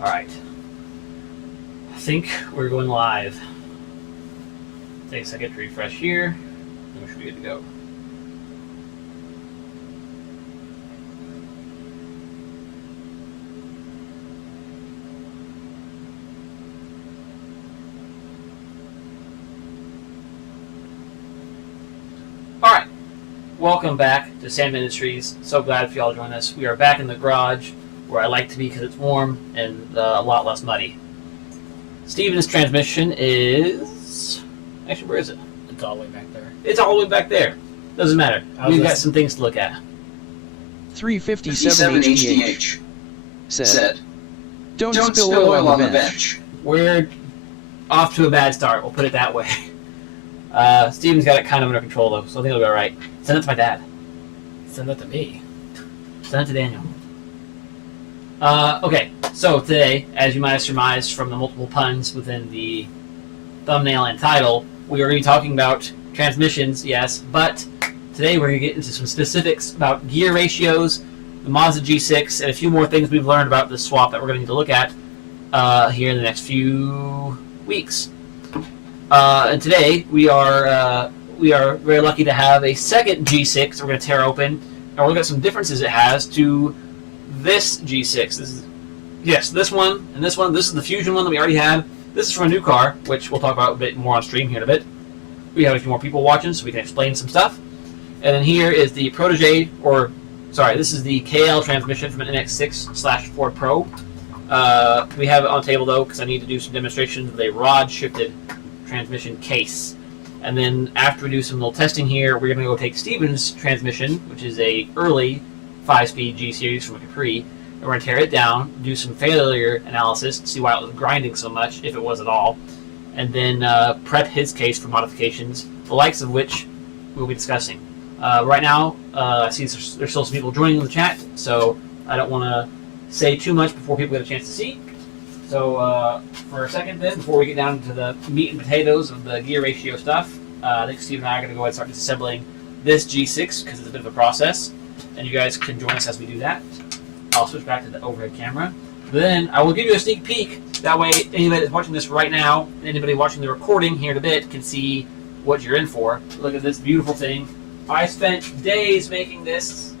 Alright. I think we're going live. Take a second to refresh here, and we should be good to go. Alright. Welcome back to Sam Industries. So glad if you all join us. We are back in the garage, where I like to be because it's warm and a lot less muddy. Steven's transmission is... Actually, where is it? It's all the way back there. It's all the way back there. Doesn't matter. We've got some things to look at. 357 HDH said, Don't spill oil on the bench. We're off to a bad start. We'll put it that way. Steven's got it kind of under control, though, so I think it'll be all right. Send it to my dad. Send it to me. Send it to Daniel. Okay, so today, as you might have surmised from the multiple puns within the thumbnail and title, we are going to be talking about transmissions, yes, but today we're going to get into some specifics about gear ratios, the Mazda G6, and a few more things we've learned about this swap that we're going to need to look at here in the next few weeks. And today we are very lucky to have a second G6 we're going to tear open, and we'll look at some differences it has to this G6. This one and this one. This is the Fusion one that we already had. This is from a new car, which we'll talk about a bit more on stream here in a bit. We have a few more people watching, so we can explain some stuff. And then here is the Protege, this is the KL transmission from an NX6/Ford Pro. We have it on the table though, because I need to do some demonstrations with a rod-shifted transmission case. And then after we do some little testing here, we're going to go take Steven's transmission, which is a early 5-speed G series from a Capri, and we're going to tear it down, do some failure analysis to see why it was grinding so much, if it was at all, and then prep his case for modifications, the likes of which we'll be discussing. Right now, I see there's still some people joining in the chat, so I don't want to say too much before people get a chance to see. So for a second then, before we get down to the meat and potatoes of the gear ratio stuff, I think Steve and I are going to go ahead and start disassembling this G6 because it's a bit of a process, and you guys can join us as we do that. I'll switch back to the overhead camera. Then I will give you a sneak peek. That way anybody that's watching this right now, and anybody watching the recording here in a bit, can see what you're in for. Look at this beautiful thing. I spent days making this.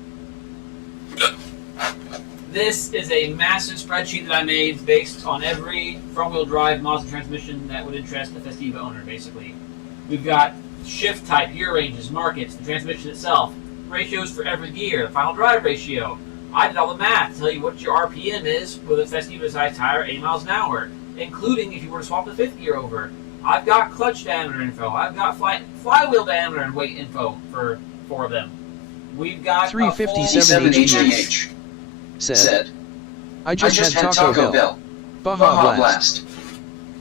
This is a massive spreadsheet that I made based on every front-wheel drive Mazda transmission that would interest a Festiva owner, basically. We've got shift type, gear ranges, markets, the transmission itself, ratios for every gear, the final drive ratio. I did all the math to tell you what your RPM is with a Festiva size tire, 80 miles an hour, including if you were to swap the fifth gear over. I've got clutch diameter info. I've got flywheel diameter and weight info for 4 of them. We've got 357 HDH said, I just had Taco Bell. Baja Blast.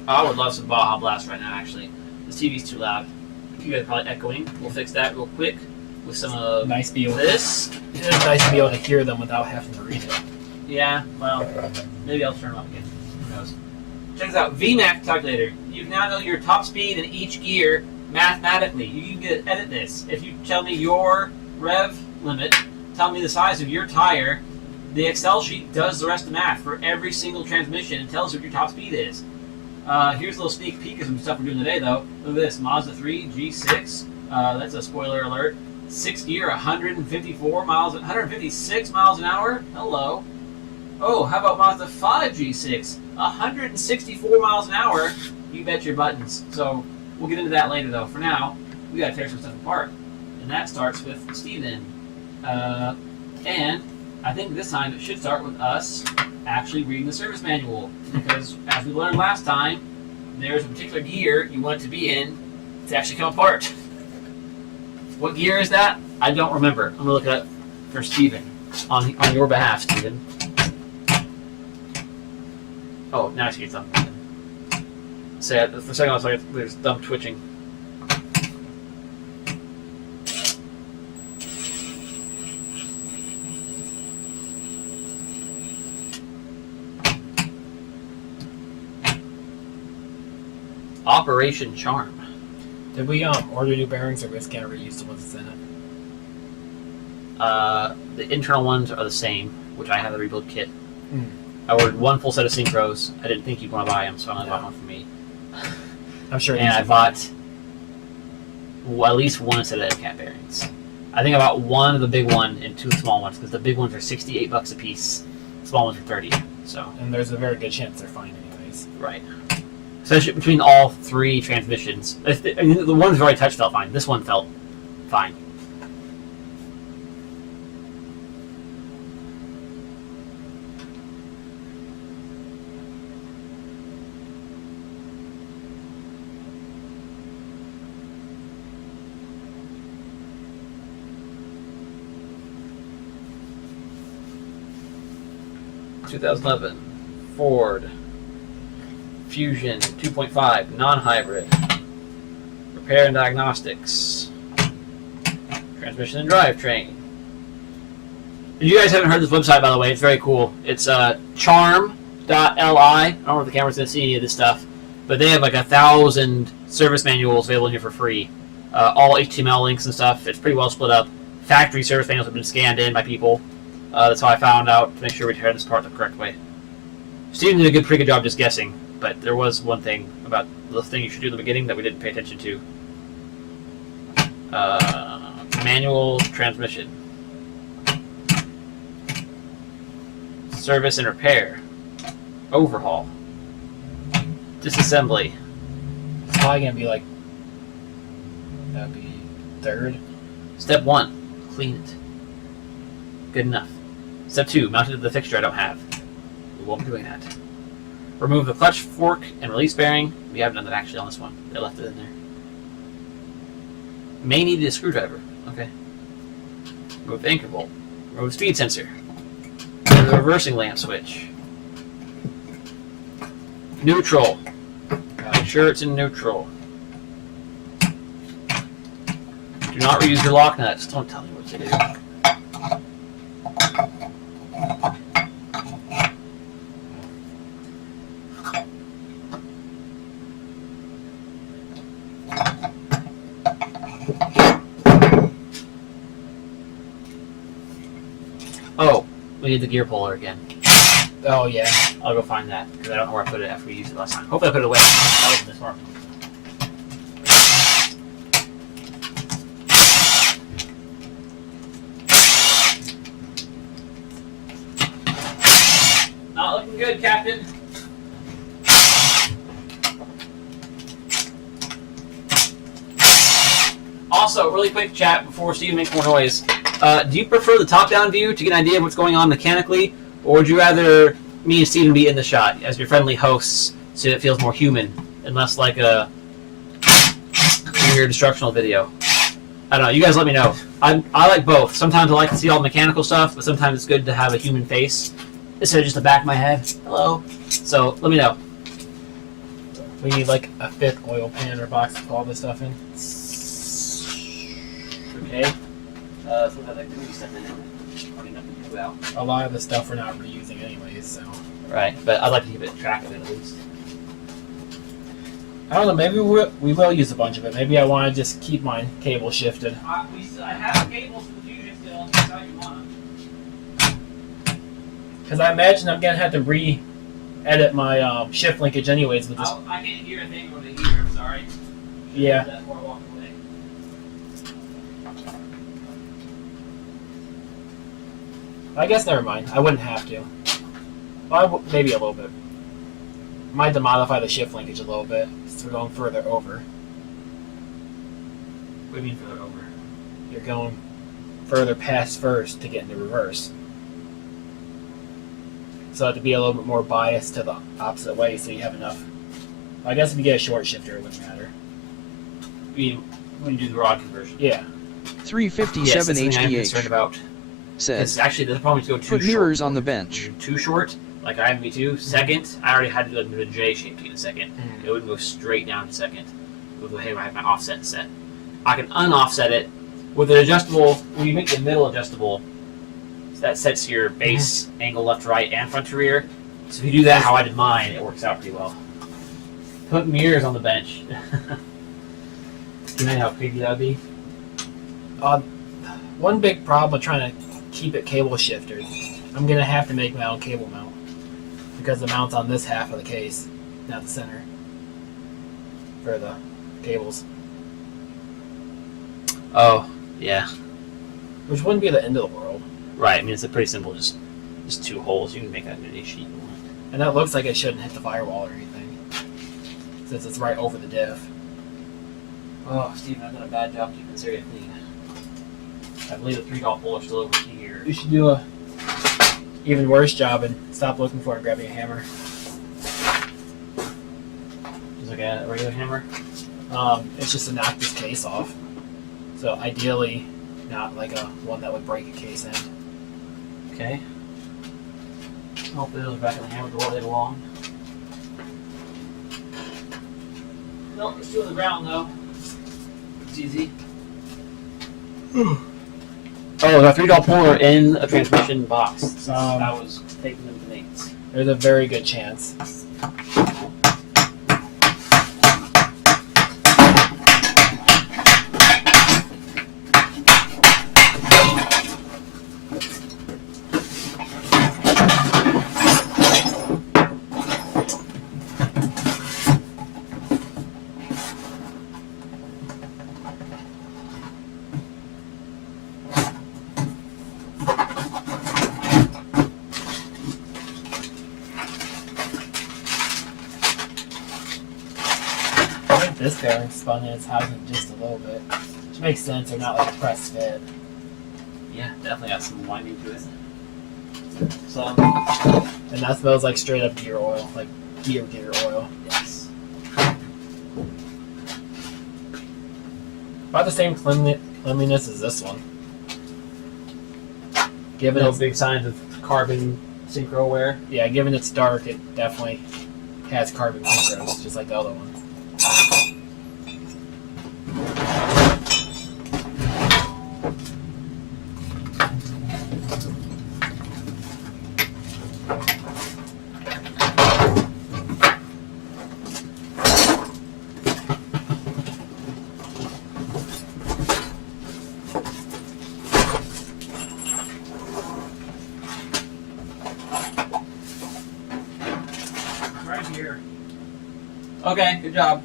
I would love some Baja Blast right now, actually. This TV's too loud. You guys are probably echoing. We'll fix that real quick with some of this. It's nice to be able to hear them without having to read it. Yeah, well, maybe I'll turn them up again. Who knows? Check this out. VMAX calculator. You now know your top speed in each gear mathematically. You can edit this. If you tell me your rev limit, tell me the size of your tire, the Excel sheet does the rest of the math for every single transmission and tells you what your top speed is. Here's a little sneak peek of some stuff we're doing today, though. Look at this, Mazda 3 G6. That's a spoiler alert. 6 gear, 156 miles an hour. Hello. Oh, how about Mazda 5 G6? 164 miles an hour. You bet your buttons. So we'll get into that later, though. For now, we gotta tear some stuff apart, and that starts with Steven. And I think this time it should start with us actually reading the service manual, because as we learned last time, there's a particular gear you want it to be in to actually come apart. What gear is that? I don't remember. I'm gonna look it up for Steven on your behalf, Steven. Oh, now I see it's up. So for a second I was like, there's thumb twitching. Operation Charm. Did we order new bearings, or we just can't reuse the ones that's in The internal ones are the same, which I have the rebuild kit. Mm. I ordered one full set of synchros. I didn't think you'd want to buy them, so I only bought one for me. I'm sure. And I bought at least one set of cap bearings. I think I bought one of the big one and two small ones because the big ones are $68 a piece. The small ones are $30. So. And there's a very good chance they're fine anyways. Right. Especially between all three transmissions. I mean, the ones I've already touched felt fine. This one felt fine. (2011) Ford Fusion 2.5 non-hybrid. Repair and diagnostics. Transmission and drivetrain. If you guys haven't heard this website, by the way, it's very cool. It's charm.li. I don't know if the camera's going to see any of this stuff, but they have like 1,000 service manuals available in here for free. All HTML links and stuff. It's pretty well split up. Factory service manuals have been scanned in by people. That's how I found out to make sure we tear this apart the correct way. Steven did a pretty good job just guessing, but there was one thing about the thing you should do in the beginning that we didn't pay attention to. Manual transmission. Service and repair. Overhaul. Disassembly. It's probably gonna be like that'd be third. Step 1, clean it. Good enough. Step 2, mount it to the fixture I don't have. We won't be doing that. Remove the clutch fork and release bearing. We haven't done that actually on this one. They left it in there. May need a screwdriver. Okay. Remove the anchor bolt. Remove the speed sensor. Remove the reversing lamp switch. Neutral. Make sure it's in neutral. Do not reuse your lock nuts. Don't tell me what to do. Oh, we need the gear puller again. Oh yeah. I'll go find that because I don't know where I put it after we used it last time. Hopefully I put it away. That wasn't this far. Not looking good, Captain. Also, really quick chat before Steven makes more noise. Do you prefer the top-down view to get an idea of what's going on mechanically, or would you rather me and Steven be in the shot as your friendly hosts so it feels more human and less like a weird instructional video? I don't know. You guys let me know. I like both. Sometimes I like to see all the mechanical stuff, but sometimes it's good to have a human face instead of just the back of my head. Hello. So let me know. We need like a 5th oil pan or box to put all this stuff in. Okay. So we'll have that cookie stuff in it. Well, A lot of the stuff we're not reusing anyways, so. right, but I'd like to keep it track of it at least. I don't know, maybe we will use a bunch of it. Maybe I want to just keep mine cable shifted. I have cables for the Fusion still. That's how you want them. Because I imagine I'm going to have to re-edit my shift linkage anyways with this. I can't hear a thing over the heater, I'm sorry. Yeah. That far walk away. I guess never mind. I wouldn't have to. Well, maybe a little bit. Might have to modify the shift linkage a little bit since we're going further over. What do you mean further over? You're going further past first to get into reverse. So to be a little bit more biased to the opposite way so you have enough. I guess if you get a short shifter, it wouldn't matter. You mean when you do the rod conversion? Yeah. 357 yes, that's something I'm concerned HDH about. said, Because actually, the problem is to go too put short. mirrors on the bench. Too short, like I have me too. Second, I already had to do like a J shape to get a second. Mm. It wouldn't go straight down to second. It would go, hey, I have my offset set. I can unoffset it with an adjustable. When you make the middle adjustable, so that sets your base angle left, right, and front to rear. So if you do that how I did mine, it works out pretty well. Put mirrors on the bench. Can you imagine how creepy that would be? One big problem with trying to keep it cable shifted, I'm going to have to make my own cable mount. Because the mount's on this half of the case, not the center. For the cables. Oh, yeah. Which wouldn't be the end of the world. Right, I mean, it's a pretty simple, just 2 holes. You can make that into any sheet you want. And that looks like it shouldn't hit the firewall or anything. Since it's right over the diff. Oh, Steven, I've done a bad job keeping this area clean. I believe the 3-golf hole are still over here. You should do a even worse job and stop looking for it and grabbing a hammer. Just like a regular hammer? It's just to knock this case off. So ideally, not like a one that would break a case end. Okay. Hopefully those are back in the hammer where they belong. Nope, there's 2 on the ground though. It's easy. Oh, the 3-golf hole are in a transmission box. Since I was taking them to Nate's. There's a very good chance. This bearing spun in its housing just a little bit. Which makes sense, they're not like a press fit. Yeah, definitely got some winding to it. Some. And that smells like straight up gear oil, like gear oil. Yes. About the same cleanliness as this one. Given No it's, big signs of carbon synchro wear. yeah, given it's dark, it definitely has carbon synchros, just like the other one. Right here. Okay, good job.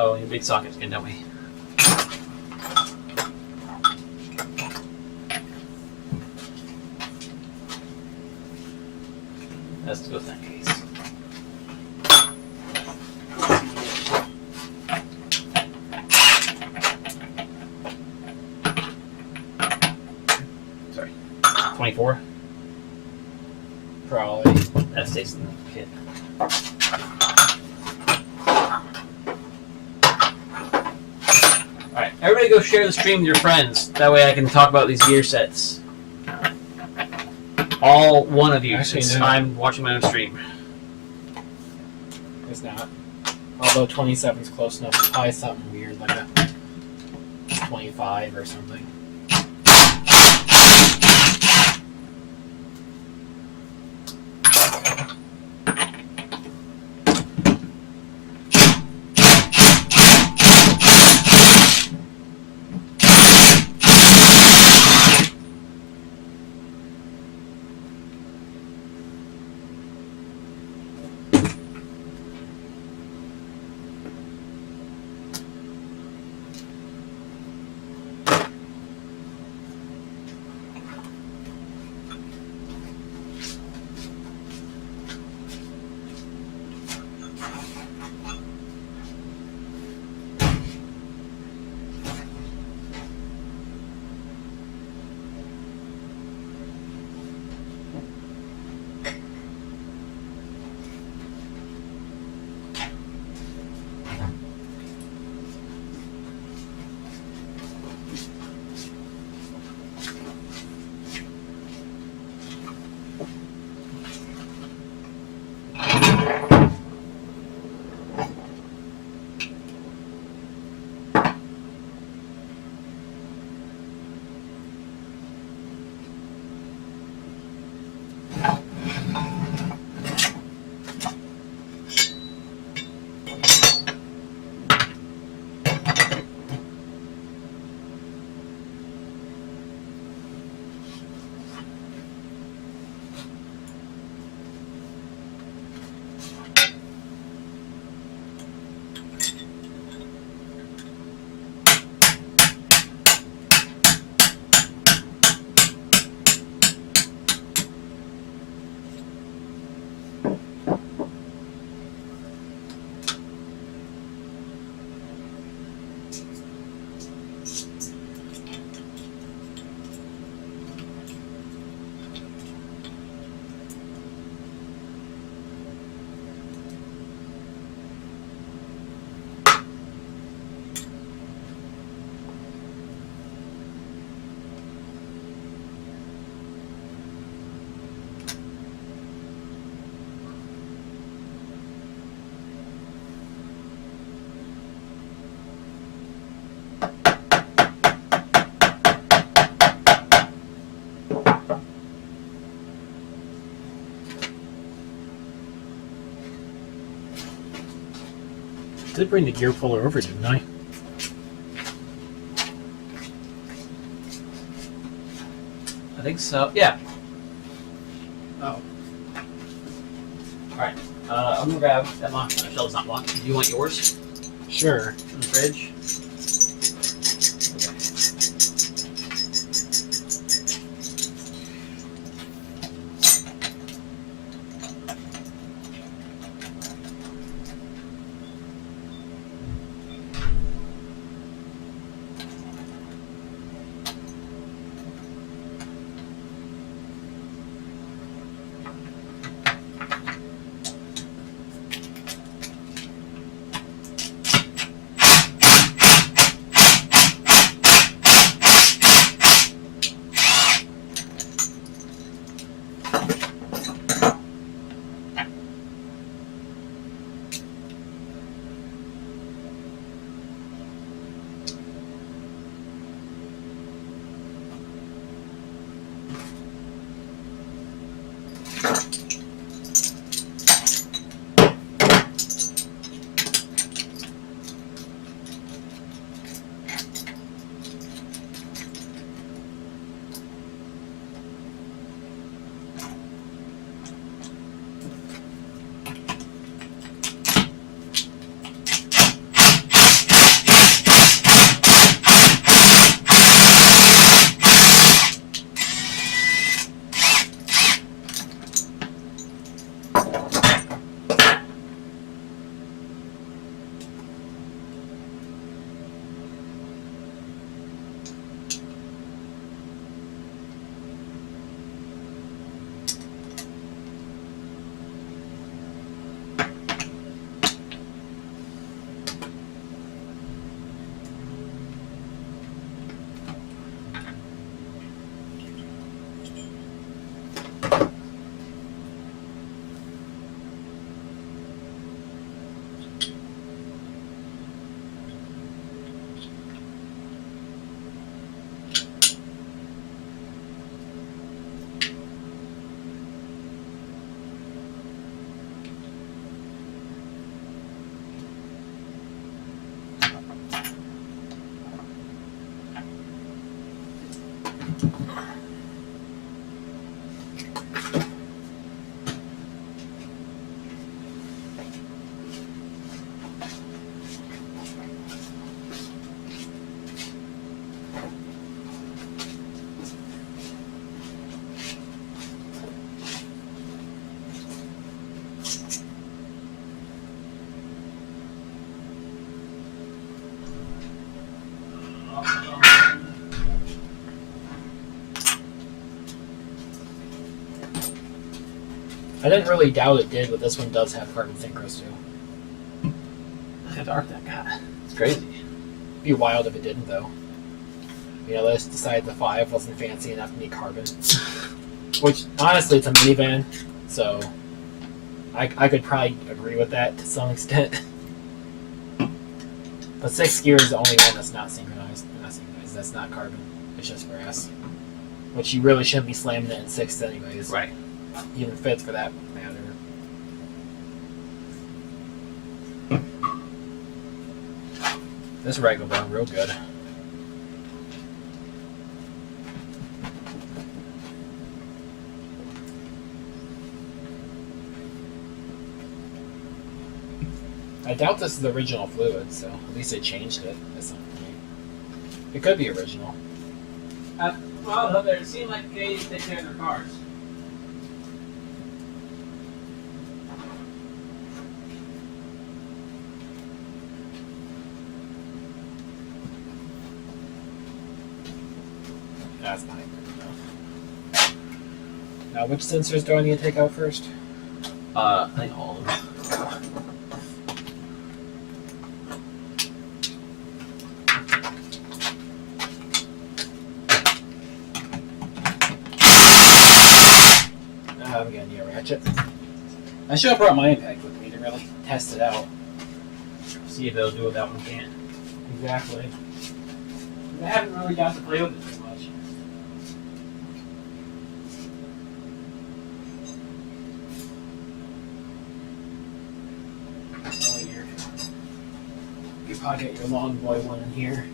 Oh, your big socket's good, don't we? That's to go with that case. Sorry. 24? Probably. That stays in the kit. Alright, everybody go share the stream with your friends. That way I can talk about these gear sets. All one of you, Actually, since no. I'm watching my own stream. It's not. Although 27 is close enough. It's probably something weird, like a 25 or something. did bring the gear puller over, didn't I? I think so. Yeah. Oh. Alright. I'm gonna grab that my shelf's not locked. Do you want yours Sure. from the fridge? I didn't really doubt it did, but this one does have carbon synchros too. Look how dark that got. It's crazy. It'd be wild if it didn't, though. You know, let's decide the 5 wasn't fancy enough to need carbon. Which, honestly, it's a minivan, so I could probably agree with that to some extent. But 6 gear is the only one that's not synchronized. Not synchronized, that's not carbon. It's just brass. Which you really shouldn't be slamming it in 6 anyways. Right. Even fits for that matter. This rag will burn real good. I doubt this is the original fluid, so at least they changed it at some point. It could be original. Well, up there, it seemed like they take care of their cars. That's not good enough. Now, which sensors do I need to take out first? I think all of them. I'm getting you a ratchet. I should have brought my impact with me to really test it out. See if they'll do what that one can't. Exactly. I haven't really got to play with it too much. Oh, here. probably get your long boy one in here.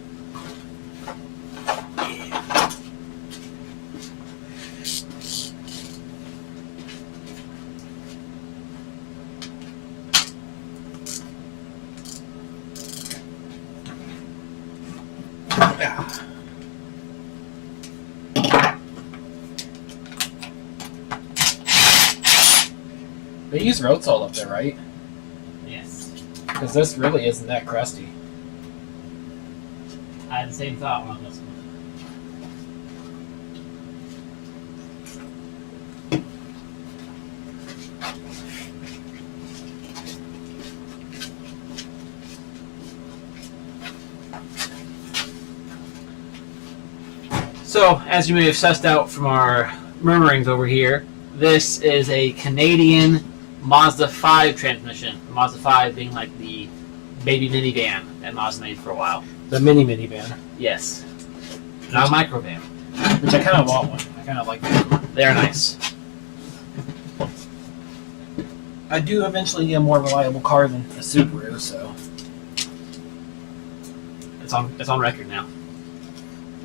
They use road salt up there, right? Yes. Because this really isn't that crusty. I had the same thought when I was listening. So, as you may have sussed out from our murmurings over here, this is a Canadian Mazda 5 transmission. The Mazda 5 being like the baby minivan that Mazda made for a while. The minivan. Yes. Not a microvan. Which I kind of want one. I kind of like that. They're nice. I do eventually need a more reliable car than a Subaru, so. It's on record now.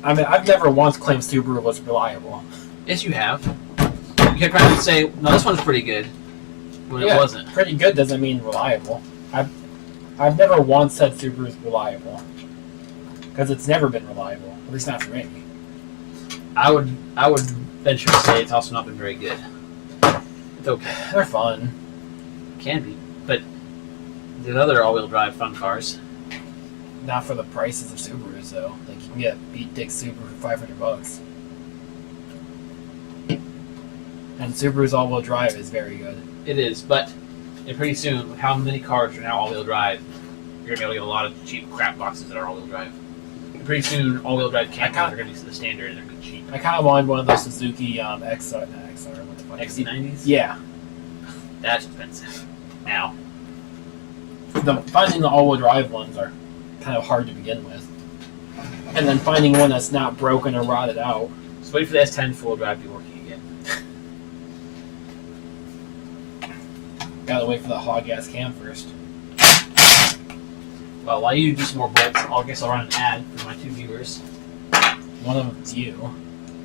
I mean, I've never once claimed Subaru was reliable. Yes, you have. You kept trying to say, no, this one's pretty good, when it wasn't. Pretty good doesn't mean reliable. I've never once said Subaru's reliable. Because it's never been reliable. At least not for me. I would venture to say it's also not been very good. It's okay. They're fun. Can be. But there's other all-wheel drive fun cars. Not for the prices of Subarus, though. Like, you can get a beat dick Subaru for $500. And Subaru's all-wheel drive is very good. It is, but pretty soon, with how many cars are now all-wheel drive, you're going to be able to get a lot of cheap crap boxes that are all-wheel drive. Pretty soon, all-wheel drive campers are going to be the standard and they're going to be cheap. I kind of wanted one of those Suzuki XR, not XR, what the fuck? XC90s? Yeah. That's expensive. Now. Finding the all-wheel drive ones are kind of hard to begin with. And then finding one that's not broken or rotted out. So wait for the S10 full drive to be working again. Gotta wait for the hog gas cam first. Well, while you do some more bolts, I guess I'll run an ad for my 2 viewers. One of them's you.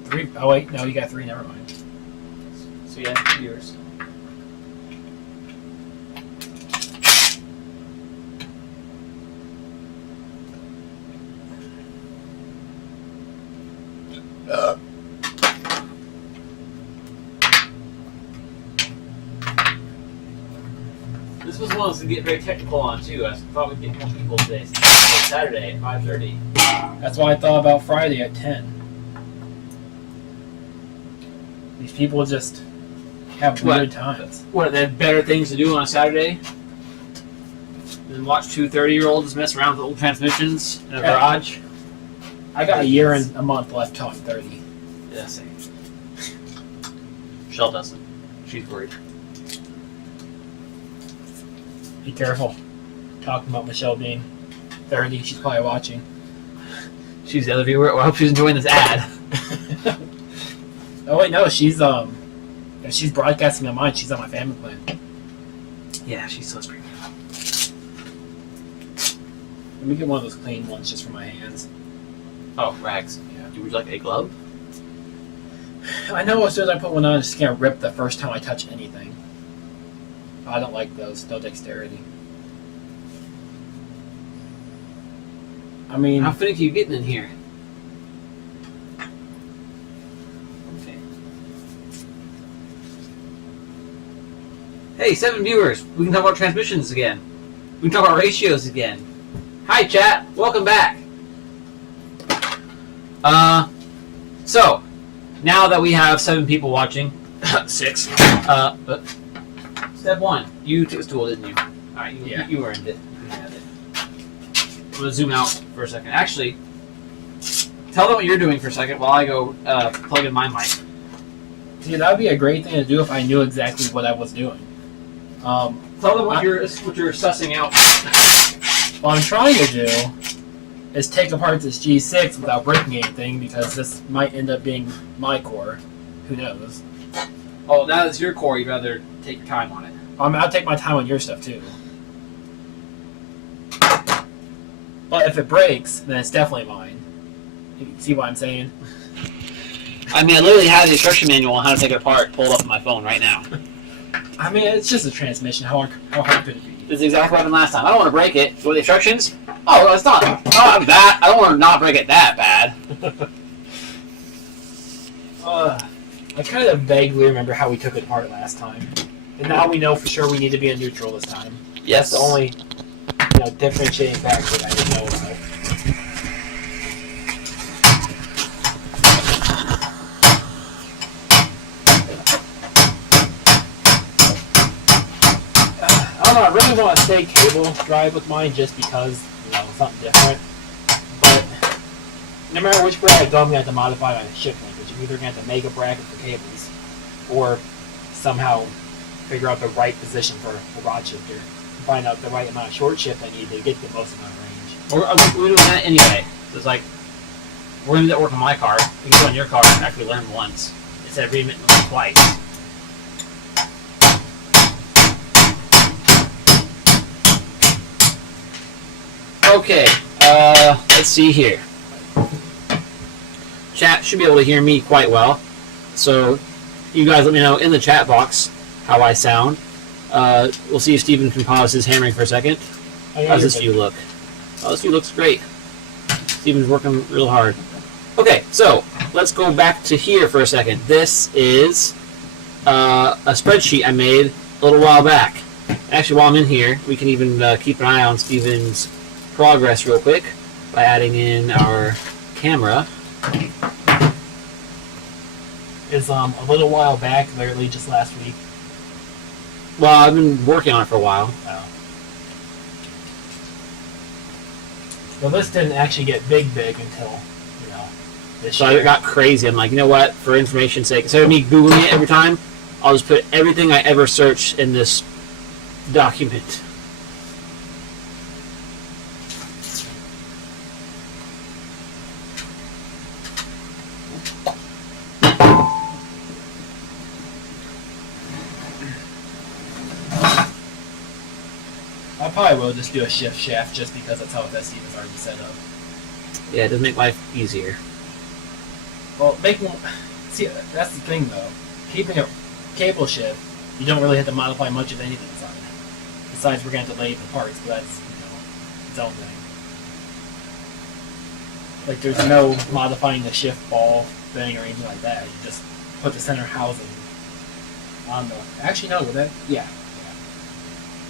3. Oh wait, no, you got 3. Never mind. So yeah, 2 viewers. This was one I was going to get very technical on too. I thought we'd get more people today. Since it's Saturday at 5:30. That's why I thought about Friday at 10. These people just have weird times. What, they have better things to do on a Saturday than watch 2 30-year-olds mess around with old transmissions in a garage? I got a year and a month left till I'm 30. Yeah, same. Michelle doesn't. She's worried. Be careful. Talking about Michelle being 30, she's probably watching. She's the other viewer. Well, I hope she's enjoying this ad. Oh wait, no, she's if she's broadcasting on mine, she's on my family plan. Yeah, she's so screaming. Let me get one of those clean ones just for my hands. Oh, rags. Yeah. Would you like a glove? I know as soon as I put one on, it's just gonna rip the first time I touch anything. I don't like those. No dexterity. I mean, How finicky are you getting in here? Okay. Hey, 7 viewers. We can talk about transmissions again. We can talk about ratios again. Hi, chat. Welcome back. So, now that we have 7 people watching, 6, step 1. You took a stool, didn't you? Alright, you earned it. You can have it. I'm going to zoom out for a second. Actually, tell them what you're doing for a second while I go plug in my mic. see, that would be a great thing to do if I knew exactly what I was doing. Tell them what you're sussing out. What I'm trying to do is take apart this G6 without breaking anything, because this might end up being my core. Who knows? Oh, now that it's your core, you'd rather take your time on it. I'll take my time on your stuff too. But if it breaks, then it's definitely mine. You see what I'm saying? I mean, I literally have the instruction manual on how to take it apart pulled up on my phone right now. I mean, it's just a transmission. How hard could it be? This is exactly what happened last time. I don't want to break it. You want the instructions? Oh, it's not that. I don't want to not break it that bad. I kind of vaguely remember how we took it apart last time. And now we know for sure we need to be in neutral this time. Yes. That's the only differentiating factor that I didn't know about. I don't know, I really want to stay cable drive with mine just because, something different. But no matter which way I go, I'm going to have to modify my shift linkage. I'm either going to have to make a bracket for cables or somehow figure out the right position for a rod shifter. Find out the right amount of short shift I need to get the most amount of range. We're doing that anyway. So it's like, we're going to work on my car. You can do it on your car and actually learn once instead of reading it twice. Okay, let's see here. Chat should be able to hear me quite well. So you guys let me know in the chat box how I sound. We'll see if Steven can pause his hammering for a second. How's this view look? Oh, this view looks great. Steven's working real hard. Okay, so let's go back to here for a second. This is a spreadsheet I made a little while back. Actually, while I'm in here, we can even keep an eye on Steven's progress real quick by adding in our camera. Is a little while back, literally just last week. Well, I've been working on it for a while. Oh. Well, this didn't actually get big until, this So year. I got crazy. I'm like, you know what? For information's sake, instead of me Googling it every time, I'll just put everything I ever search in this document. I probably will just do a shift shaft just because that's how Festiva is already set up. Yeah, it does make life easier. Well, see, that's the thing though. Keeping a cable shift, you don't really have to modify much of anything inside. Besides, we're going to have to lay the parts, but that's, its own thing. Like, there's no modifying the shift ball thing or anything like that. You just put the center housing on the... Actually, no, would that... Yeah,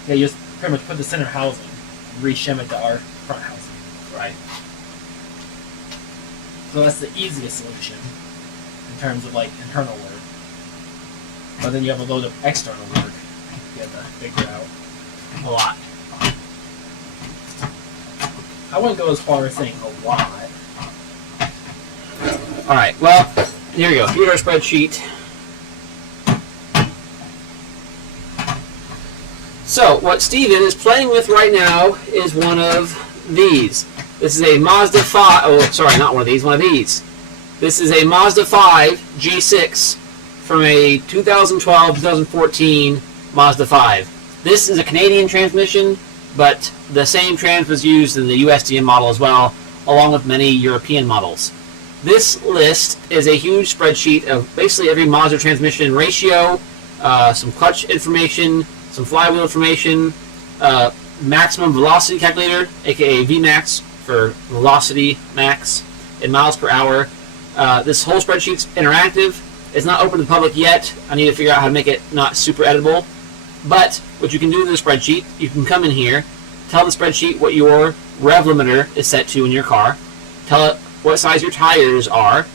you just pretty much put the center housing and re-shim it to our front housing. Right. So that's the easiest solution in terms of, internal work. But then you have a load of external work you have to figure out. A lot. I wouldn't go as far as saying a lot. Alright, well, here we go. Here's our spreadsheet. So, what Steven is playing with right now is one of these. This is a Mazda 5, oh, sorry, not one of these, one of these. This is a Mazda 5 G6 from a 2012-2014 Mazda 5. This is a Canadian transmission, but the same trans was used in the USDM model as well, along with many European models. This list is a huge spreadsheet of basically every Mazda transmission ratio, some clutch information, some flywheel information, maximum velocity calculator, aka Vmax for velocity max in miles per hour. This whole spreadsheet's interactive. It's not open to the public yet. I need to figure out how to make it not super editable. But what you can do with the spreadsheet, you can come in here, tell the spreadsheet what your rev limiter is set to in your car, tell it what size your tires are,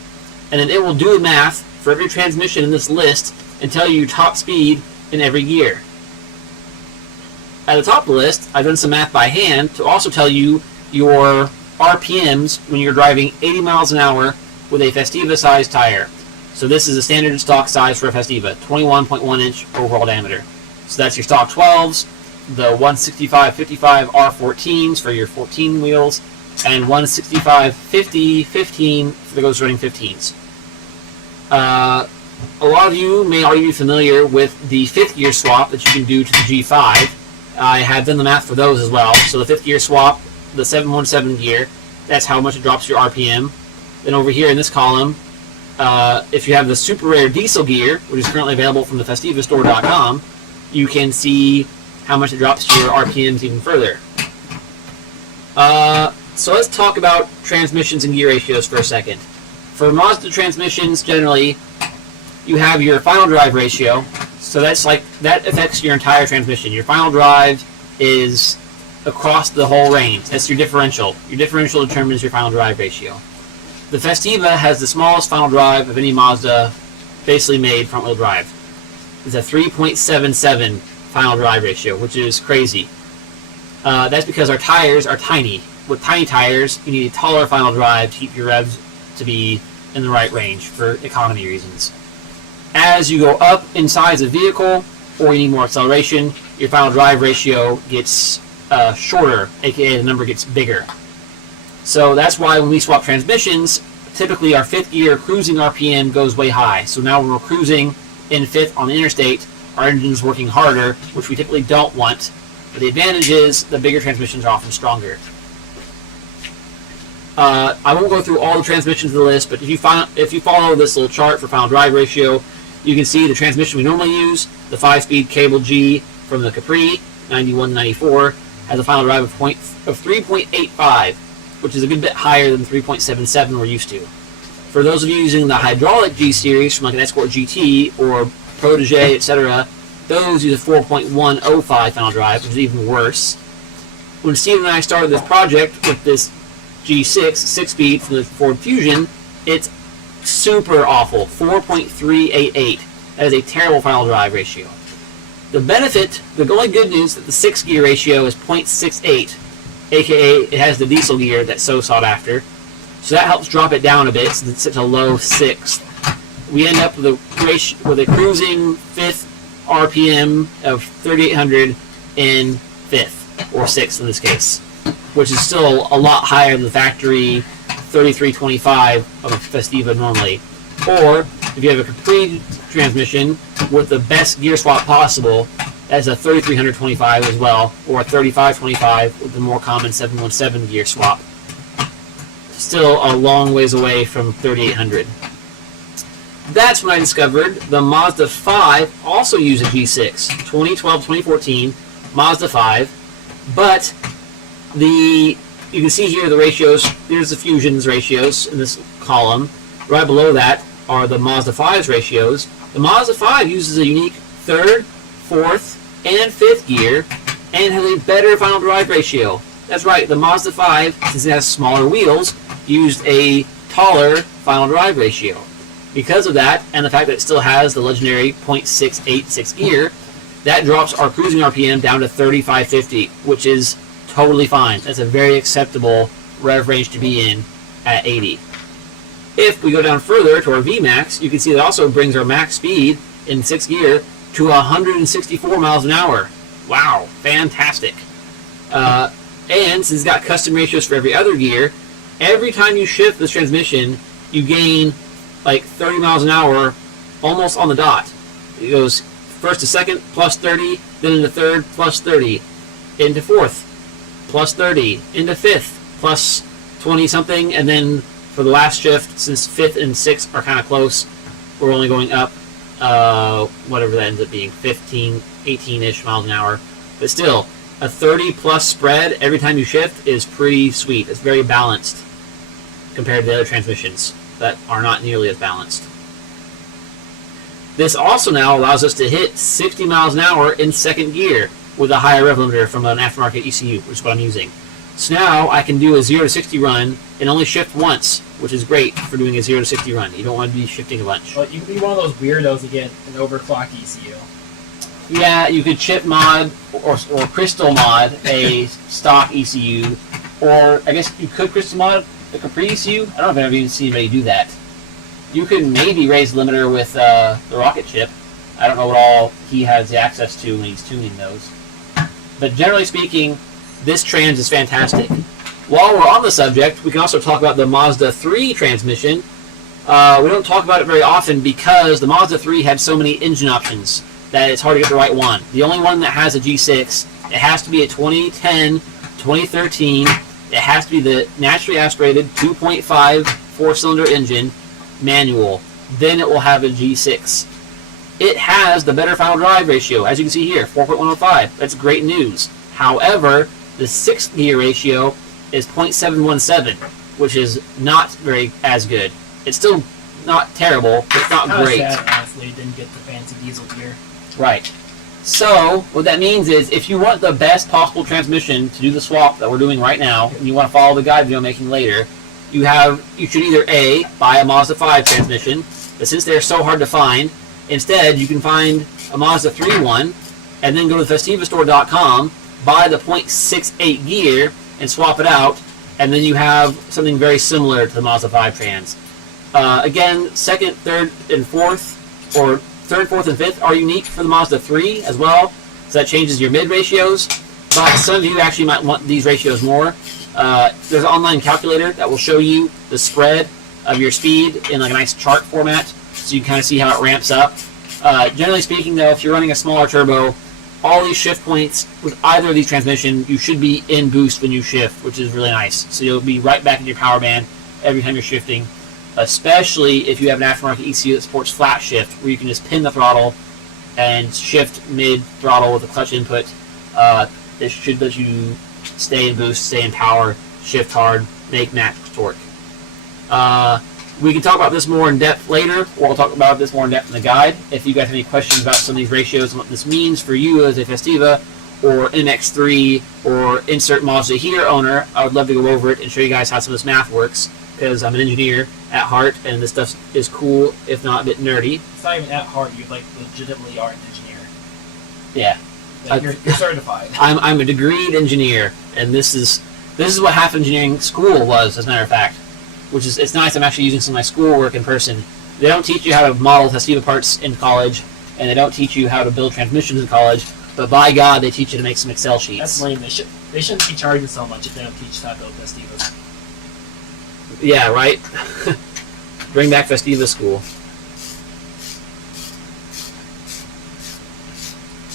and then it will do the math for every transmission in this list and tell you top speed in every gear. At the top of the list, I've done some math by hand to also tell you your RPMs when you're driving 80 miles an hour with a Festiva size tire. So this is a standard stock size for a Festiva, 21.1 inch overall diameter. So that's your stock 12s, the 165/55 R14s for your 14 wheels, and 165/50 15 for those running 15s. A lot of you may already be familiar with the fifth gear swap that you can do to the G5. I have done the math for those as well. So the fifth gear swap the 717 gear, that's how much it drops your RPM. Then over here in this column, if you have the super rare diesel gear, which is currently available from the festivastore.com, you can see how much it drops your RPMs even further. So let's talk about transmissions and gear ratios for a second. For Mazda transmissions, generally, you have your final drive ratio. So that affects your entire transmission. Your final drive is across the whole range. That's your differential. Your differential determines your final drive ratio. The Festiva has the smallest final drive of any Mazda basically made front-wheel drive. It's a 3.77 final drive ratio, which is crazy. That's because our tires are tiny. With tiny tires, you need a taller final drive to keep your revs to be in the right range for economy reasons. As you go up in size of vehicle, or you need more acceleration, your final drive ratio gets shorter, aka the number gets bigger. So that's why when we swap transmissions, typically our fifth gear cruising RPM goes way high. So now when we're cruising in fifth on the interstate, our engine's working harder, which we typically don't want. But the advantage is the bigger transmissions are often stronger. I won't go through all the transmissions of the list, but if you follow this little chart for final drive ratio, you can see the transmission we normally use, the 5-speed Cable G from the Capri 9194, has a final drive of 3.85, which is a good bit higher than 3.77 we're used to. For those of you using the hydraulic G series from like an Escort GT or Protege, etc., those use a 4.105 final drive, which is even worse. When Steve and I started this project with this G6 6-speed from the Ford Fusion, it's super awful, 4.388. That is a terrible final drive ratio. The benefit, the only good news, that the 6-gear ratio is 0.68, aka it has the diesel gear that's so sought after. So that helps drop it down a bit, so it's at a low 6th. We end up with a cruising 5th RPM of 3,800 in 5th, or 6th in this case, which is still a lot higher than the factory 3325 of a Festiva normally. Or, if you have a Capri transmission with the best gear swap possible, that's a 3325 as well, or a 3525 with the more common 717 gear swap. Still a long ways away from 3800. That's when I discovered the Mazda 5 also used a G6, 2012-2014 Mazda 5, but you can see here the ratios. There's the Fusion's ratios in this column. Right below that are the Mazda 5's ratios. The Mazda 5 uses a unique 3rd, 4th, and 5th gear and has a better final drive ratio. That's right, the Mazda 5, since it has smaller wheels, used a taller final drive ratio. Because of that, and the fact that it still has the legendary 0.686 gear, that drops our cruising RPM down to 3550, which is totally fine. That's a very acceptable rev range to be in at 80. If we go down further to our VMAX, you can see that also brings our max speed in 6th gear to 164 miles an hour. Wow, fantastic. And since it's got custom ratios for every other gear, every time you shift this transmission, you gain like 30 miles an hour almost on the dot. It goes first to second, plus 30, then into third, plus 30, into fourth, plus 30, into fifth, plus 20 something, and then for the last shift, since fifth and sixth are kind of close, we're only going up, whatever that ends up being, 15, 18-ish miles an hour. But still, a 30 plus spread every time you shift is pretty sweet. It's very balanced compared to the other transmissions that are not nearly as balanced. This also now allows us to hit 60 miles an hour in 2nd gear with a higher rev limiter from an aftermarket ECU, which is what I'm using. So now I can do a 0 to 60 run and only shift once, which is great for doing a 0 to 60 run. You don't want to be shifting a bunch. Well, you can be one of those weirdos to get an overclock ECU. Yeah, you could chip mod or crystal mod a stock ECU, or I guess you could crystal mod the Capri ECU. I don't know if I've ever even seen anybody do that. You could maybe raise the limiter with the rocket chip. I don't know what all he has the access to when he's tuning those. But generally speaking, this trans is fantastic. While we're on the subject, we can also talk about the Mazda 3 transmission. We don't talk about it very often because the Mazda 3 had so many engine options that it's hard to get the right one. The only one that has a G6, it has to be a 2010, 2013, It has to be the naturally aspirated 2.5 4-cylinder engine manual. Then it will have a G6. It has the better final drive ratio, as you can see here, 4.105. That's great news. However, the 6-gear ratio is 0.717, which is not very as good. It's still not terrible, but it's not great. Sad, honestly, it didn't get the fancy diesel gear. Right. So, what that means is, if you want the best possible transmission to do the swap that we're doing right now, and you want to follow the guide video I'm making later, you should either A, buy a Mazda 5 transmission, but since they're so hard to find, instead you can find a Mazda 3 one, and then go to festivastore.com, buy the 0.68 gear, and swap it out, and then you have something very similar to the Mazda 5 trans. Again, second, third, and fourth, or third, fourth, and fifth are unique for the Mazda 3 as well, so that changes your mid ratios, but some of you actually might want these ratios more. There's an online calculator that will show you the spread of your speed in like a nice chart format, so you can kind of see how it ramps up. Generally speaking, though, if you're running a smaller turbo, all these shift points with either of these transmissions, you should be in boost when you shift, which is really nice. So you'll be right back in your power band every time you're shifting, especially if you have an aftermarket ECU that supports flat shift, where you can just pin the throttle and shift mid-throttle with a clutch input. This should let you stay in boost, stay in power, shift hard, make max torque. We can talk about this more in depth later, or we'll talk about this more in depth in the guide. If you guys have any questions about some of these ratios and what this means for you as a Festiva or MX3 or insert Mazda here owner, I would love to go over it and show you guys how some of this math works, because I'm an engineer at heart and this stuff is cool, if not a bit nerdy. It's not even at heart, you like legitimately are an engineer. Yeah. Like, you're certified. I'm a degreed engineer, and this is what half engineering school was, as a matter of fact. Which is, it's nice I'm actually using some of my schoolwork in person. They don't teach you how to model Festiva parts in college, and they don't teach you how to build transmissions in college, but by God, they teach you to make some Excel sheets. That's lame. They shouldn't be charging so much if they don't teach how to build Festivas. Yeah, right? Bring back Festiva school.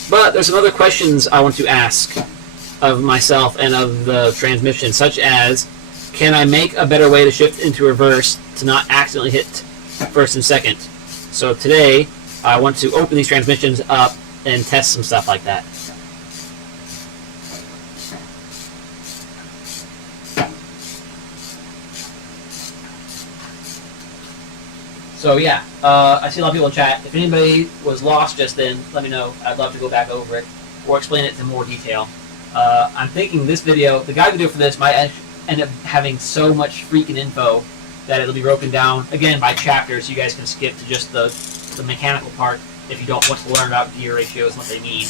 But there's some other questions I want to ask of myself and of the transmission, such as, can I make a better way to shift into reverse to not accidentally hit first and second? So today, I want to open these transmissions up and test some stuff like that. So yeah, I see a lot of people in chat. If anybody was lost just then, let me know. I'd love to go back over it or explain it in more detail. I'm thinking this video, the guide video for this might end up having so much freaking info that it'll be broken down, again, by chapters, so you guys can skip to just the mechanical part if you don't want to learn about gear ratios and what they mean.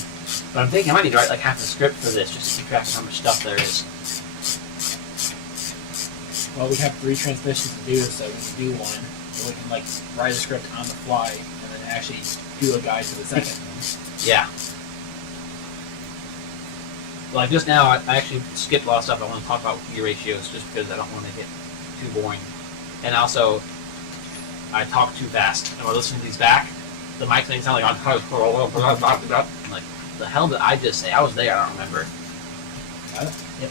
But I'm thinking I might need to write like half the script for this, just to keep track of how much stuff there is. Well, we have 3 transmissions to do, so we can do one. So we can like write a script on the fly and then actually do a guide to the second one. Yeah. Like just now, I actually skipped a lot of stuff I want to talk about with gear ratios just because I don't want to get too boring. And also, I talk too fast. And when I listen to these back, the mic thing sounds like I'm like, the hell did I just say? I was there, I don't remember. Yep.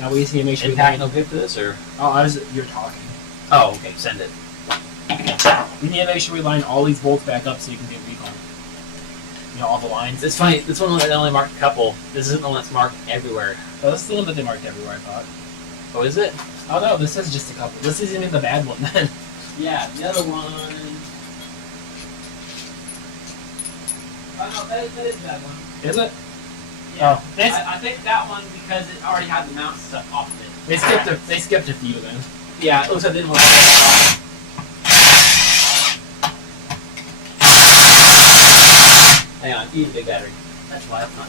Now we just need to make sure Impact no good for this, or? Oh, you're talking. Oh, okay, send it. We need to make sure we line all these bolts back up so you can get recon. You know, all the lines. It's funny, this one I only marked a couple. This isn't the one that's marked everywhere. Oh, this is the one that they marked everywhere, I thought. Oh, is it? Oh no, this is just a couple. This isn't even the bad one then. Yeah, the other one... Oh no, that is the bad one. Is it? Yeah. Oh, I think that one because it already had the mount stuff off of it. They skipped a few then. Yeah, it looks like they didn't want to take it. Hang on, use a big battery. That's why it's not.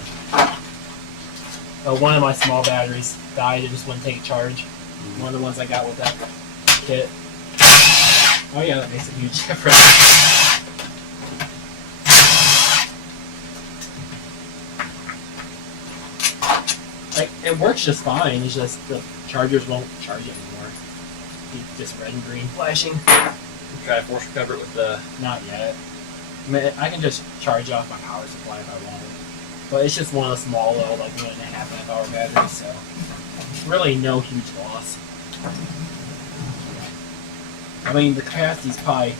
One of my small batteries died. It just wouldn't take a charge. One of the ones I got with that kit. Oh yeah, that makes a huge difference. Like, it works just fine. It's just the chargers won't charge it anymore. Keep just red and green flashing. Try to force recover it with the... Not yet. I mean, I can just charge off my power supply if I want. But it's just one of the small little, like 1.5 amp hour batteries, so really no huge loss. I mean, the capacity's probably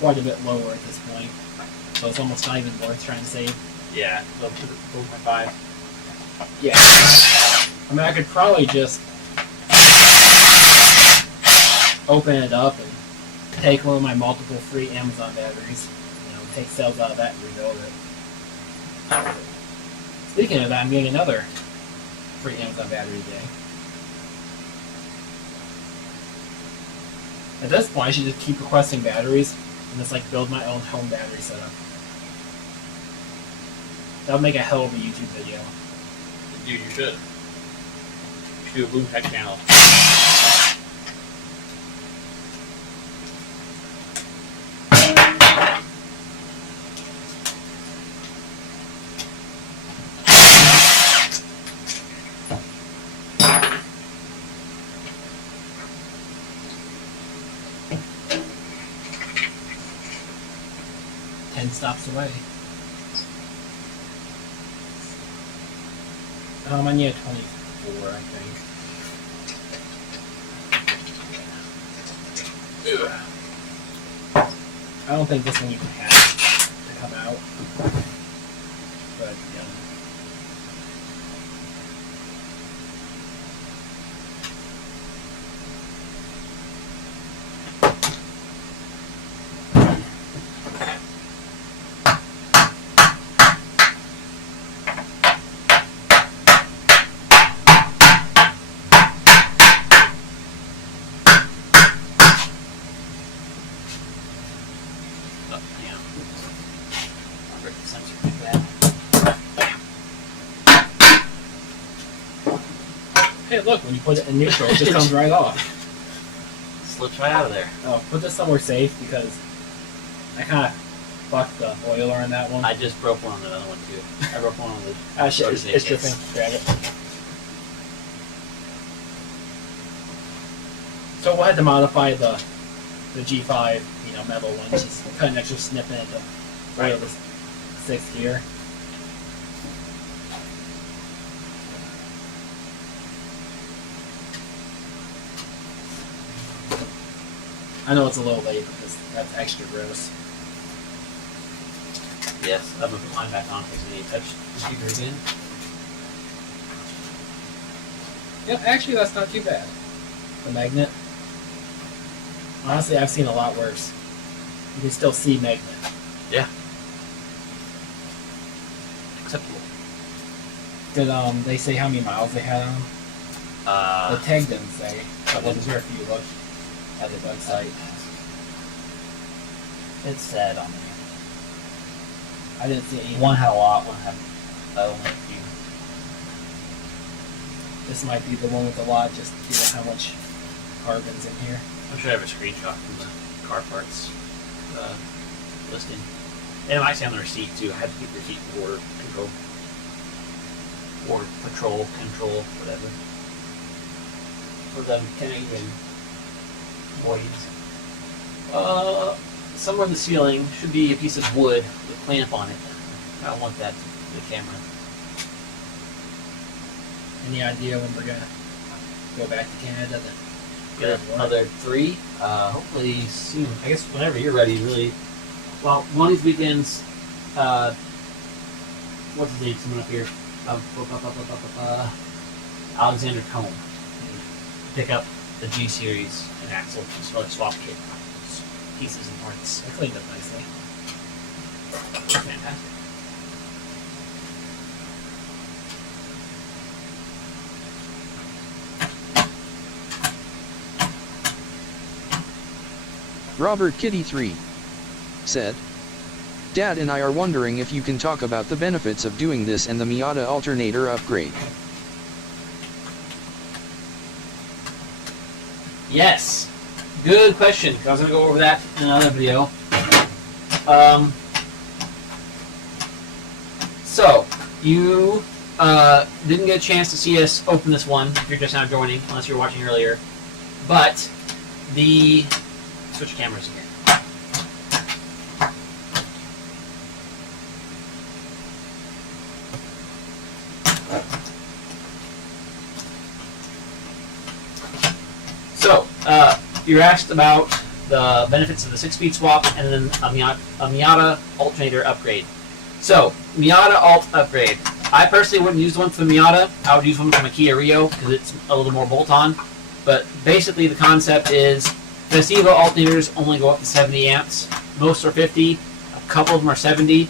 quite a bit lower at this point, so it's almost not even worth trying to save. Yeah, 4.5. Yeah. I mean, I could probably just open it up and take one of my multiple free Amazon batteries, take cells out of that and rebuild it. Speaking of that, I'm getting another free Amazon battery today. At this point, I should just keep requesting batteries and just like build my own home battery setup. That would make a hell of a YouTube video. Dude, you should. You should do a Bloom Tech channel. Stops away. I need a 24, I think. I don't think this one even has to come out. But, yeah. Hey, look, when you put it in neutral, it just comes right off. Slips right out of there. Oh, put this somewhere safe because I kind of fucked the oiler on that one. I just broke one on the other one, too. I broke one on the... Ah, shit, it's dripping. Grab it. So we'll have to modify the G5, metal one. Just cut an extra snip in it to oil the 6th gear. I know it's a little late because that's extra gross. Yes, I'm going to put mine back on because I need to touch the computer again. Yep, actually that's not too bad. The magnet. Honestly, I've seen a lot worse. You can still see magnet. Yeah. Acceptable. Did they say how many miles they had on them? The tag didn't say. But wasn't sure if you looked at the website. It said on there. I didn't see any. One had a lot, one had only a few. This might be the one with a lot, just given how much carbon's in here. I'm sure I have a screenshot from the car parts listing. And it might say on the receipt too. I had to keep the receipt for order control. Or patrol control, whatever. For the Canadian voids. Somewhere in the ceiling should be a piece of wood with a clamp on it. I don't want that to the camera. Any idea when we're gonna go back to Canada? Get another 3. Hopefully soon. I guess whenever you're ready, really. Well, one of these weekends, what's his name coming up here? Alexander Combe. Pick up the G series and axle, just like swap kit pieces and parts. I cleaned up nicely. Fantastic. Robert Kitty 3 said, Dad and I are wondering if you can talk about the benefits of doing this and the Miata alternator upgrade. Yes. Good question. I was going to go over that in another video. So, you didn't get a chance to see us open this one if you're just now joining, unless you were watching earlier. But the... Switch cameras here. So, you're asked about the benefits of the 6-speed swap and then a Miata alternator upgrade. So, Miata alt upgrade. I personally wouldn't use the one from the Miata. I would use one from a Kia Rio because it's a little more bolt-on. But basically the concept is Festiva alternators only go up to 70 amps. Most are 50. A couple of them are 70.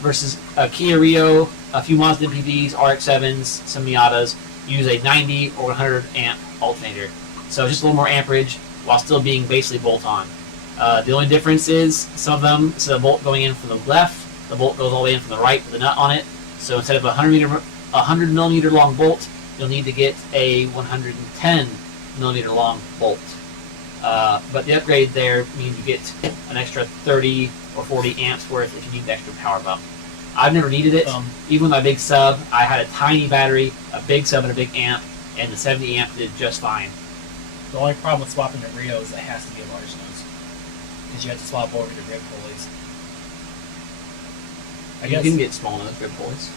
Versus a Kia Rio, a few Mazda MPVs, RX-7s, some Miatas use a 90 or 100 amp alternator. So just a little more amperage while still being basically bolt-on. The only difference is some of them, instead of the bolt going in from the left, the bolt goes all the way in from the right with the nut on it. So instead of a 100 millimeter long bolt, you'll need to get a 110 millimeter long bolt. But the upgrade there means you get an extra 30 or 40 amps worth if you need the extra power bump. I've never needed it. Even with my big sub, I had a tiny battery, a big sub, and a big amp, and the 70 amp did just fine. The only problem with swapping the Rio is it has to be a large nose. Because you have to swap over to rib pulleys. You can get small nose rib pulleys.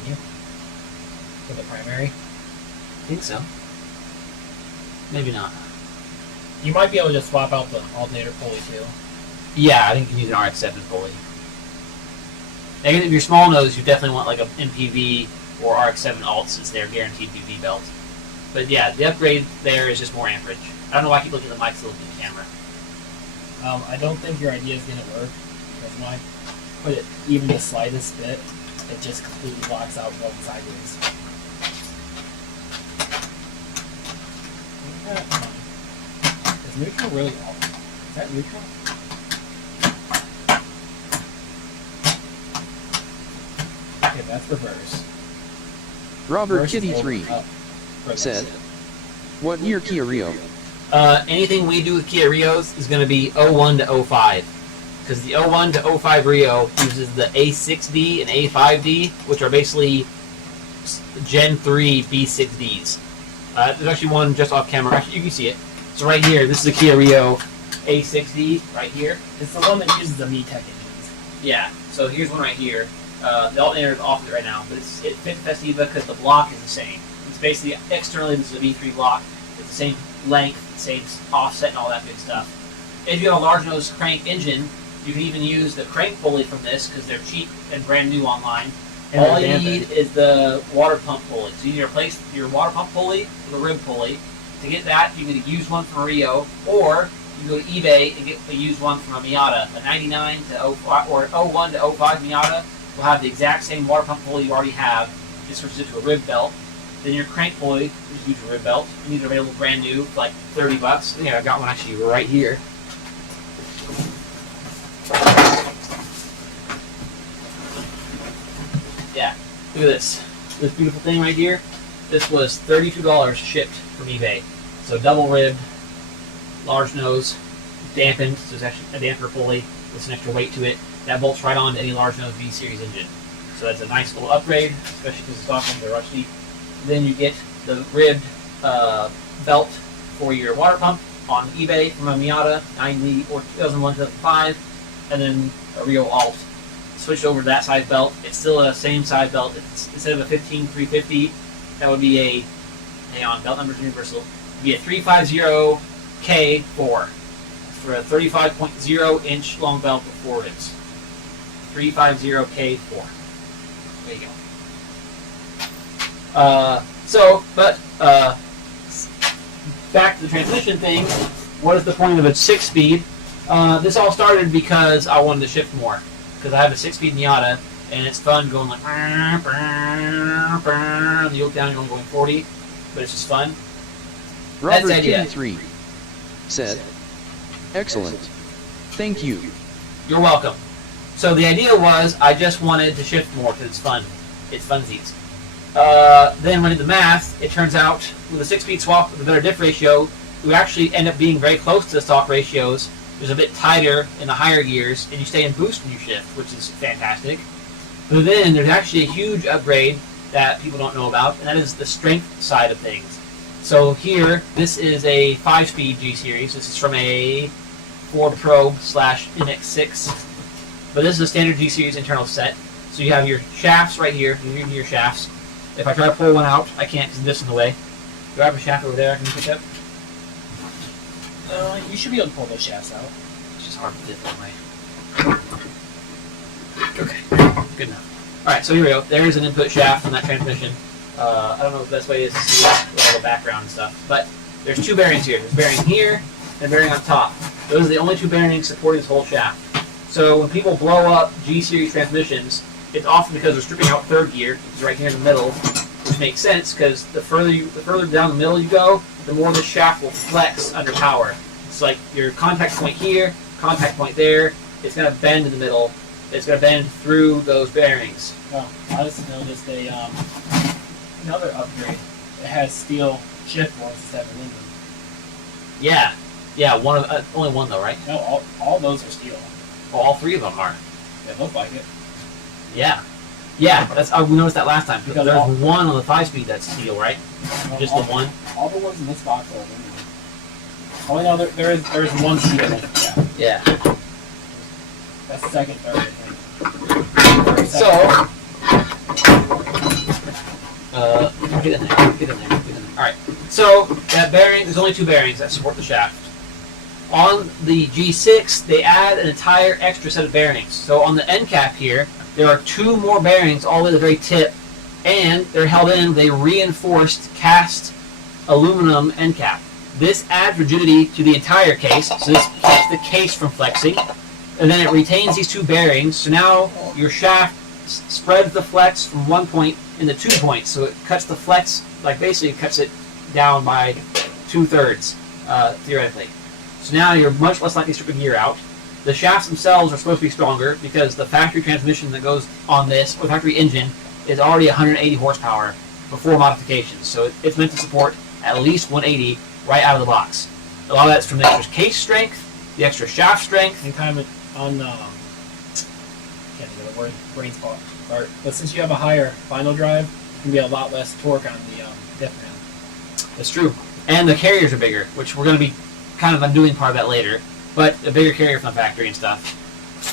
Can you? For the primary? I think so. Maybe not. You might be able to just swap out the alternator pulley too. Yeah, I think you can use an RX-7 pulley. And if you're small nose, you definitely want like an MPV or RX-7 alt since they're guaranteed PV belt. But yeah, the upgrade there is just more amperage. I don't know why I keep looking at the mic still looking at the camera. I don't think your idea is going to work. Because when I put it even the slightest bit, it just completely blocks out going sideways. Is neutral really alt? Is that neutral? Okay, that's reverse. Robert Reverse Kitty is over, 3 up. said, "What year Kia Rio?" Anything we do with Kia Rios is going to be 01 to 05. Because the 01 to 05 Rio uses the A6D and A5D, which are basically Gen 3 B6Ds. There's actually one just off camera. Actually, you can see it. So right here, this is a Kia Rio A6D right here. It's the one that uses the MeTech engines. Yeah, so here's one right here. The alternator is off it right now, but it fits Festiva because the block is the same. It's basically, externally, this is a V3 block. It's the same length, same offset, and all that good stuff. If you have a large nose crank engine, you can even use the crank pulley from this because they're cheap and brand new online. And all you need is the water pump pulley. So you need to replace your water pump pulley with a rib pulley. To get that, you can use one from a Rio, or you can go to eBay and get a used one from a Miata. A 99 to 05 or 01 to 05 Miata will have the exact same water pump pulley you already have. Just switches it to a rib belt. Then your crank pulley, which is used a rib belt, and these are available brand new for like $30. Yeah, I've got one actually right here. Yeah, look at this. This beautiful thing right here. This was $32 shipped from eBay. So double ribbed, large nose, dampened, so it's actually a damper pulley with some extra weight to it. That bolts right on to any large nose V series engine. So that's a nice little upgrade, especially because it's off they're rusty. Then you get the ribbed belt for your water pump on eBay from a Miata 90 or 2001 2005, and then a Rio Alt. Switched over to that size belt. It's still a same size belt. It's, instead of a 15350, that would be a, hang on, belt numbers universal. It'd be a 350K4 for a 35.0 inch long belt with 4 ribs. 350K4. There you go. Back to the transmission thing. What is the point of a 6-speed? This all started because I wanted to shift more. Because I have a 6-speed Miata, and it's fun going like the yoke down and going 40, but it's just fun. Robert Kitty 3 said, "Excellent. Thank you." You're welcome. So the idea was I just wanted to shift more because it's fun. It's funsies. Then when I did the math, it turns out with a 6-speed swap with a better diff ratio, we actually end up being very close to the stock ratios. It was a bit tighter in the higher gears, and you stay in boost when you shift, which is fantastic. But then there's actually a huge upgrade that people don't know about, and that is the strength side of things. So here, this is a 5-speed G-Series. This is from a Ford Probe / MX-6. But this is a standard G-Series internal set. So you have your shafts right here. You your shafts. If I try to pull one out, I can't because this is in the way. Do I have a shaft over there I can pick up? You should be able to pull those shafts out. It's just hard to fit that way. Okay, good enough. All right, so here we go. There's an input shaft on that transmission. I don't know what the best way is to see with all the background and stuff, but there's two bearings here. There's a bearing here and a bearing on top. Those are the only two bearings supporting this whole shaft. So when people blow up G-series transmissions, it's often because they're stripping out third gear, which is right here in the middle, which makes sense because the further down the middle you go, the more the shaft will flex under power. It's like your contact point here, contact point there. It's going to bend in the middle. It's going to bend through those bearings. Oh, I just noticed another upgrade. It has steel shift ones instead of aluminum. Yeah. Only one though, right? No, all those are steel. Well, all three of them are. They look like it. Yeah. That's we noticed that last time. Because there's one on the 5-speed that's steel, right? Just the one. All the ones in this box are aluminum. Oh no, there's one steel one. Yeah. That's second, third, I think. So. Get in there. All right. So that bearing, there's only two bearings that support the shaft. On the G6, they add an entire extra set of bearings. So on the end cap here, there are two more bearings all the way to the very tip, and they're held in with a reinforced cast aluminum end cap. This adds rigidity to the entire case, so this keeps the case from flexing, and then it retains these two bearings, so now your shaft spreads the flex from one point into 2 points, so it cuts the flex, like basically cuts it down by 2/3, theoretically. So now you're much less likely to strip a gear out. The shafts themselves are supposed to be stronger because the factory transmission that goes on this, or factory engine, is already 180 horsepower before modifications. So it's meant to support at least 180 right out of the box. A lot of that's from the extra case strength, the extra shaft strength. And kind of on, can't think of the word, brain spot. But since you have a higher final drive, you can be a lot less torque on the diff man. That's true. And the carriers are bigger, which we're going to be kind of undoing part of that later. But a bigger carrier from the factory and stuff.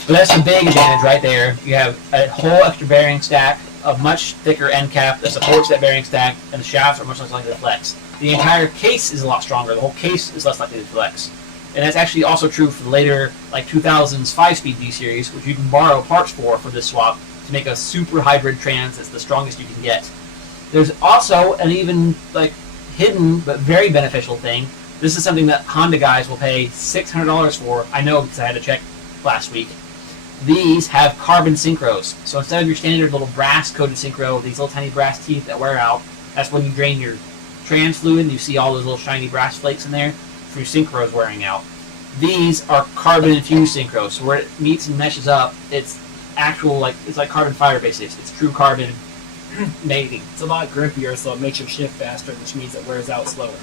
But that's the big advantage right there. You have a whole extra bearing stack, a much thicker end cap that supports that bearing stack, and the shafts are much less likely to flex. The entire case is a lot stronger. The whole case is less likely to flex. And that's actually also true for the later, like 2000s 5-speed D-series, which you can borrow parts for this swap to make a super hybrid trans that's the strongest you can get. There's also an even like hidden but very beneficial thing. This is something that Honda guys will pay $600 for. I know because I had to check last week. These have carbon synchros. So instead of your standard little brass-coated synchro with these little tiny brass teeth that wear out, that's when you drain your trans fluid and you see all those little shiny brass flakes in there through synchros wearing out. These are carbon-infused synchros. So where it meets and meshes up, it's actual, it's like carbon fiber basically. It's true carbon mating. It's a lot grippier, so it makes your shift faster, which means it wears out slower.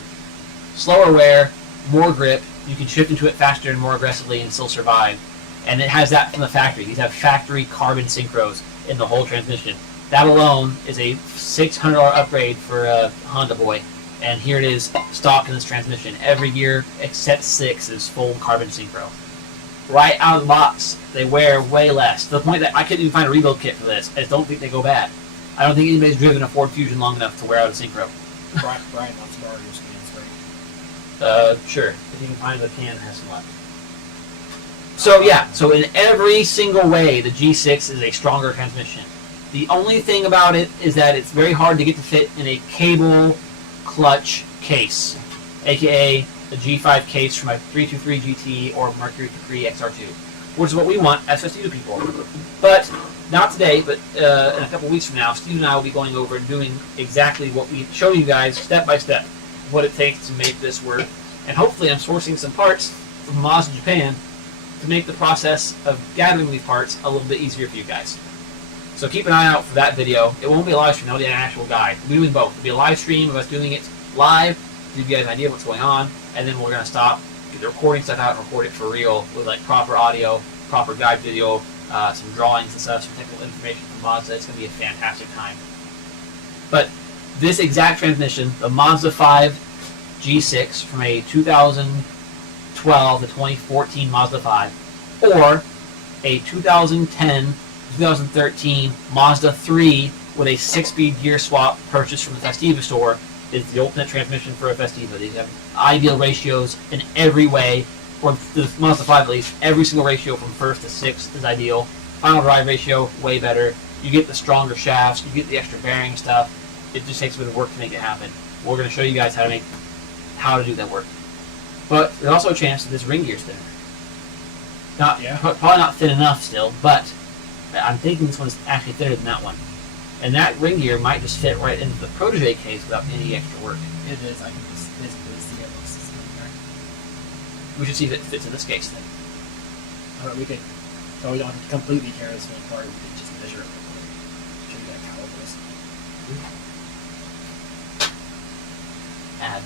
Slower wear, more grip, you can shift into it faster and more aggressively and still survive. And it has that from the factory. These have factory carbon synchros in the whole transmission. That alone is a $600 upgrade for a Honda boy. And here it is, stock in this transmission. Every gear except 6 is full carbon synchro. Right out of the box, they wear way less. To the point that I couldn't even find a rebuild kit for this. I just don't think they go bad. I don't think anybody's driven a Ford Fusion long enough to wear out a synchro. Brian wants to borrow your scans, right? Sure. If you can find the can has some left. So yeah, so in every single way, the G6 is a stronger transmission. The only thing about it is that it's very hard to get to fit in a cable clutch case, aka the G5 case from a 323 GT or Mercury Capri XR2, which is what we want as Festiva people. But not today, but in a couple weeks from now, Steve and I will be going over and doing exactly what we show you guys step by step, what it takes to make this work. And hopefully I'm sourcing some parts from Mazda Japan to make the process of gathering these parts a little bit easier for you guys. So keep an eye out for that video. It won't be a live stream, it'll be an actual guide. We'll be doing both. It'll be a live stream of us doing it live to give you guys an idea of what's going on, and then we're going to stop, get the recording stuff out and record it for real with like proper audio, proper guide video, some drawings and stuff, some technical information from Mazda. It's going to be a fantastic time. But this exact transmission, the Mazda 5 G6 from a 2012 to 2014 Mazda 5, or a 2010 2013 Mazda 3 with a 6-speed gear swap purchased from the Festiva store is the ultimate transmission for a Festiva. These have ideal ratios in every way, or the Mazda 5 at least. Every single ratio from first to sixth is ideal. Final drive ratio, way better. You get the stronger shafts, you get the extra bearing stuff. It just takes a bit of work to make it happen. We're going to show you guys how to do that work. But there's also a chance that this ring gear's thinner. Probably not thin enough still, but I'm thinking this one's actually thinner than that one. And that ring gear might just fit right into the Protege case without any extra work. It is. I can just basically see it. We should see if it fits in this case then. Alright, we could. So we don't have to completely tear this one apart. We could just measure it. Show you that calibers. Add.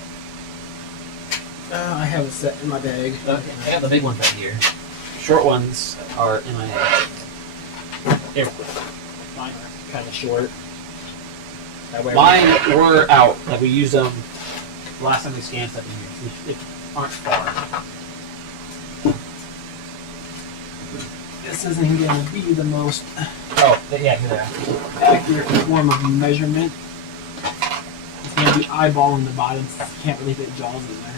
I have it set in my bag. Okay, I got the big ones right here. Short ones are in my bag. Here. Mine are kind of short. That way Mine were out. Like we used them last time we scanned stuff in here. They aren't far. This isn't going to be the most Oh, yeah, here they are. accurate form of measurement. It's going to be eyeballing the bottom, so you can't really fit jaws in there.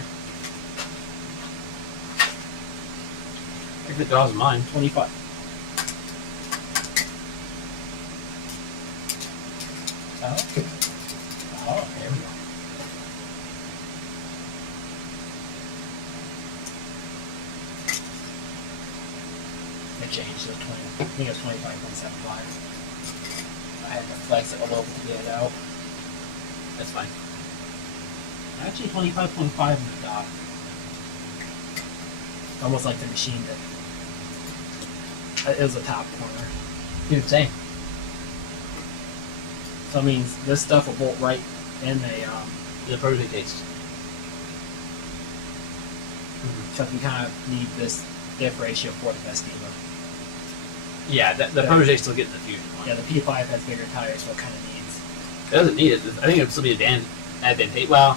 I think the jaws of mine. 25. Oh, There we go. it changed to 20. I think it was 25.75. I had to flex it a little bit to get it out. That's fine. Actually, 25.5 in the dock. Almost like the machine that. It was the top corner. Dude, same. So it means this stuff will bolt right in The Protege case. So you kind of need this diff ratio for the Festiva. Yeah, the Yeah. Protege still getting the fusion one. Yeah, the P5 has bigger tires, so it kind of needs. It doesn't need it. I think it would still be advantageous. Well,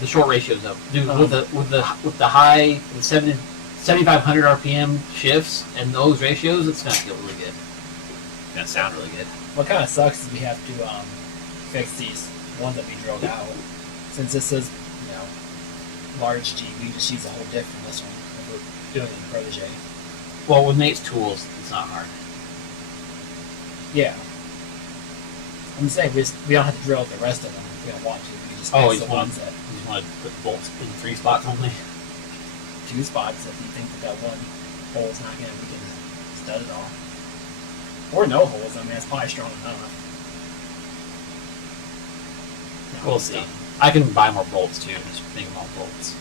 the short ratios though, dude, with the high 7,500 RPM shifts and those ratios, it's gonna feel really good. It's gonna sound really good. What kind of sucks is we have to fix these ones that we drilled out. Since this is, large G, we just use a whole diff from this one if we're doing it in Protege. Well, with Nate's tools, it's not hard. Yeah. I'm saying we don't have to drill out the rest of them if we don't want to. We just Oh, fix you the ones that just want to put bolts in 3 spots only. 2 spots if you think that one hole's not going to, we can stud it off. Or no holes, I mean, it's probably strong enough. No, We'll it's see. done. I can buy more bolts too. Just think about bolts.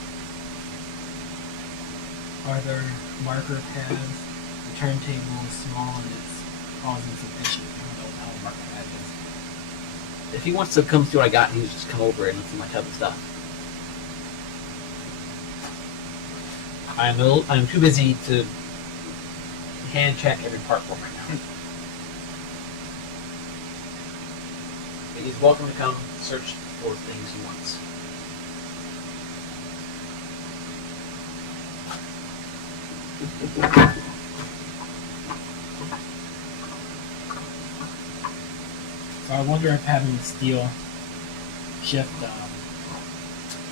Are there marker pads? The turntable is small and it's causing some issues. I don't know how the marker pad is. If he wants to come see what I got, he can just come over and look through my tub of stuff. I'm too busy to hand check every part for him right now. But he's welcome to come search for things he wants. So I wonder if having the steel shift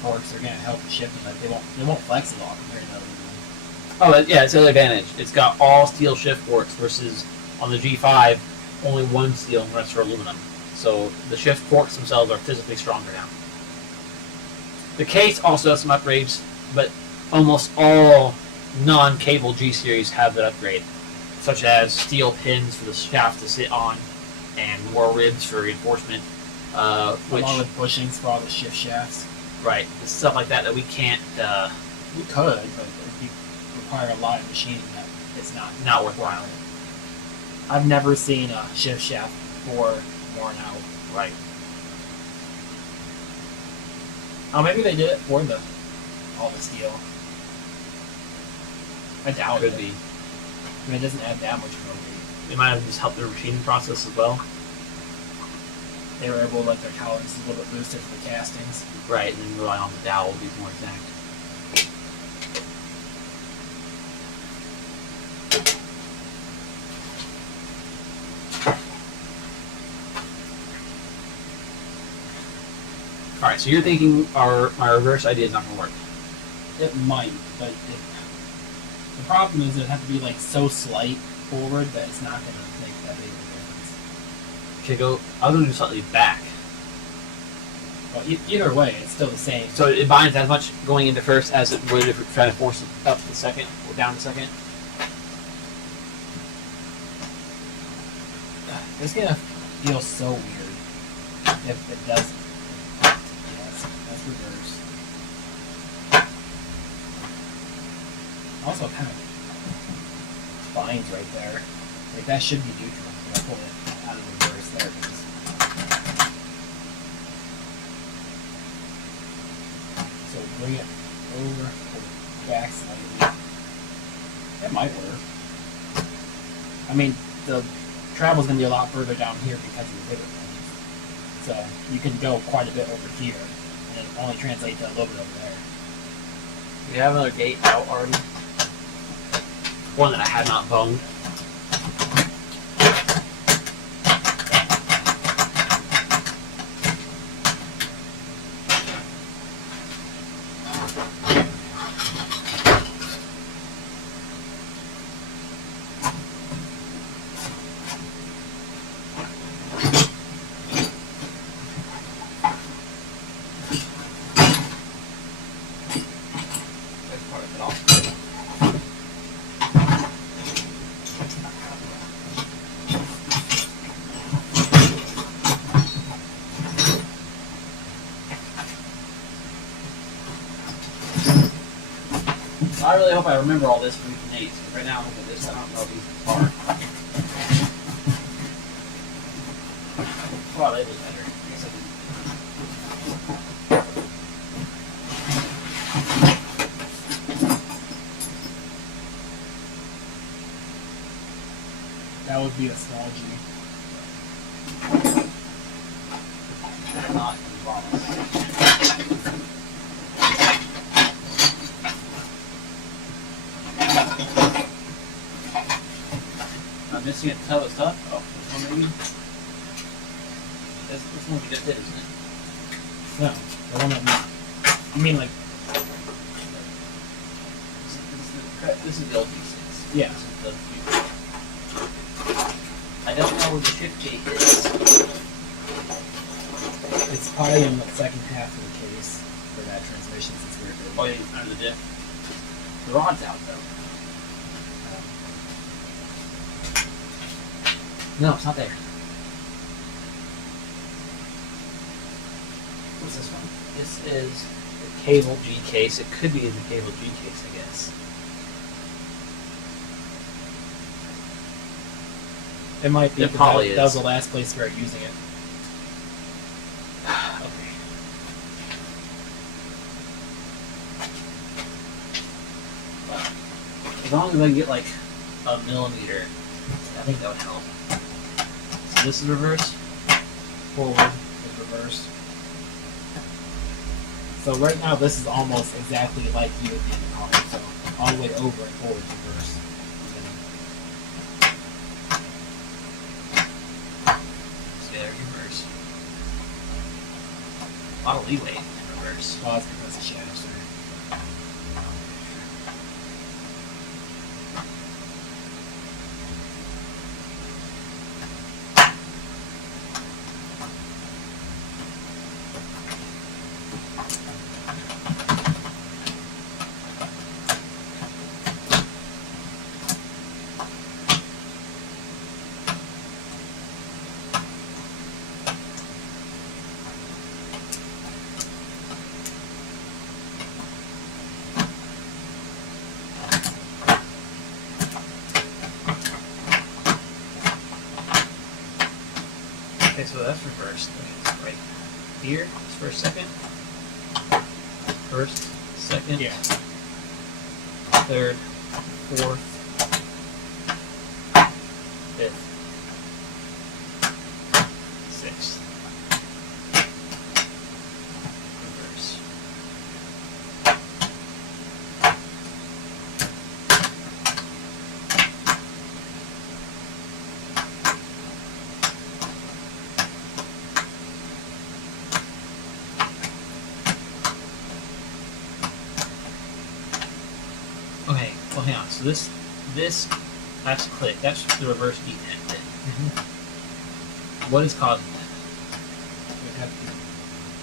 forks are going to help shifting. Like they won't flex at all compared to the other one. Oh, yeah, it's the other advantage. It's got all steel shift forks versus on the G5, only one steel and the rest are aluminum. So the shift forks themselves are physically stronger now. The case also has some upgrades, but almost all non-cable G-Series have that upgrade, such as steel pins for the shaft to sit on and more ribs for reinforcement. Which, along with bushings for all the shift shafts. right, stuff like that we can't, We could, but it would require a lot of machining that it's not worthwhile. I've never seen a shift shaft before worn out. Right. Oh, maybe they did it for all the steel. I doubt Could it. be. I mean, it doesn't add that much weight. It might have just helped their machining process as well. They were able to let their tolerances a little bit boosted for the castings. Right, and then rely on the dowel to be more exact. All right, so you're thinking my reverse idea is not going to work. It might, but the problem is it'd have to be like so slight forward that it's not going to make that big of a difference. Okay, go. I was going to do slightly back. Well, either way, it's still the same. So it binds as much going into first as it would if we're trying to force it up to the second or down to second. It's gonna feel so weird if it doesn't. Yes, that's reverse. Also, kind of binds right there. Like that should be neutral. I pull it out of reverse there. So bring it over, pull it back slightly. That might work. I mean, the travel's going to be a lot further down here because of the river things. So you can go quite a bit over here, and it only translates to a little bit over there. You have another gate out already. One that I had not boned. I really hope I remember all this for week 8. Because right now, look at this. I don't know these far. Wow, that was better. I guess That would be a small G. I did not promise. I'm missing a ton of stuff. Oh, this one maybe? This one we just did, isn't it? No, the one that you mean like This is the old D6. yeah. This is the future. I don't know where the shift gate is. It's probably in the second half of the case for that transmission since we're doing. Oh, yeah, under the diff. The rod's out though. No, it's not there. What's this one? This is the cable G case. It could be in the cable G case, I guess. It might be. It 'cause probably that was is. the last place we were using it. Okay. Well, as long as I get like a millimeter, I think that would help. So this is reverse. Forward is reverse. So right now this is almost exactly like you would be in the car. So all the way over and forward is reverse. Scalar reverse. A lot of leeway in reverse. Well, that's because the shafts are. Okay, so that's reversed. That means right here is first, second. First, second, Yeah. third, fourth, fifth, sixth. Reverse. hang on. So this that's click. That's the reverse detent thing. What is causing that? It would have to be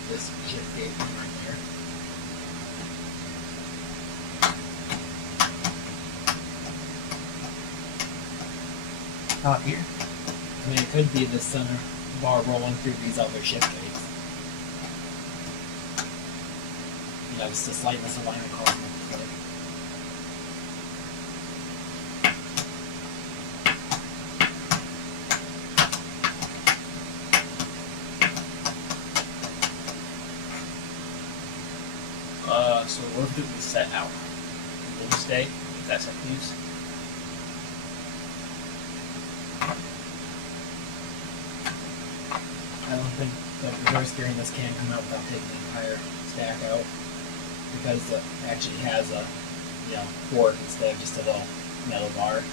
this shift gate thing right there. Not here. I mean, it could be the center bar rolling through these other shift gates. You know, just a slight misalignment causing it to click. So what if it was set out? Will it stay if that's set to use? I don't think the reverse gearing this can come out without taking the entire stack out, because it actually has a fork instead of just a little metal bar.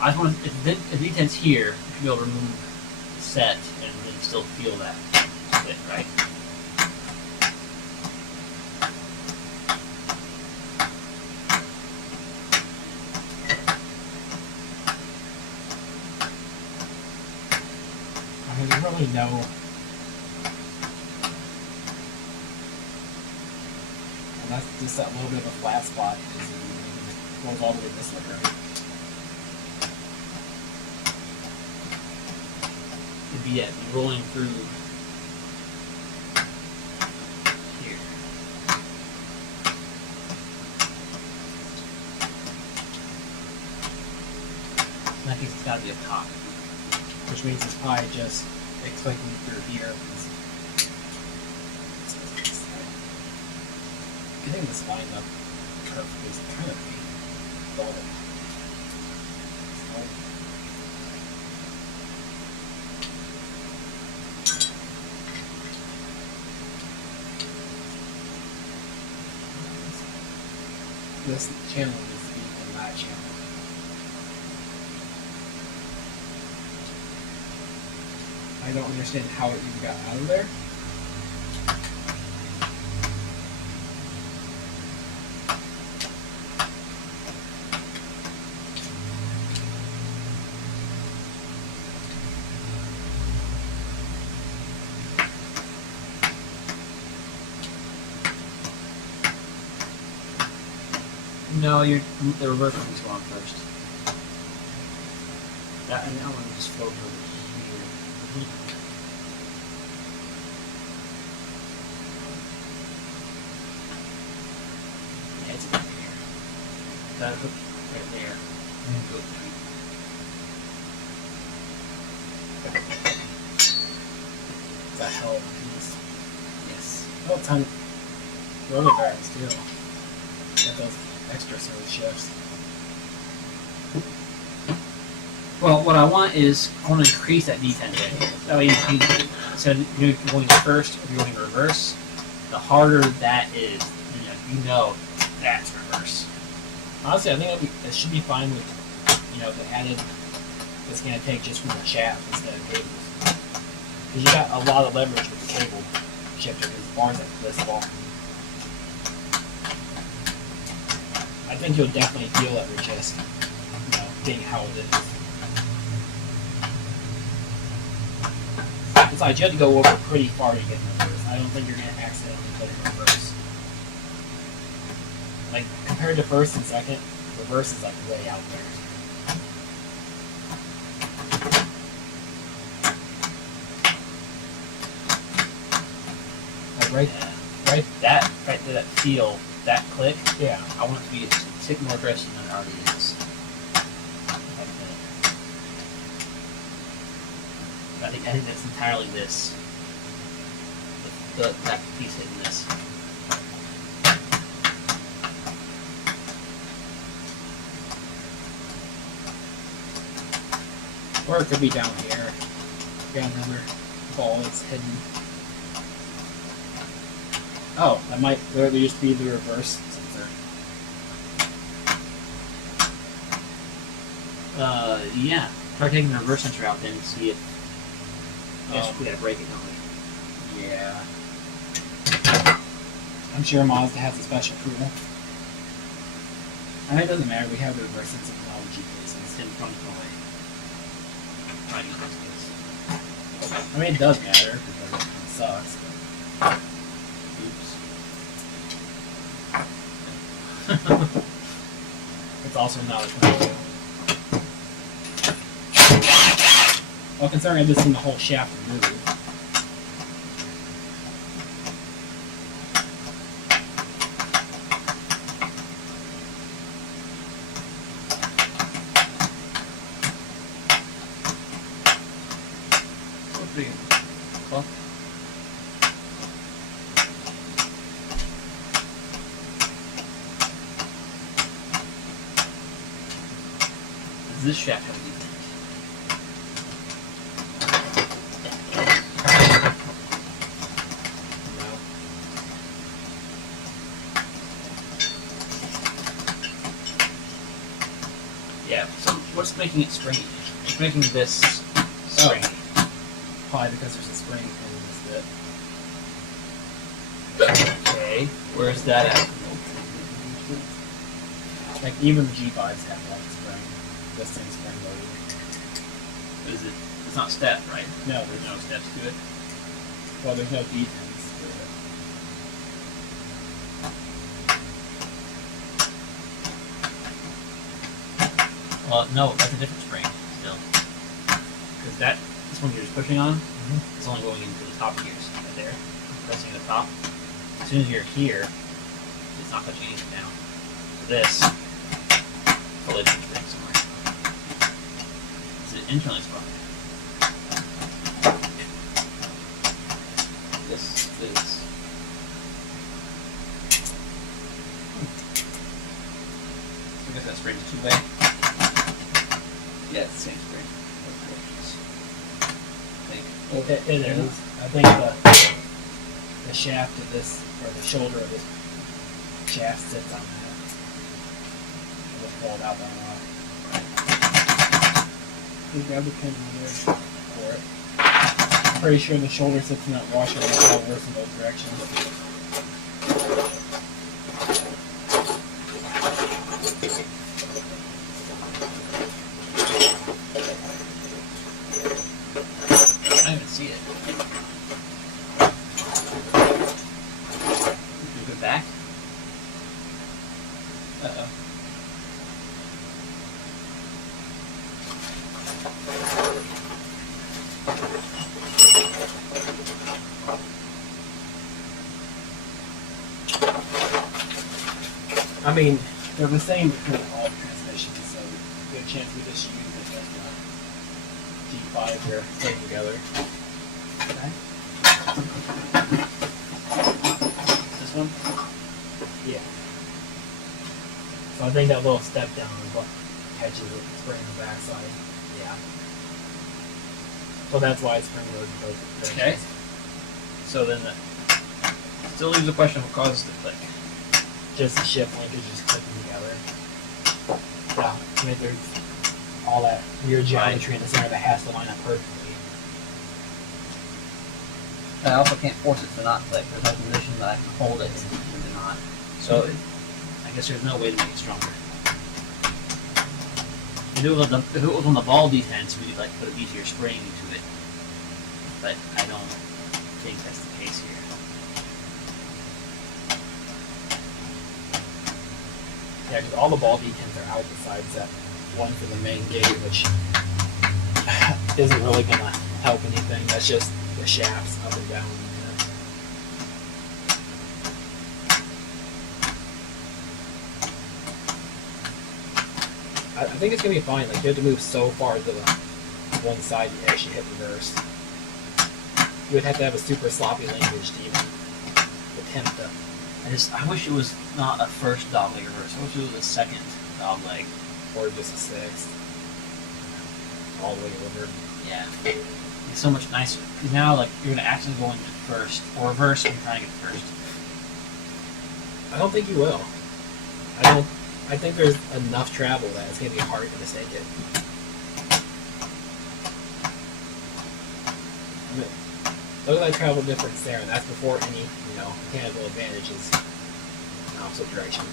I just want if the detent's here, you should be able to remove the set and then still feel that split, right? I mean, there's really no. And that's just that little bit of a flat spot. It goes all the way this way, right? It'd be rolling through here. In that case, it's got to be up top. Which means it's probably just clicking through here. Getting this lined up perfectly is kind of dull. This channel needs to be from that channel. I don't understand how it even got out of there. No, the reverse one needs to go on first. That and that one just float over here. Yeah, it's about here. That hook right there. And go between. It's a hell of a piece. Yes. Oh, ton roller bearings too. Get those extra smooth shifts. Well, what I want is I want to increase that detent rate. That way, instead of you're going first or you're going reverse, the harder that is, you know that's reverse. Honestly, I think it should be fine with, if it added it's going to take just from the shaft instead of cables. Because you got a lot of leverage with the cable shifter because the bar's like this long. I think you'll definitely feel it with just, being how it is. Besides, you have to go over pretty far to get in reverse. I don't think you're going to accidentally put it in reverse. Like, compared to first and second, reverse is like way out there. Like right there, that feel, that click, yeah. I want it to be a tick more aggressive than it already is. I think that's entirely this. That piece hitting this. Or it could be down here. Got another ball that's hidden. Oh, that might. There used to be the reverse sensor. Yeah. Try taking the reverse sensor out then and see if. Oh. We gotta break it, don't we? Yeah. I'm sure Mazda has a special tool. I mean, it doesn't matter. We have the reverse sense of technology cases. It's in front of the way. Trying to use this. I mean, it does matter because it sucks. Oops. It's also not a tornado. Well, considering I just seen the whole shaft move. Pretty cool. Does this shaft have a defense? No. Yeah. So what's making it springy? It's making this springy. Probably because there's a spring in this bit. Okay. Where's that at? Like, even the G5s have like spring. This thing's spring loaded. Is it? It's not stepped, right? No, There's no steps to it. well, there's no defense to it. Well, no, that's a different spring still. Because this one you're just pushing on, it's only going into the top gears right there. Pressing the top. As soon as you're here, it's not touching anything down. This collision spring somewhere. It's an internally spun. This is. I guess that spring's two-way. Yeah, it's the same spring. It is. I think the shaft of this, or the shoulder of this shaft sits on that. I'll just pull it out by now. You grab the pin here for it. I'm pretty sure the shoulder sits in that washer and it's all worse in both directions. I don't even see it. Move it back. Uh-oh. I mean, they're the same between all transmissions, so good chance we just use it as G5 here, staying together. Okay. This one? Yeah. So I think that little step down is what catches it, spring on the backside. Yeah. So that's why it's spring loaded both directions. Okay. So then that still leaves the question of what causes the click. Just the shift linkage just clicking together. Yeah. I mean, there's all that weird geometry in the center that has to line up perfectly. I also can't force it to not click. There's no position that I can hold it and to not. So I guess there's no way to make it stronger. If it was on the ball defense, we could like put a easier spring into it. But I don't think that's the case here. Yeah, because all the ball beacons are out besides that one for the main gate, which isn't really going to help anything. That's just the shafts up and down. I think it's going to be fine. Like, you have to move so far to the one side you actually hit reverse. You would have to have a super sloppy linkage to even attempt to. I wish it was not a first dog leg reverse. I wish it was a second dog leg. Or just a sixth. All the way over. Yeah. It's so much nicer. Because now, like, you're going to actually go into first, or reverse when you're trying to get first. I don't think you will. I think there's enough travel that it's going to be hard to mistake it. I mean, look at that travel difference there, and that's before any, mechanical advantages in the opposite direction.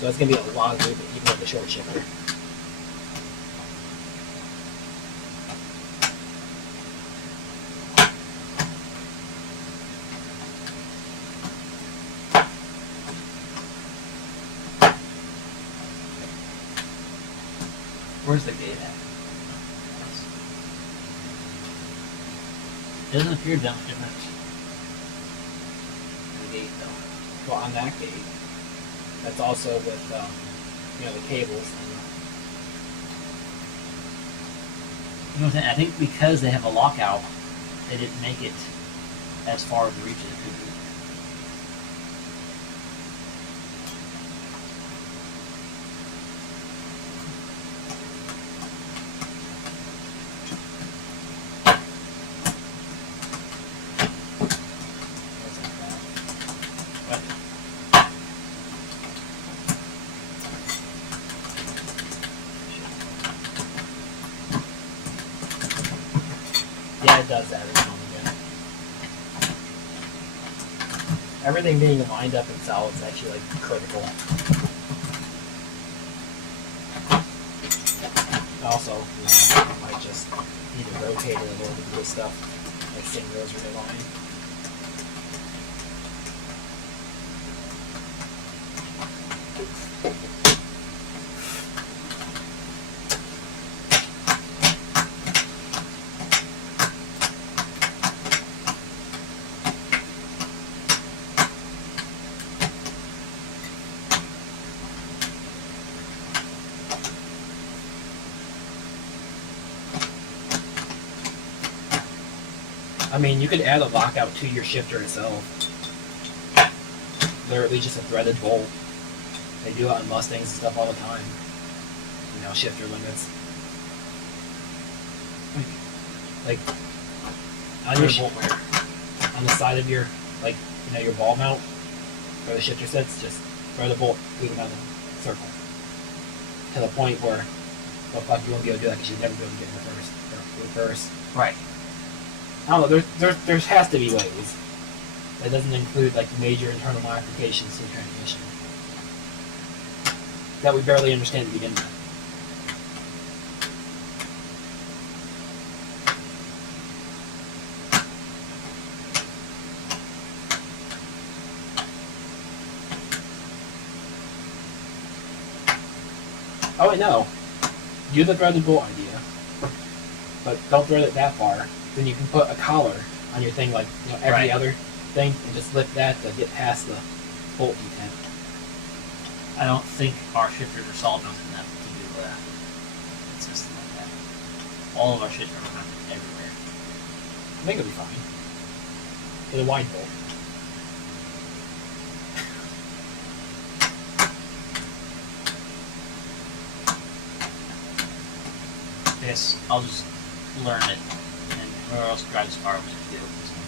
So it's going to be a lot of movement even with the short shifter. Where's the gate at? It doesn't appear that much different. The gate though. Well, on that gate, that's also with the cables. You know what I'm saying? I think because they have a lockout, they didn't make it as far as the reach as it could be. Yeah, it does that every now and again. Everything being lined up in solid is actually like critical. Also, I might just need to rotate it a little bit with stuff, like seeing those realign. I mean, you could add a lockout to your shifter itself. Literally just a threaded bolt. They do it on Mustangs and stuff all the time. Shifter limits. Like on your on the side of your your ball mount where the shifter sits, just thread a bolt through the circle to the point where fuck you won't be able to do that because you'd never be able to get in reverse. Right. I don't know. There has to be ways. That doesn't include major internal modifications to the transmission that we barely understand to begin with. Oh wait, no. Do the threaded bolt idea, but don't thread it that far. Then you can put a collar on your thing, every Right. other thing, and just lift that to get past the bolt detent. I don't think our shifters are solid enough to do a system like that. All of our shifters are mounted everywhere. I think it'll be fine. With a wide bolt. Yes, I'll just learn it, and whoever else drives the car will just deal with this one.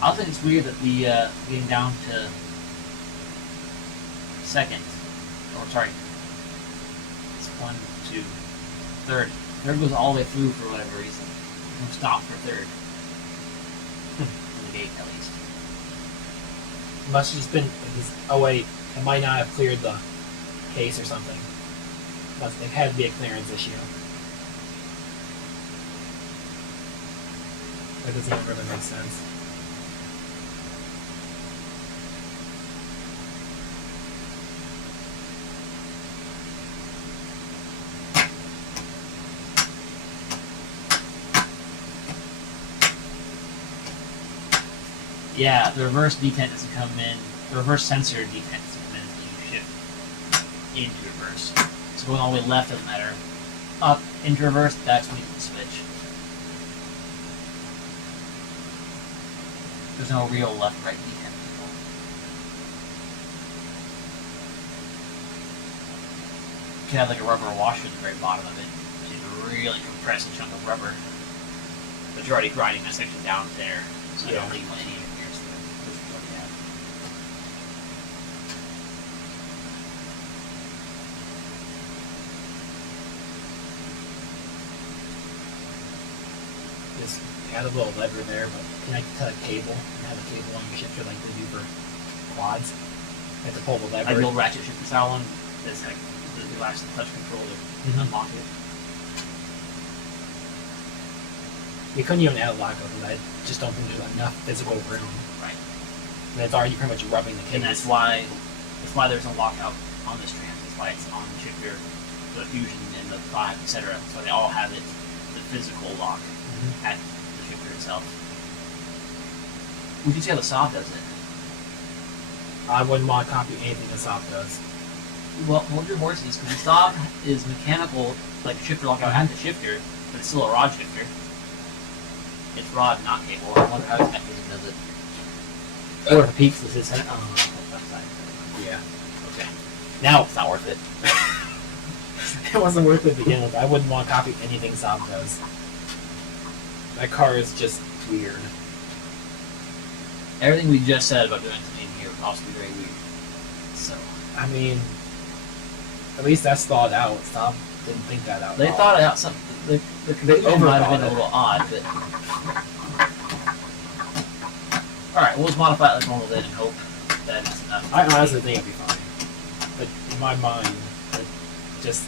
I also think it's weird that the getting down to second, or sorry, it's 1, 2, third. Third goes all the way through for whatever reason. No stop for third. In the gate, at least. It must have just been. Oh wait, it might not have cleared the case or something. It had to be a clearance issue. That doesn't even really make sense. Yeah, the reverse detent doesn't come in. The reverse sensor detent doesn't come in until you shift into reverse. So going all the way left doesn't matter. Up into reverse, that's when you can switch. There's no real left-right detent. You can have a rubber washer at the very bottom of it. So you can really compress a chunk of rubber. But you're already grinding that section down there. So you don't leave any interference there. This is what you have. Just add a little lever there, but connect it to a cable and have a cable on your shifter like they do for quads. have to pull the lever. Like the old ratchet shifter style one. That's like the last touch control to unlock it. You couldn't even add a lock because I just don't think there's enough physical room. Right. And it's already pretty much rubbing the case. And that's why there's no lockout on this trans. That's why it's on the shifter, the Fusion and the 5, etc. So they all have it, the physical lock at the shifter itself. Would you see how the Saab does it? I wouldn't want to copy anything the Saab does. Well, hold your horses, because the Saab is mechanical, like shifter lockout at the shifter, but it's still a rod shifter. It's rod, not cable. I wonder how his mechanism does it. Or if it peaks, this is left side. Yeah. Okay. Now it's not worth it. It wasn't worth it to begin with. I wouldn't want to copy anything Saab does. That car is just weird. Everything we just said about doing something here would also be very weird. So I mean, at least that's thought out. Saab didn't think that out. they thought out something. The confusion might have been a little odd, but all right, we'll just modify it like normal then and hope that it's enough. I honestly think it'd be fine. But in my mind, it just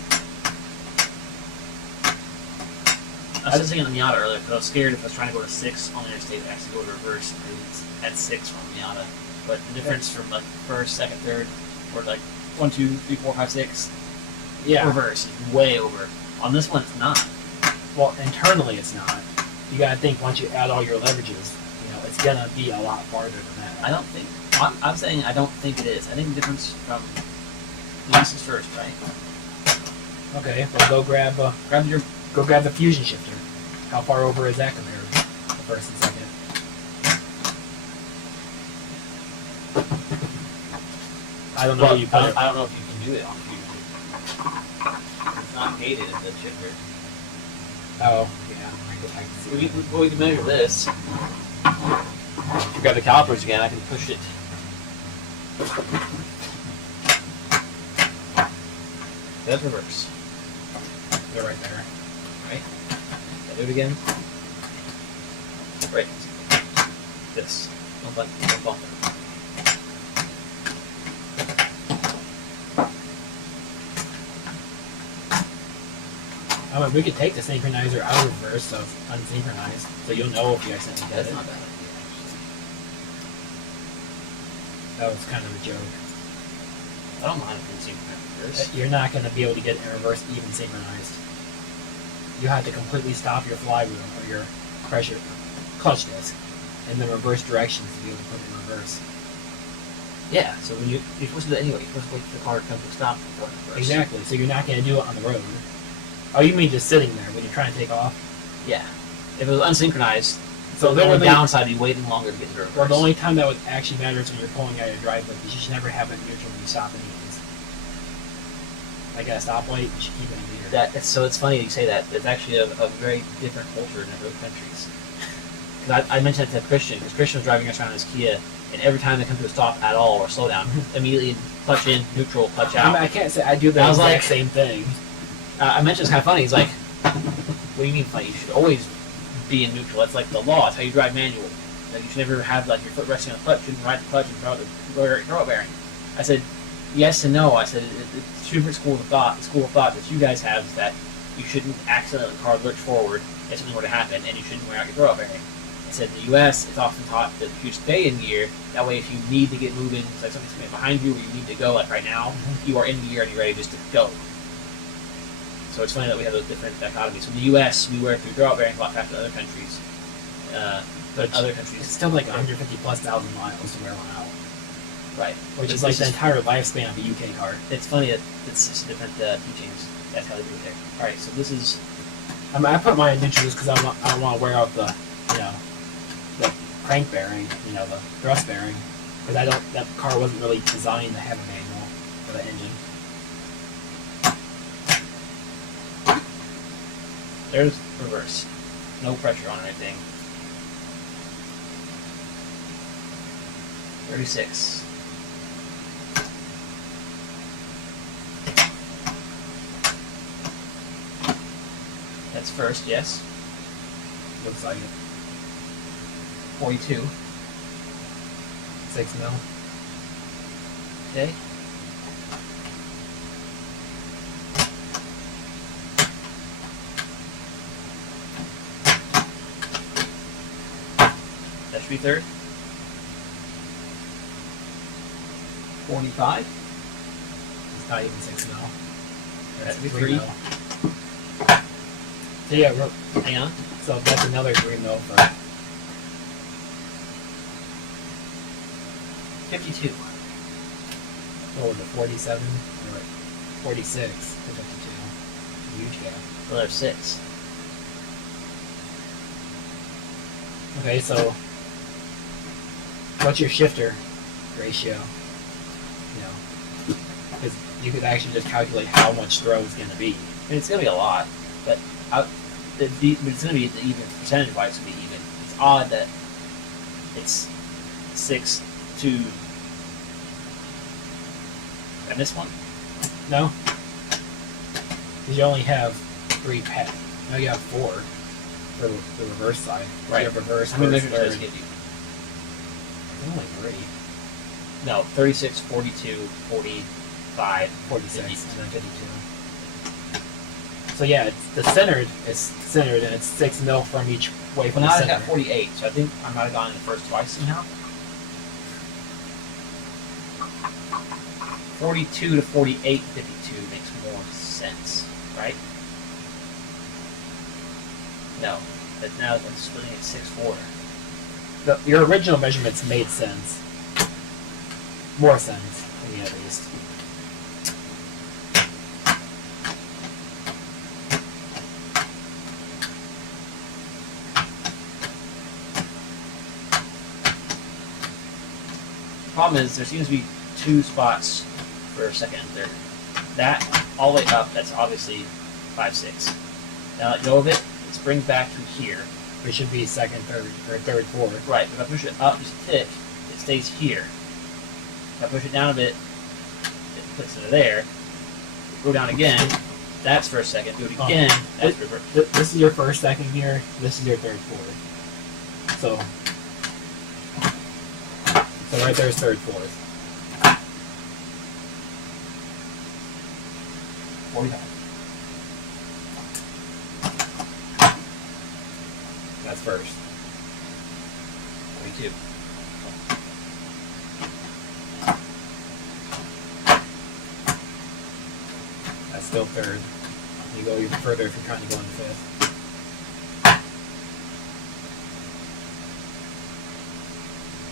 I was just thinking of the Miata earlier because I was scared if I was trying to go to 6 on the interstate, I actually go to reverse because it's at 6 from the Miata. But the difference from like first, second, third, or like 1, 2, 3, 4, 5, 6, yeah. reverse is way over. On this one, it's not. Well, internally it's not. You gotta think once you add all your leverages, you know, it's gonna be a lot farther than that. I don't think. I'm saying I don't think it is. I think the difference from this is first, right? Okay, well go grab the fusion shifter. How far over is that compared to the first and second? I don't know. Well, You put it. I don't know if you can do it on fusion. It's not gated at the shifter. Oh, yeah. I can see that. We can measure this. If you grab the calipers again, I can push it. That's reverse. They're right there. Right? Can I do it again? Right. This. Don't bump it. I mean, we could take the synchronizer out of reverse of unsynchronized, so you'll know if you accidentally did That's it. not bad. That was kind of a joke. I don't mind if it's synchronized reverse. You're not going to be able to get in reverse even synchronized. You have to completely stop your flywheel or your pressure clutch disc in the reverse directions to be able to put it in reverse. Yeah, so when you're supposed to do that anyway. You're supposed to wait for the car to come to a stop before it reverse. Exactly. So you're not going to do it on the road. Oh, you mean just sitting there when you're trying to take off? Yeah. If it was unsynchronized, So the only literally, downside would be waiting longer to get into reverse. well, the only time that would actually matter is when you're pulling out your driveway, because you should never have it neutral when you stop anyways. Like at a stoplight, you should keep it in gear. So it's funny you say that. It's actually a very different culture in other countries. Because I mentioned that to Christian, because Christian was driving us around his Kia, and every time they come to a stop at all or slow down, immediately clutch in, neutral, clutch I out. mean, I can't say I do the I was exact like- same thing. I mentioned it's kind of funny. He's like, "What do you mean funny? You should always be in neutral. That's like the law. It's how you drive manual. Like you should never have like your foot resting on the clutch. You shouldn't ride the clutch and throw it bearing." I said, "Yes and no." I said, "It's two different schools of thought. The school of thought that you guys have is that you shouldn't accidentally let the car lurch forward if something were to happen, and you shouldn't wear out your throw bearing." I said, "In the U.S., it's often taught that you stay in gear. That way, if you need to get moving, it's like something's coming behind you, or you need to go, like right now, you are in gear and you're ready just to go." So it's funny that we have those different dichotomies. So in the U.S., we wear through throw bearings a lot faster than other countries. But other countries, It's still like 150,000+ miles to wear one out, right? which But is like this the entire lifespan of a UK car. It's funny that it's just different teachings. That's how they do it there. All right, so this is I mean, I put mine in neutral just because I don't want to wear out the, you know, the crank bearing, you know, the thrust bearing, because that car wasn't really designed to have a manual for the engine. there's reverse, no pressure on anything. 36. That's first, yes. Looks like it. 42. 6 mil. Okay. That should be third. 45. It's not even 6 mil. That's That's 3 three. mil. So yeah, Hang on. so that's another 3 mil for 52. what was it, 47 or 46 to 52. Huge gap. Another 6. Okay, so what's your shifter ratio? You know, because you could actually just calculate how much throw is going to be. I mean, it's gonna be a lot, but it's gonna be even percentage-wise. It's gonna be even. It's odd that it's 6 to. Did I miss one? No, because you only have 3 pet. Now you have 4 for the reverse side. Right. You have reverse. How many first, measures does third. it give you? Only 3. No, 36, 42, 45, 46 52. and then 52. So yeah, it's the centered is centered and it's 6 mil from each way from Well, now the I center. got 48, so I think I might have gone in the first twice somehow. 42 to 48, 52 makes more sense, right? No, but now I'm splitting it 6-4. Your original measurements made sense. More sense, to me at least. Problem is, there seems to be 2 spots for second and third. That, all the way up, that's obviously 5, 6. Now let go of it, it springs back to here. It should be second, third, or third, fourth. Right, but if I push it up just a tick, it stays here. If I push it down a bit, it clicks into there. Go down again, that's first, second. Do it again, that's reverse. This is your first, second gear. This is your third, fourth. So right there is third, fourth. 45. That's first. 42. That's still third. You go even further if you're trying to go into fifth.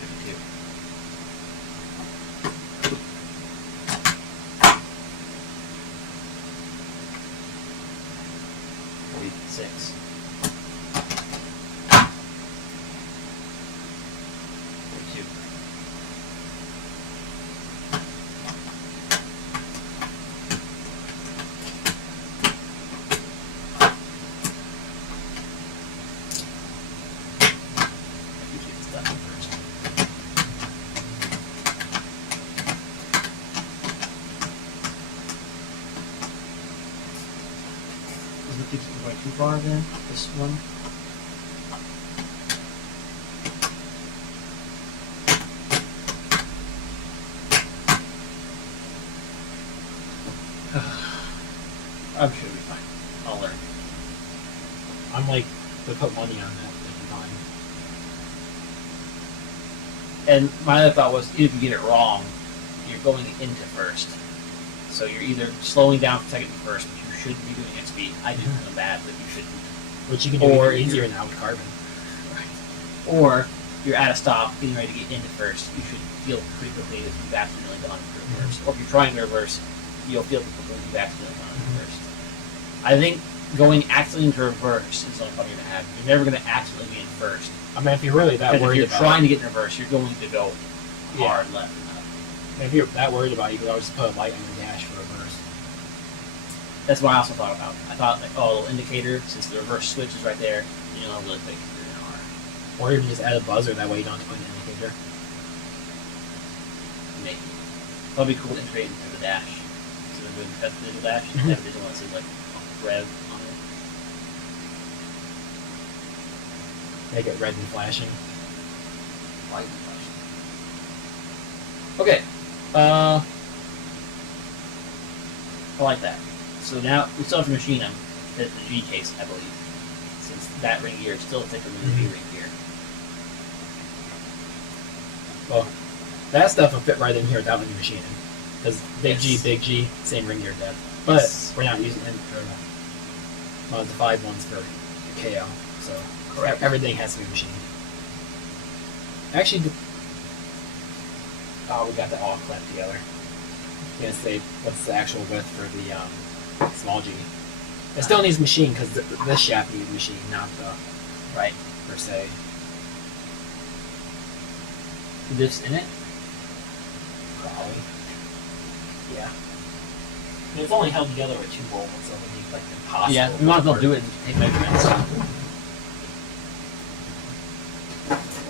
52. 46. 42. 52 is done first. Doesn't it keep going too far then? This one? I'm sure it'll be fine. I'll learn. I'm like to put money on that every time. And my other thought was, if you get it wrong, you're going into first. So you're either slowing down from second to first, which you should be doing at speed. I did them bad, but you shouldn't. Which you can do Or even easier you're- now with carbon. Or you're at a stop, getting ready to get into first. You should feel pretty quickly that you've accidentally gone into reverse. Or if you're trying to reverse, you'll feel quickly that you've accidentally gone into reverse. I think going accidentally into reverse is the only problem you're going to have. You're never going to accidentally be in first. I mean, if you're really that Because if worried you're about trying to get in reverse, you're going to go Yeah. hard left and up. if you're that worried about it, you could always put a light on your dash for reverse. That's what I also thought about. I thought, like, oh, a little indicator, since the reverse switch is right there, you know, really quick, you're in R. Or even just add a buzzer, that way you don't have to put an indicator. Maybe. That'd be cool to integrate into the dash. So they're doing the digital dash, Mhm. that digital one says, like, rev on it. Make it red and flashing. Light and flash. Okay, I like that. So now we still have to machine them. The G case, I believe, since that ring gear is still thicker than the V ring gear. Well, that stuff will fit right in here without any machining. Because big Yes. Big G, same ring gear depth. But Yes. we're not using it for the 5 ones for KO. So Correct. everything has to be machined. Actually, we got that all clamped together. I'm gonna say what's the actual width for the small G. It still needs machine because this shaft needs machine, not the Right. per se. This in it? Probably. Yeah. I mean, it's only held together with 2 bolts, so it would be like impossible. Yeah, we might as well do it and take measurements.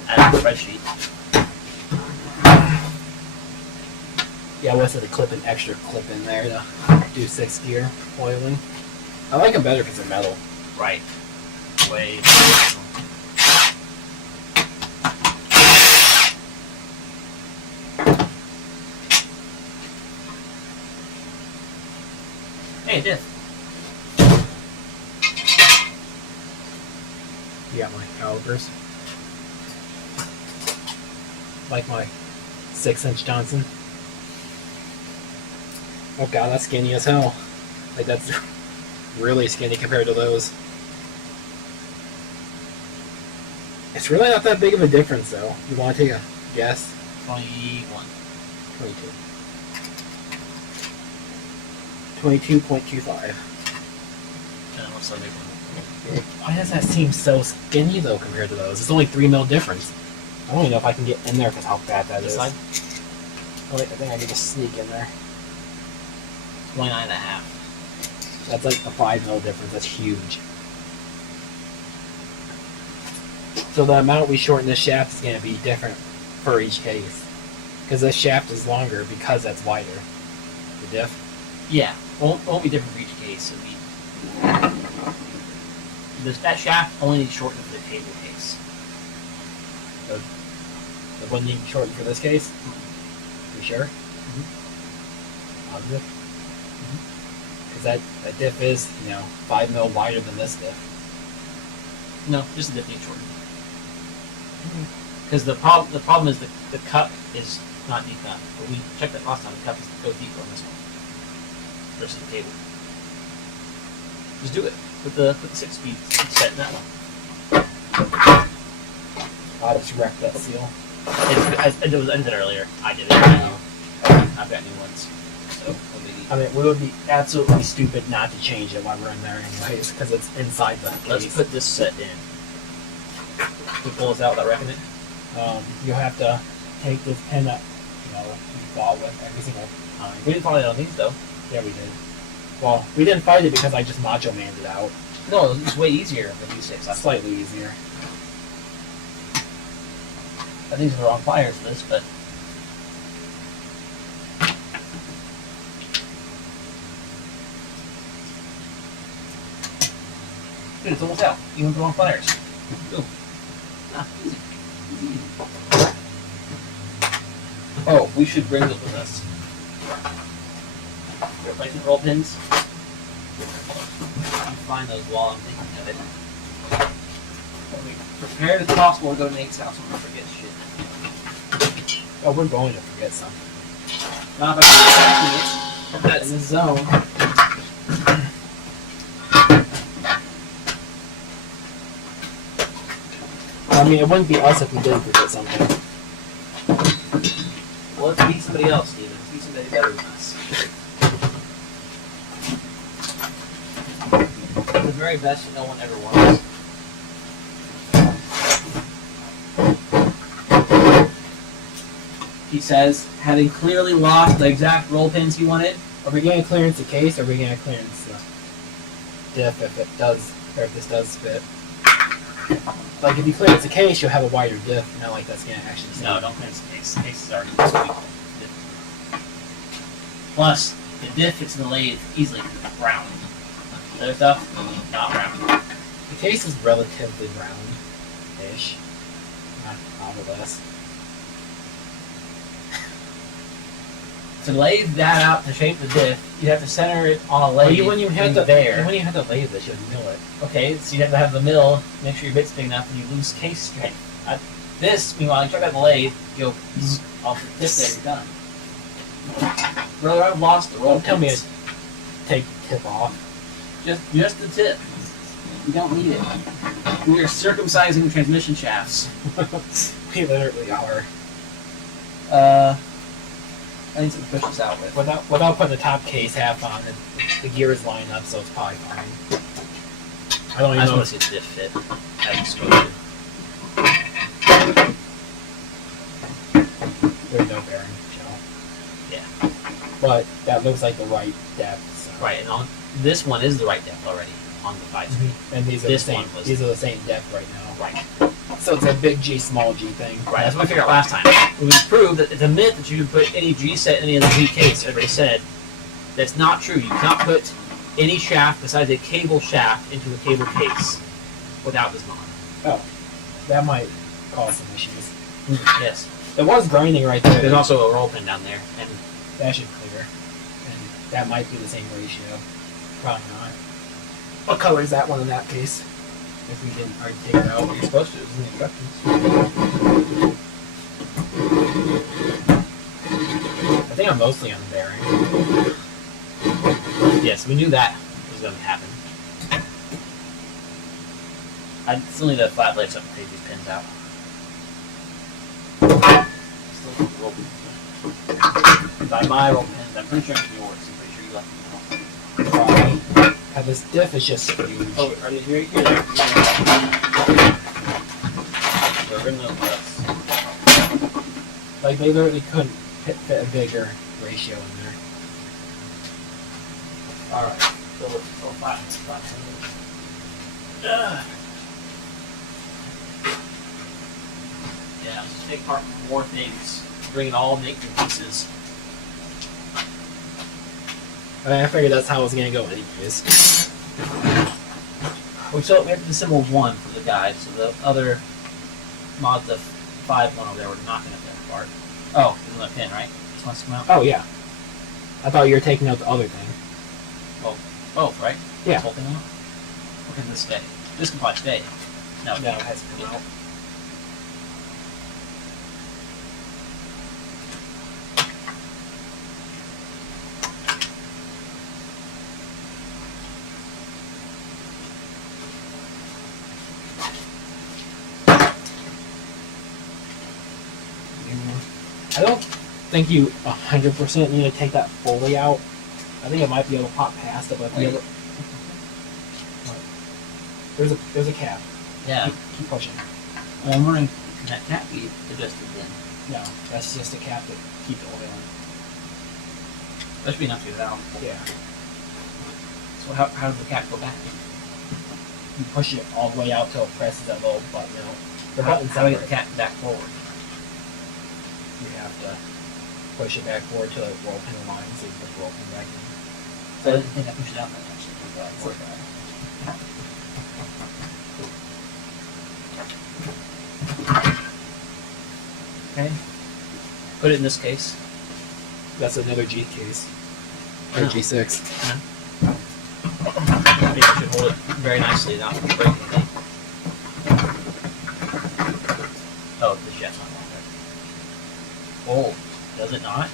Add a spreadsheet. Yeah, I wanted to clip an extra clip in there to do 6 gear oiling. I like them better because they're metal. Right. Way. Hey, Diff. You got my calipers. Like my 6-inch Johnson. Oh god, that's skinny as hell. Like that's really skinny compared to those. It's really not that big of a difference though. You want to take a guess? 21. 22. 22.25. What's the big one? Why does that seem so skinny though compared to those? It's only 3 mil difference. I don't even know if I can get in there because how bad that This is. side? Oh wait, I think I need to sneak in there. 29.5. That's like a 5 mil difference. That's huge. So the amount we shorten this shaft is going to be different for each case. Because this shaft is longer because that's wider. The diff. Yeah, won't be different for each case. It'll be that shaft only needs shortened for the table case. It wouldn't even shorten for this case? You sure? Positive? Because that diff is, 5 mil wider than this diff. No, just the diff needs shortened. Because the problem is the cup is not deep enough. But we checked that last time. The cup goes deeper on this one versus the table. Just do it with the 6-speed set in that one. I just wrecked that seal. I did it earlier. I did it. I've got new ones. So I mean, we would be absolutely stupid not to change it while we're in there anyways, because it's inside the case. let's put this set in. We pull this out without wrecking it. You'll have to take this pin that, you fought with every single time. We didn't follow that on these though. Yeah, we did. Well, we didn't fight it because I just macho manned it out. No, it's way easier than U6. That's slightly easier. I think these are the wrong pliers for this, but dude, it's almost out. Even with the wrong pliers. Boom. Ah, easy. Easy. Oh, we should bring those with us. Replacement roll pins. Find those while I'm thinking of it. I'll be prepared as possible to go to Nate's house when I forget shit. Oh, we're going to forget something. Not if I forget That's in the zone. I mean, it wouldn't be us if we did forget something. Well, let's beat somebody else, Steven. Let's beat somebody better than us. The very best that no one ever wants. He says, having clearly lost the exact roll pins he wanted. Are we going to clearance the case, or are we going to clearance the diff if it does, or if this does fit? Like, if you clearance the case, you'll have a wider diff, not like that's going to actually fit. No, don't cleanse the case. The case is already sweet. Plus, the diff fits in the lathe easily because it's round. The other stuff, not round. The case is relatively round-ish. Not all of us. to lay that out to shape the diff, you have to center it on a Well, lathe. you wouldn't even have to. there. You wouldn't even have to lay this. You'd mill it. Okay, so you have to have the mill, make sure your bit's big enough, and you lose case strength. This, meanwhile, you try to have the lathe, you go off the tip there, you're done. Brother, I've lost the roll. Don't tell me pins. to take the tip off. Just the tip. You don't need it. We are circumcising transmission shafts. We literally are. I need to push this out with. Without putting the top case half on, the gears line up, so it's probably fine. I don't I even just know. want to see the diff fit. As it's supposed to. There's no bearing, Joe. Yeah. But that looks like the right depth. So. Right, and on this one is the right depth already on the 5 speed. And these are This the same. one was- These are the same depth right now. Right. So it's a big G, small G thing. Right, that's what we figured out last time. We proved that it's a myth that you can put any G set in any other G case. Everybody said that's not true. You cannot put any shaft besides a cable shaft into a cable case without this mod. Oh, that might cause some issues. Yes. It was grinding right there. There's also a roll pin down there, and That should clear. And that might be the same ratio. Probably not. What color is that one in that case? If we didn't already take it out. you're supposed to. It's in the instructions. I think I'm mostly on the bearing. Yes, we knew that was going to happen. I still need a flat blade so I can take these pins out. Still need the roll pins. By my roll pins, I'm pretty sure it's yours. I'm pretty sure you left them Right. This diff is just huge. Oh, are they here? Here. They're in the press. Like they literally couldn't fit a bigger ratio in there. Alright. So let's go flat. Yeah, let's just take apart more things. Bring it all, make new pieces. I figured that's how it was gonna go anyways. We have to assemble one for the guide, so the other Mazda 5 one over there, we're not going to fit apart. Oh, there's another pin, right? This wants to come out? Oh yeah. I thought you were taking out the other thing. Both, right? Yeah. This whole thing out? Or can this stay? This can probably stay. No, No, it has to come out. I don't think you 100% need to take that fully out. I think it might be able to pop past it, but the Wait. other... There's a cap. Yeah. Keep pushing. Well, I'm wondering, can that cap be adjusted then? No, that's just a cap to keep the oil in. That should be enough to get it out. Yeah. So how does the cap go back? You push it all the way out till it presses that little button out. The How button's do I get the separate. cap back forward? You have to push it back forward till it roll pin aligns, so you put the roll pin back in. So I didn't think I pushed it out that much. Okay. Put it in this case. That's another G case. Or Oh. G6. Maybe I should hold it very nicely, not break anything. Oh, the shaft's not long. Oh, does it not?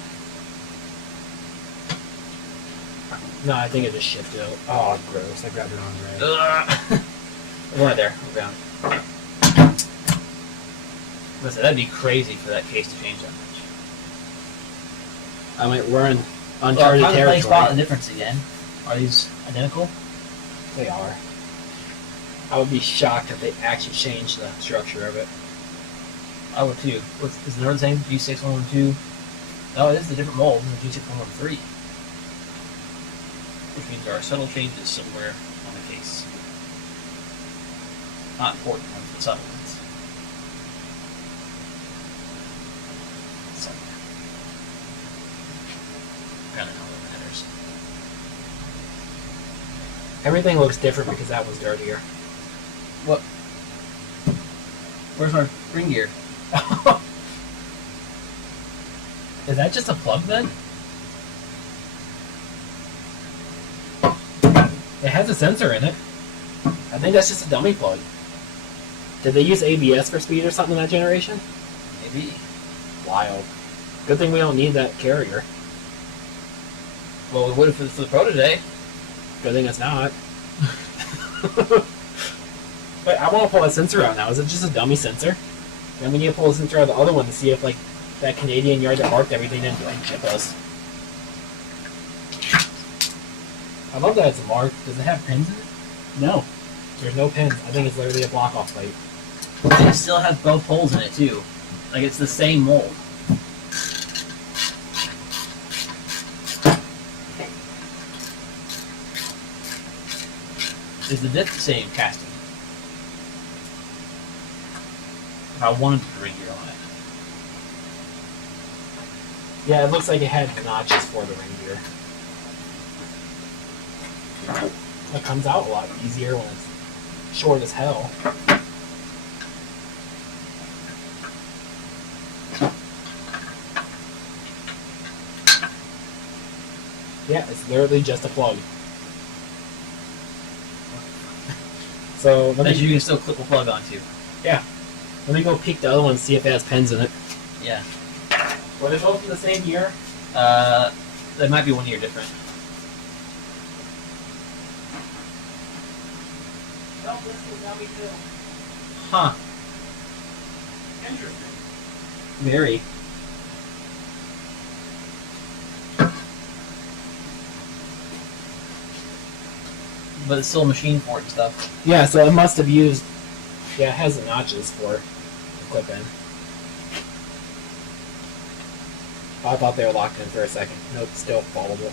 No, I think it just shifted out. Oh, gross. I grabbed it on right. Ugh. One right there, around. Listen, that'd be crazy for that case to change that much. I mean, we're in Well, uncharted how did they spot the territory. difference again? Are these identical? They are. I would be shocked if they actually changed the structure of it. I would too. Is the number the same? G6112? No, it is the different mold than the G6113. Which means there are subtle changes somewhere on the case. Not important ones, but subtle ones. Somewhere. Apparently not what matters. Everything looks different because that was dirtier. What? Where's my ring gear? Is that just a plug then? has a sensor in it. I think that's just a dummy plug. Did they use ABS for speed or something in that generation? Maybe. Wild. Good thing we don't need that carrier. Well, we would have for the Pro today. Good thing it's not. But I want to pull that sensor out now. Is it just a dummy sensor? Then we need to pull the sensor out of the other one to see if like that Canadian yard that marked everything didn't like chip us. I love that it's marked. Does it have pins in it? No. There's no pins. I think it's literally a block off plate. And it still has both holes in it too. Like it's the same mold. Is the diff the same casting? If I wanted to put ring gear on it. Yeah, it looks like it had notches for the ring gear. It comes out a lot easier when it's short as hell. Yeah, it's literally just a plug. So let That you me, can still clip a plug onto. let me go peek the other one and see if it has pins in it. Yeah. Were they both from the same year? They might be 1 year different. No, this is dummy too. Huh. Interesting. Very. But it's still a machine for it and stuff. Yeah, so it must have used. Yeah, it has the notches for the clip in. I thought they were locked in for a second. Nope, still foldable.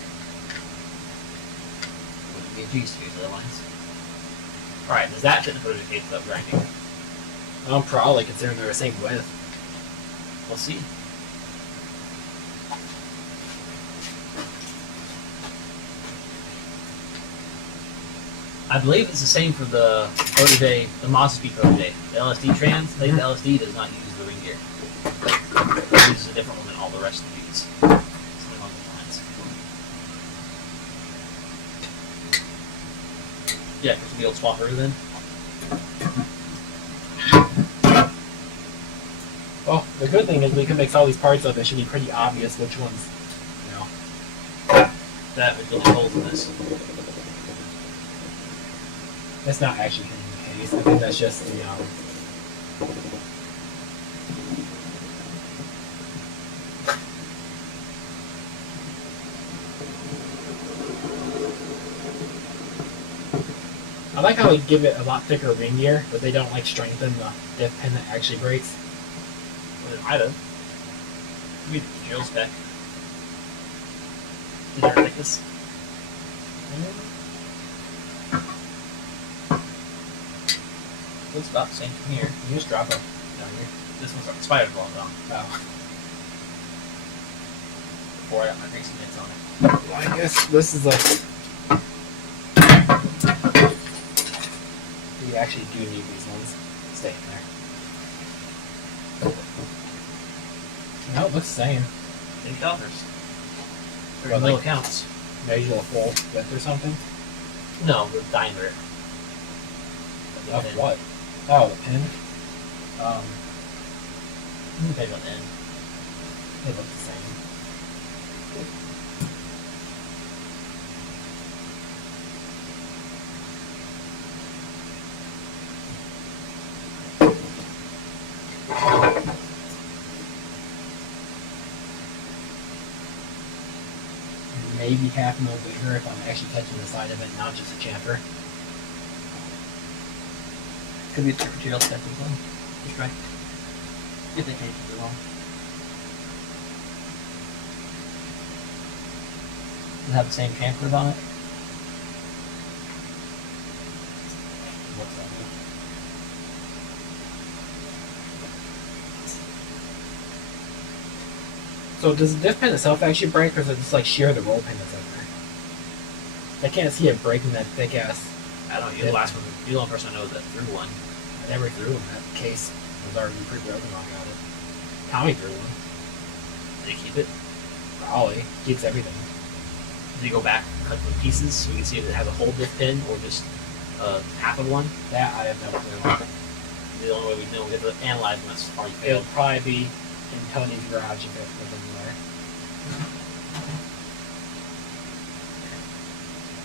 Wouldn't be a G suit otherwise. Alright, does that fit the project case without grinding? Probably considering they're the same width. We'll see. I believe it's the same for the Protege, the Mazda Protege. The LSD trans, I think the LSD does not use the ring gear. It uses a different one than all the rest of these. Something along those lines. Yeah, because we'll be able to swap her then. Well, the good thing is we can mix all these parts up. It should be pretty obvious which ones, you know. That would build holes in this. That's not actually the case. I think that's just the, I like how they give it a lot thicker ring gear, but they don't like strengthen the diff pin that actually breaks. Well, it might have. Maybe the drill spec. Did it like this? Looks about the same from here. You just drop it. Down here. This one's like a spider ball down. Oh. Before I got my greasy bits on it. Well, I guess this is like. You actually do need these ones. Stay in there. No, it looks the same. Same calipers. Well, no like- accounts. Measure a full width or something. No, the diameter. Of what? Oh, the pin. Depends on the end. They look the same. Maybe half mil bigger if I'm actually touching the side of it, not just a chamfer. Could be a material spec as well. Just try. If they can't keep it wrong. Does it have the same chamfers on it? What's that mean? So does the diff pin itself actually break, or is it just like shear the roll pin that's in there? I can't see it breaking that thick ass. I don't know. You're the last one. You're the only person I know that threw one. I never threw in that case. It was already pre-broken when I got it. Tommy threw one. Did you keep it? Probably. Keeps everything. Did you go back and cut the pieces so we can see if it has a whole diff pin or just half of one? That I have no clue. The only way we know, we have to analyze them as far as It failed. would probably be in Tony's garage if it was in there.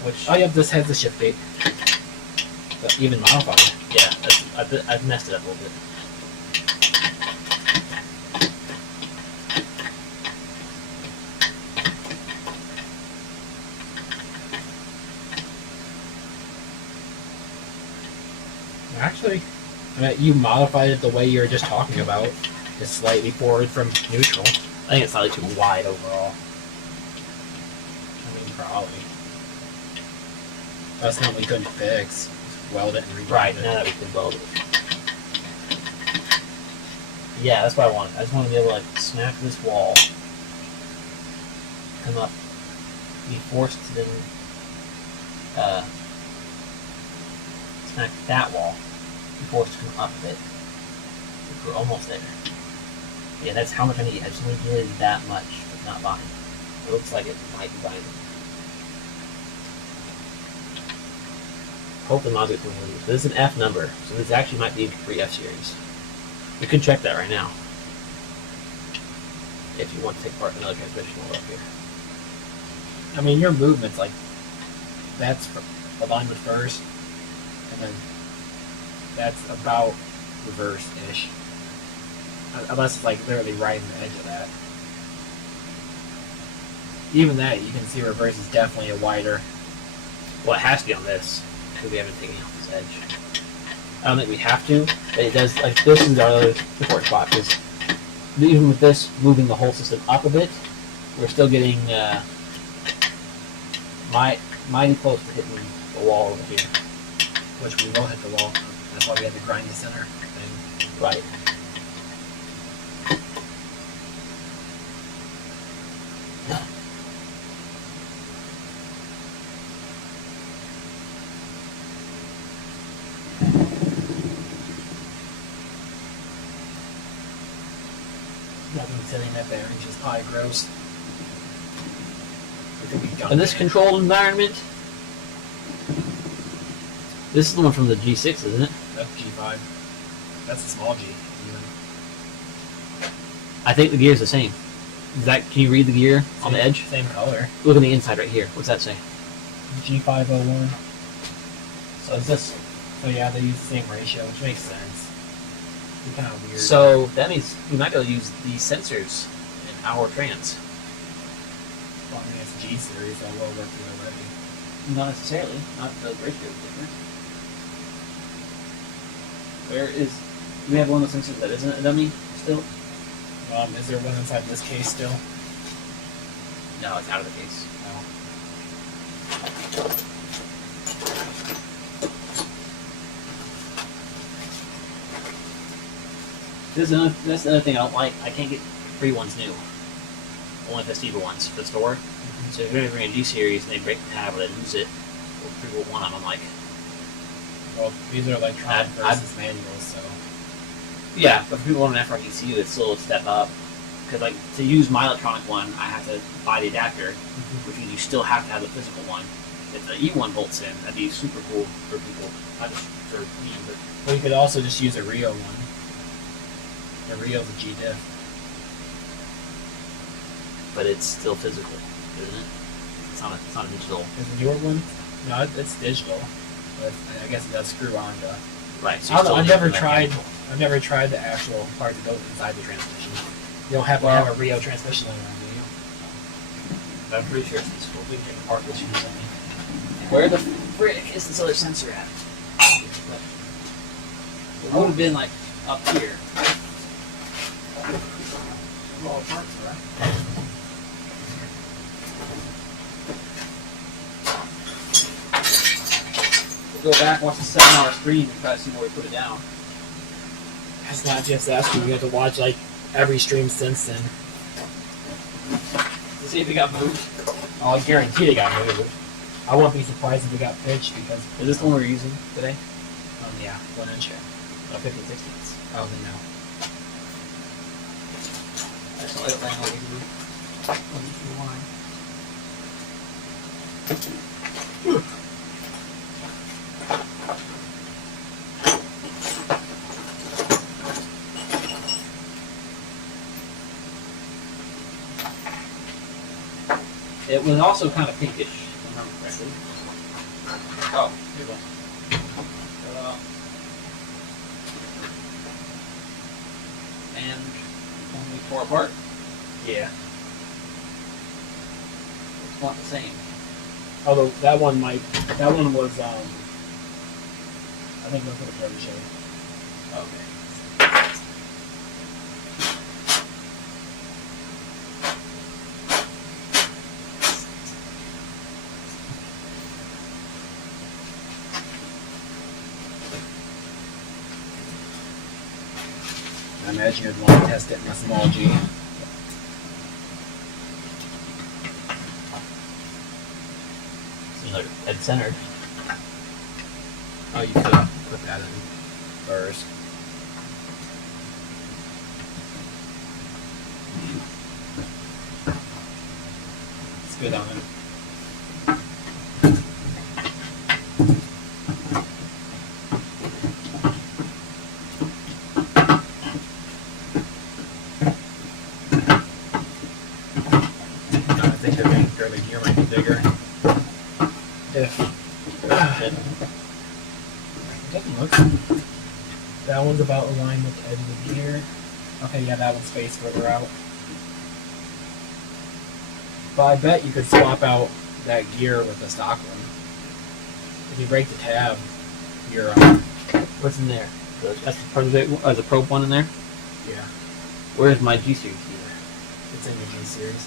Which, Oh, yep, this has the shift date. But even modified. yeah, I've messed it up a little bit. Actually, you modified it the way you were just talking about. Just slightly forward from neutral. I think it's slightly too wide overall. I mean, probably. That's something we couldn't fix. Just weld it and rebuild Right, it. now that we can weld it. Yeah, that's what I want. I just want to be able to like smack this wall, come up, be forced to then smack that wall, be forced to come up a bit. We're almost there. Yeah, that's how much I need. I just need really that much, but not bind. It looks like it might be binding. Hope the mods get 20 of these. This is an F number, so this actually might be a free F series. We could check that right now. If you want to take part in another transmission model up here. I mean, your movement's like that's aligned with first, and then that's about reverse-ish. Unless it's like literally right in the edge of that. Even that, you can see reverse is definitely a wider. Well, it has to be on this because we haven't taken off this edge. I don't think we have to, but it does. Like this is our other important spot because even with this moving the whole system up a bit, we're still getting mighty close to hitting the wall over here. Which we will hit the wall. That's why we had to grind the center thing. Right. Nothing sitting that bearing is just probably gross. It could be done. In this controlled environment, this is the one from the G6, isn't it? That's G5. That's a small G. Even. I think the gear is the same. Is that? Can you read the gear on the edge? Same color. Look on the inside right here. What's that say? G501. So is this? So yeah, they use the same ratio, which makes sense. It's kind of weird. So that means we might be able to use these sensors in our trans. Well, I mean, it's G series, so we'll work through already. Not necessarily. Not the ratio is different. Where is? Do we have one of those sensors that isn't a dummy still? Is there one inside this case still? No, it's out of the case. No. That's the other thing I don't like. I can't get free ones new. Only Festiva ones for the store. So if you're going to bring a G series and they break the tab or they lose it, or people want them, I'm like, Well, these are electronic I'd- versus manuals, so. yeah, but if people want an FR ECU, it's still a step up. Because like to use my electronic one, I have to buy the adapter, which means you still have to have the physical one. If the E1 bolts in, that'd be super cool for people, not just for me, but Well, you could also just use a Rio one. The Rio's a G diff. it's still physical, isn't it? It's not a digital. Is the newer one? No, it's digital. But I guess it does screw on to. Right. So I don't know, you I've still never need the tried. mechanical. I've never tried the actual part that goes inside the transmission. You don't have to Well- have a Rio transmission line, do you? But I'm pretty sure it's physical. We can take apart this or something. Where the frick is this other sensor at? It would have been like up here. All parts, right? We'll go back, watch the 7-hour stream, and try to see where we put it down. That's not just asking. You have to watch like every stream since then. To see if it got moved. Oh, I guarantee they got moved. I won't be surprised if it got pitched because. Is this the one we're using today? Yeah, 1 inch. 15, 16s. Oh, then no. That's the other thing I'll give you. It was also kind of pinkish, if I remember correctly. Oh, here we go. And when we tore apart, Yeah. it's not the same. Although that one was I think that's what the protege. Okay. I imagine you'd want to test it in a small G. Seems like it's dead centered. Oh, you could have put that in first. It's good on it. I think the gear might be bigger. If it doesn't look. That one's about aligned with the edge of the gear. Okay, yeah, that one's spaced further out. But I bet you could swap out that gear with the stock one. If you break the tab, you're What's in there? That's the probe one in there? yeah, Where's my G series gear? it's in your G series.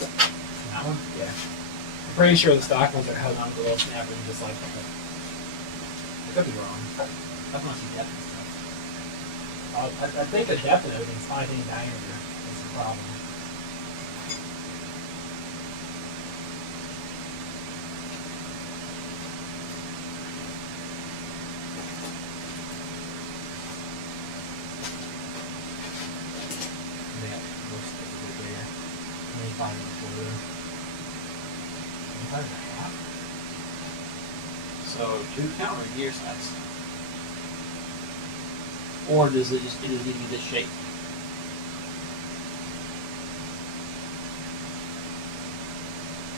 That one? Yeah. I'm pretty sure the stock ones are held on to the little snapper and just like that. I could be wrong. That's not too depth and stuff. I think the depth and everything's fine. I think diameter is the problem. Yeah, looks a bit bigger. 25 and a quarter. 25 and a half? So 2 counter gear size. Or does it just need to be this shape?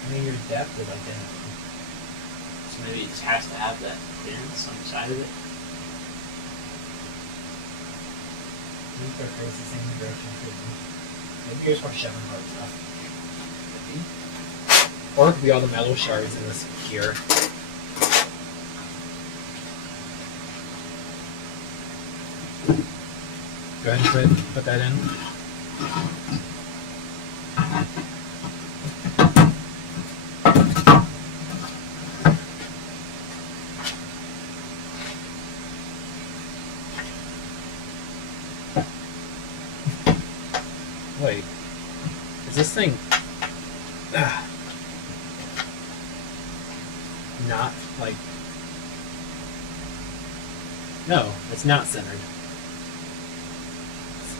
I mean, your depth is identical. So maybe it just has to have that clearance on the side of it. These are facing the same direction. Maybe here's for shoving hard stuff. Or it could be all the metal shards in this gear. Go ahead and put that in. Wait, is this thing not like? No, it's not centered.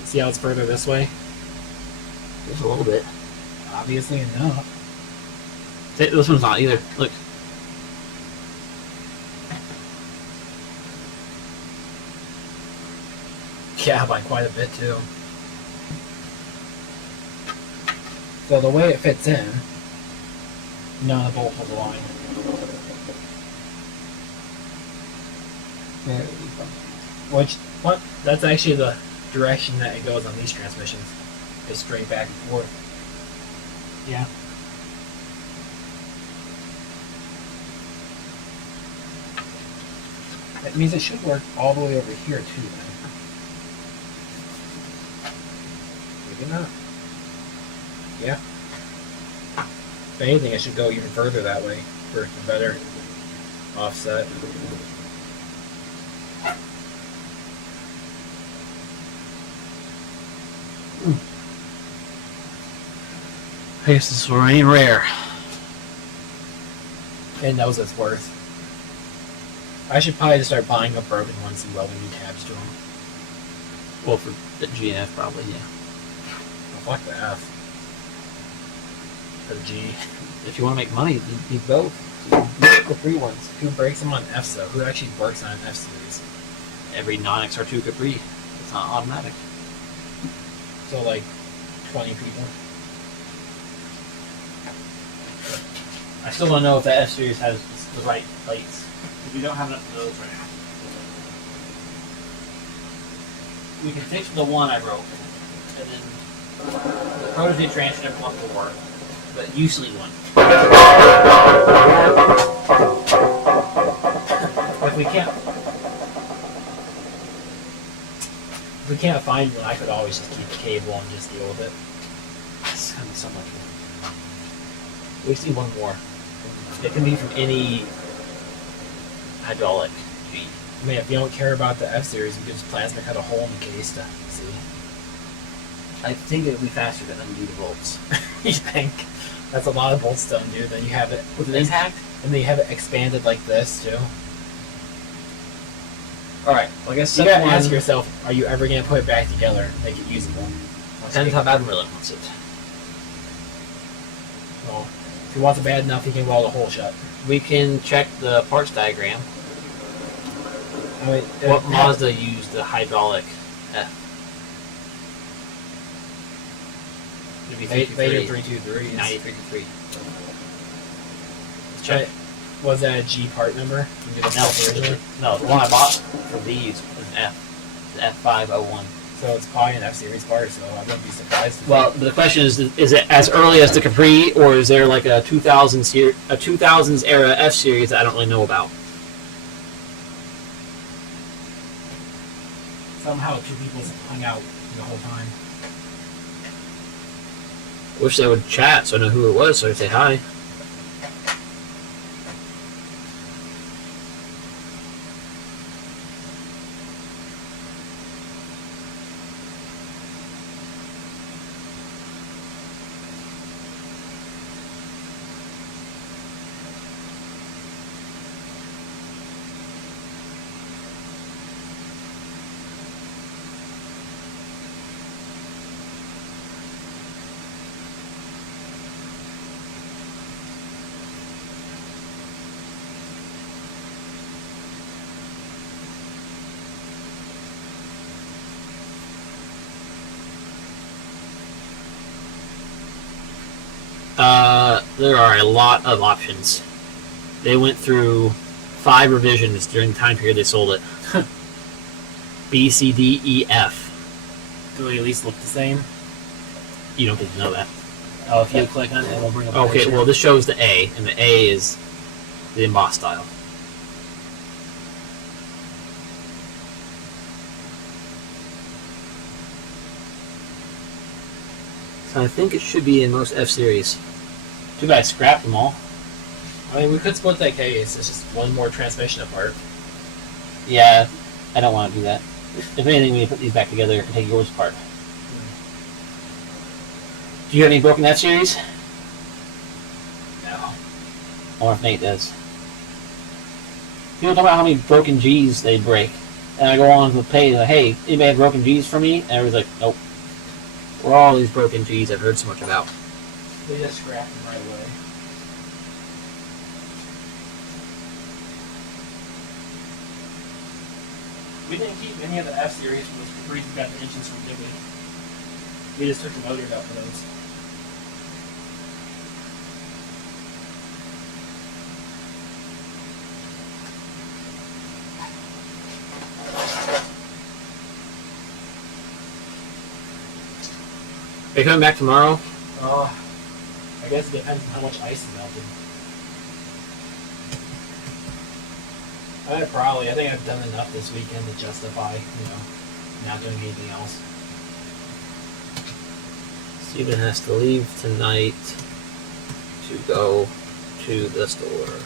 See how it's further this way? Just a little bit. Obviously enough. This one's not either. Look. Yeah, by quite a bit too. So the way it fits in, none of the bolts will align. Which, what? That's actually the direction that it goes on these transmissions. It's straight back and forth. Yeah. That means it should work all the way over here too, then. Maybe not. Yeah. If anything, it should go even further that way for a better offset. I guess this will remain rare. It knows its worth. I should probably just start buying up broken ones and welding new tabs to them. Well, for the GNF, probably, yeah. Oh, fuck the F. for the G. If you want to make money, you both. The free ones. Who breaks them on F though? Who actually works on an F series? Every non-XR2 Capri. It's not automatic. So like 20 people. I still want to know if that F series has the right plates. Because we don't have enough of those right now. We can fix the one I broke, and then the protege transfer never want to work, but usually one. Or if we can't find one, I could always just keep the cable and just deal with it. It's gonna be so much fun. We just need one more. It can be from any hydraulic G. I mean, if you don't care about the F series, you could just plasma cut a hole in the case to see. I think it would be faster to undo the bolts. You think? That's a lot of bolts to undo. Then you have it With an intact? and then you have it expanded like this too. Alright, well I guess You step gotta one ask yourself: are you ever gonna put it back together, and make it usable? depends how bad Merlin wants it. Well, if he wants it bad enough, he can weld the hole shut. We can check the parts diagram. I mean, What Mazda used the hydraulic F? Maybe They did 323. 323. 93 Check. Was that a G part number? Can you get a stuff originally? No, the one I bought for these was an F. The F501. So it's probably an F series part, so I wouldn't be surprised. Well, but the question is it as early as the Capri, or is there like a 2000s era F series that I don't really know about? Somehow two people hung out the whole time. Wish they would chat so I know who it was so I could say hi. There are a lot of options. They went through 5 revisions during the time period they sold it. B, C, D, E, F. Do they at least look the same? You don't get to know that. Oh, if you click on it, it will bring up a Okay, picture. well this shows the A, and the A is the embossed style. So I think it should be in most F series. Too bad I scrapped them all. I mean, we could split that case. It's just one more transmission apart. Yeah, I don't want to do that. If anything, we need to put these back together and take yours apart. Do you have any broken F series? No. I wonder if Nate does. People talk about how many broken G's they break. And I go on to the page like, hey, anybody have broken G's for me? And everybody's like, nope. Where are all these broken G's I've heard so much about? We just scrapped them right away. We didn't keep any of the F series from those Capris. We got the engines from, did we? We just took the motors out for those. Are you coming back tomorrow? I guess it depends on how much ice is melted. I think I've done enough this weekend to justify, not doing anything else. Steven has to leave tonight to go to the store.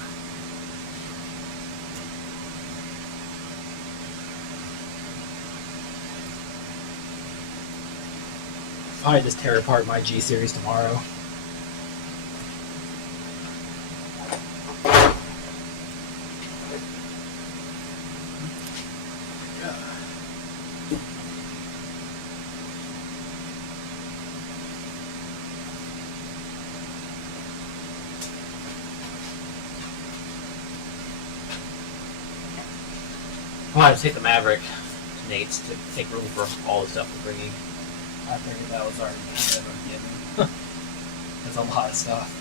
Probably just tear apart my G series tomorrow. We'll have to take the Maverick to Nate's to make room for all the stuff we're bringing. I figured that was already kind of a given. There's a lot of stuff.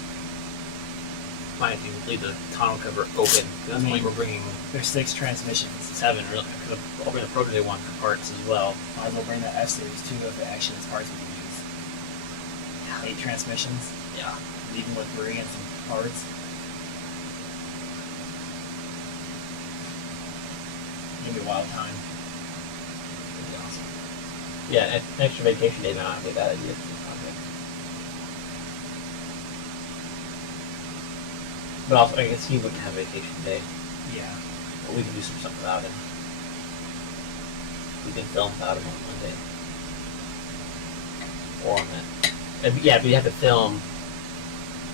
Might have to leave the tonneau cover open. That's why we're bringing There's 6 transmissions. 7, really. I could have opened the Protege one for parts as well. Might as well bring the F series too if it actually has parts we can use. 8 transmissions, Yeah. even with 3 and some parts. Give me a wild time. That'd be awesome. Yeah, an extra vacation day might not be a bad idea for the project. But also, I guess he wouldn't have a vacation day. Yeah. But we can do some stuff without him. We can film without him on Monday. Or on that. Yeah, but you have to film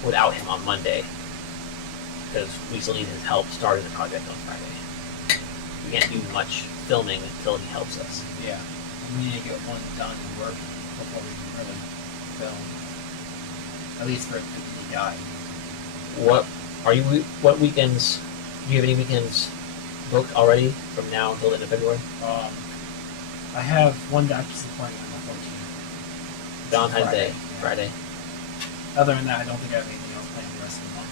without him on Monday. Because we still need his help starting the project on Friday. We can't do much filming until he helps us. Yeah. We need to get one done and working before we can really film. At least for the guy. What weekends, do you have any weekends booked already from now until the end of February? I have one doctor's appointment on the 14th. Valentine's Friday, Day, yeah. Friday. Other than that, I don't think I have anything else planned the rest of the month.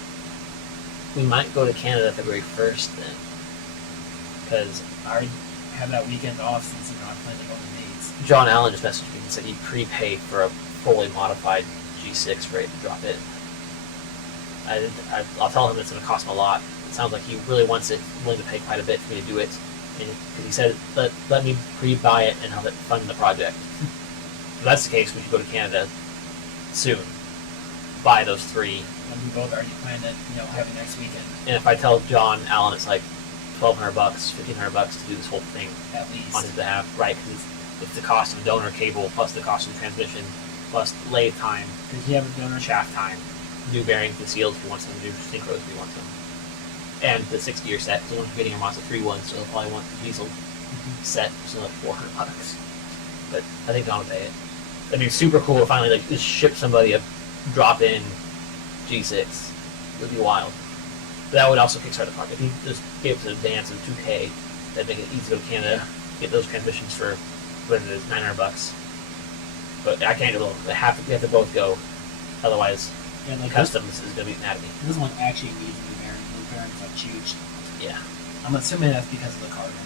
We might go to Canada February 1st then. Because I already have that weekend off since I plan to go to Nate's. John Allen just messaged me and said he prepaid for a fully modified G6 ready to drop it. I'll tell him it's going to cost him a lot. It sounds like he really wants it, willing to pay quite a bit for me to do it. Because he said, let me pre-buy it and have it fund the project. If that's the case, we should go to Canada soon. Buy those 3. And we both already planned it, have it next weekend. And if I tell John Allen it's like $1,200, $1,500 to do this whole thing At least. on his behalf, right? Because it's the cost of the donor cable plus the cost of the transmission plus lathe time, Does he have a donor shaft time, new bearings, the seals if he wants them, new synchros if he wants them, and the 60-year set. So once we're getting a Mazda 3 one, so he'll probably want the diesel set, so like $400. But I think John will pay it. That'd be super cool to finally just ship somebody a drop-in G6. It would be wild. But that would also kickstart the project. If he just gave us an advance of $2K, that'd make it easy to go to Canada, get those transmissions for whatever it is, $900. But I can't do it alone. We have to both go. Otherwise, customs is going to be mad at me. This one actually needs new bearings. New bearings are huge. Yeah. I'm assuming that's because of the carbon.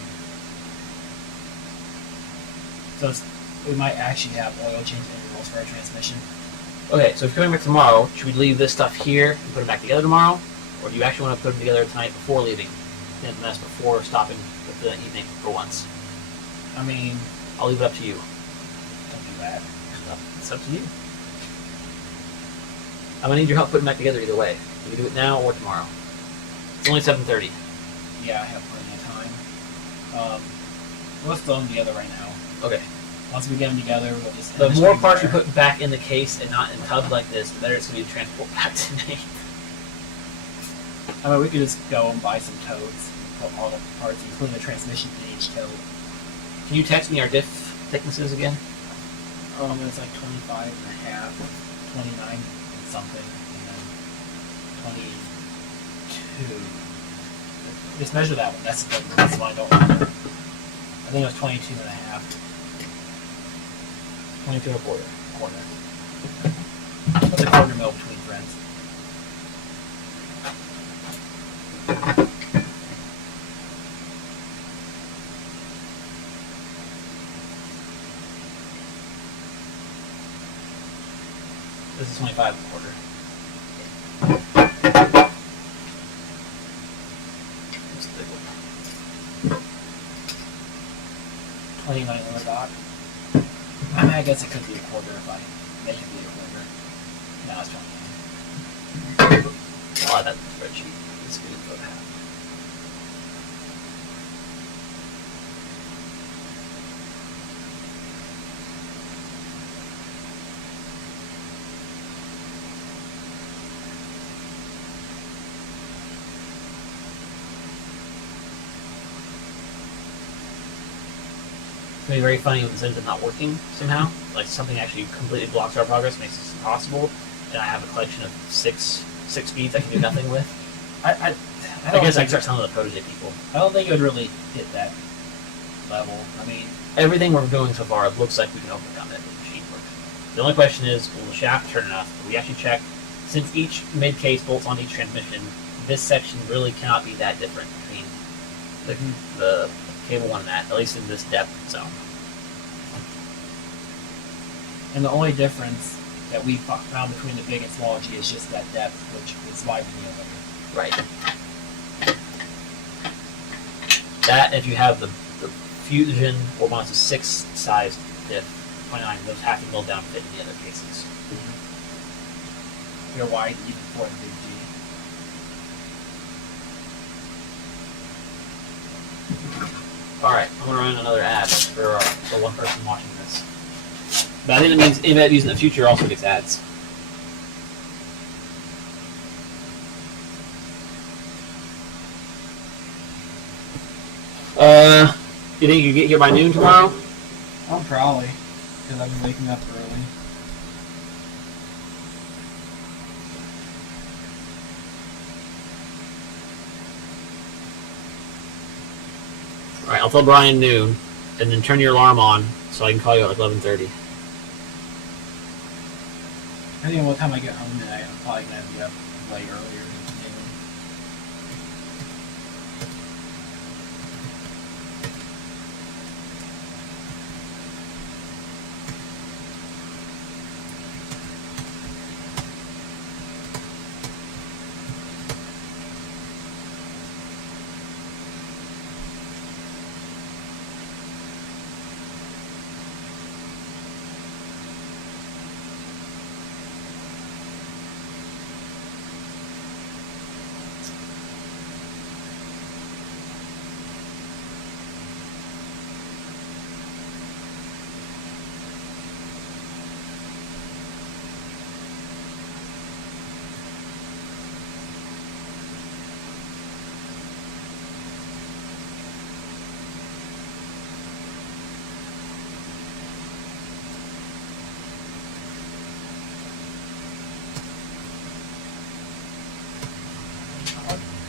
So we might actually have oil change intervals for our transmission. Okay, so if you're coming back tomorrow, should we leave this stuff here and put it back together tomorrow? Or do you actually want to put them together tonight before leaving? And mess before stopping for the evening for once? I mean, I'll leave it up to you. don't do that. It's up to you. I'm going to need your help putting them back together either way. You can do it now or tomorrow. It's only 7:30. Yeah, I have plenty of time. Let's throw them together right now. Okay. Once we get them together, we'll just... The more parts we put back in the case and not in tubs like this, the better it's going to be to transport back to Nate. I mean, we could just go and buy some totes and put all the parts, including the transmission in each tote. Can you text me our diff thicknesses again? It's like 25 and a half, 29 and something, and then 22. Just measure that one. That's the one I don't remember. I think it was 22 and a half. 22 and a quarter. That's a quarter mil between friends. This is 25 and a quarter. That's the big one. 29 on the dot. I mean, I guess it could be a quarter if I make it be a quarter. No, it's 29. A lot of that spreadsheet is good info to have. It's going to be very funny when the engine's not working somehow. Like something actually completely blocks our progress, makes this impossible, and I have a collection of six speeds I can do nothing with. I I guess I can start telling the protege people. I don't think it would really hit that. level. I mean, Everything we're doing so far looks like we can overcome it with machine work. The only question is, will the shaft turn enough? We actually checked, since each mid case bolts on each transmission, this section really cannot be that different between the cable one and that, at least in this depth zone. and the only difference that we found between the big and small G is just that depth, which is why we need a Right. That, if you have the Fusion or wants a 6 size diff, 29, those have to mill down fit in the other cases. They're wide even for the big G. Alright, I'm going to run another ad for the one person watching this. But I think that means anybody that using in the future also gets ads. You think you can get here by noon tomorrow? Probably, because I've been waking up early. Alright, I'll tell Brian noon, and then turn your alarm on so I can call you at like 11:30. Depending on what time I get home tonight, I'm probably going to be up way earlier than noon.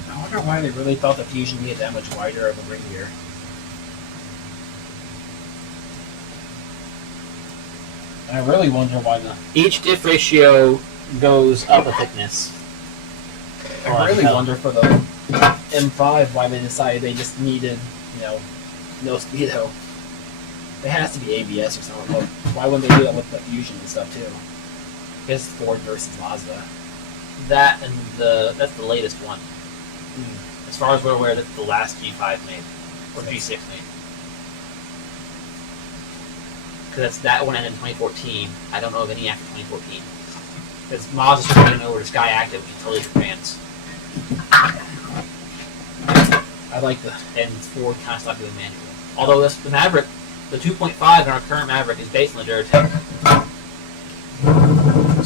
I wonder why they really thought the Fusion needed that much wider of a ring gear. And I really wonder why the... Each diff ratio goes up a thickness. I really wonder for the M5 why they decided they just needed, no speedo. It has to be ABS or something. But why wouldn't they do that with the Fusion and stuff too? I guess Ford versus Mazda. That and that's the latest one. As far as we're aware, that's the last G5 made, or G6 made. Because that's that one ended in 2014. I don't know of any after 2014. Because Mazda's switching over to Sky Active, which is totally different brands. I like the... And Ford kind of stopped doing manual. Although the Maverick, the 2.5 in our current Maverick is based on the Duratec.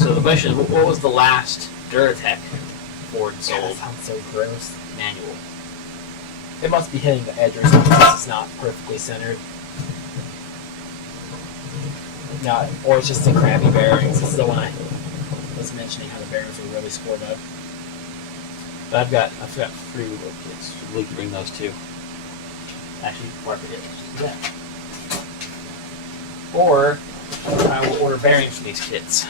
So the question is, what was the last Duratec Ford God, sold that sounds so gross. manual? It must be hitting the edge or something since it's not perfectly centered. Not, or it's just the crappy bearings. This is the one I was mentioning, how the bearings were really scored up. But I've got 3 wood kits. We can bring those too. Actually, before I forget, let's just do that. Or I will order bearings for these kits.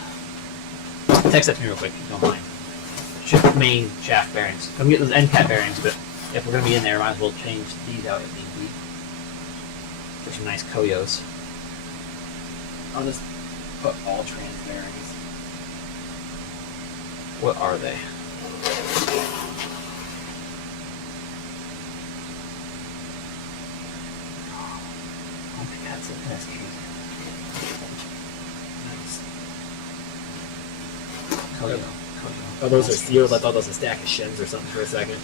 Text that to me real quick, if you don't mind. Main shaft bearings. I'm getting those end cap bearings, but if we're going to be in there, might as well change these out if need be. For some nice Koyos. I'll just put all trans bearings. What are they? Oh my god, it's the best case. Nice. Koyo. Oh, those are seals. I thought those were a stack of shims or something for a second.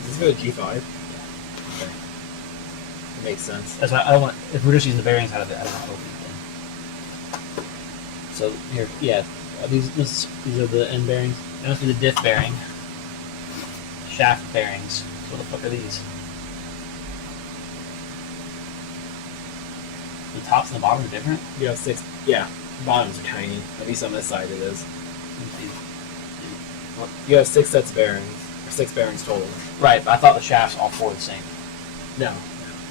Is this for a G5? Okay. That makes sense. That's why I don't want. If we're just using the bearings out of it, I don't want to open it. So here, yeah, these are the end bearings. That must be the diff bearing. Shaft bearings. What the fuck are these? The tops and the bottom are different. You have 6. Yeah, bottoms are tiny. At least on this side it is. What? You have 6 sets of bearings, or 6 bearings total. Right, but I thought the shafts all 4 were the same. No.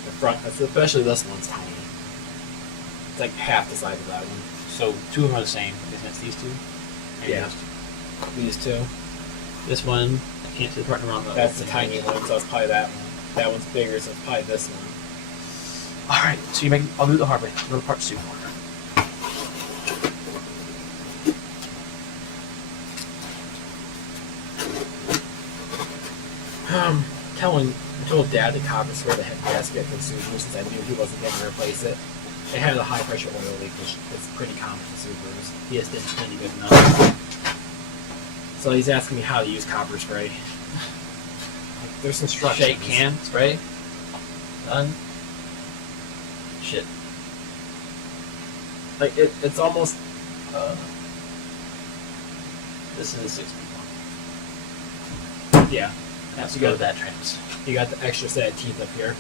The front, especially this one's tiny. It's like half the size of that one. So two of them are the same. I guess that's these two. And Yeah. These two. This one, I can't see the partner on the. That's the tiny one, so it's probably that one. That one's bigger, so it's probably this one. All right. So you make. I'll do it the hard way. Go to part two. I told Dad that copper square the head gasket for Subaru since I knew he wasn't going to replace it. It had a high pressure oil leak, which is pretty common for Subarus. He just didn't spend good enough. So he's asking me how to use copper spray. There's instructions. Shake, can, spray. Done. Shit. Like it's almost. This is a 6 Yeah. Have to go with that trans. You got the extra set of teeth up here.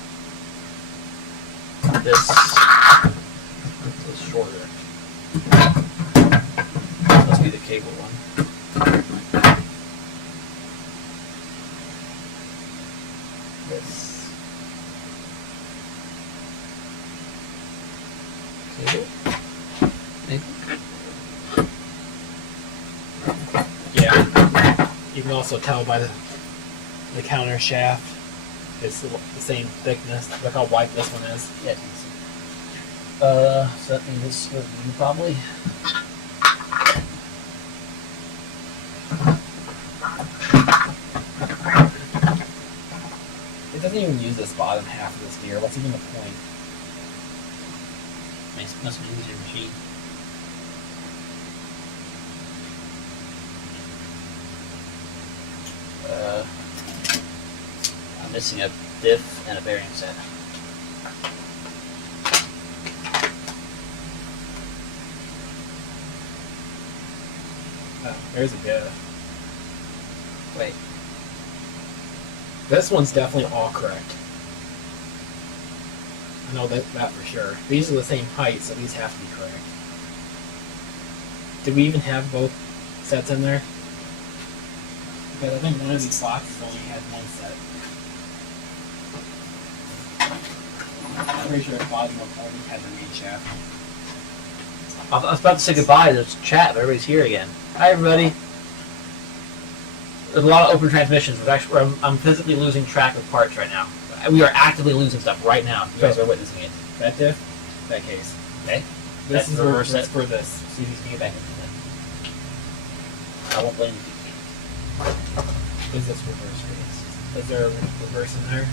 This is shorter. Must be the cable one. This cable, maybe. Yeah. You can also tell by the counter shaft. It's the same thickness. Look how wide this one is. Yeah. So that means this would be probably. It doesn't even use this bottom half of this gear. What's even the point? Must be easier machine. I'm missing a diff and a bearing set. Oh, there's a diff. Wait. This one's definitely all correct. I know that for sure. These are the same height, so these have to be correct. Did we even have both sets in there? Because I think one of these slots only had one set. I'm pretty sure the bottom one only had the main shaft. I was about to say goodbye to this chat, but everybody's here again. Hi, everybody. There's a lot of open transmissions. I'm physically losing track of parts right now. We are actively losing stuff right now. You guys are witnessing it. That diff, that case. Okay? This That's is the reverse that's set. for this. See if you can get back into that. I won't blame you. Is this reverse for this? Is there a reverse in there?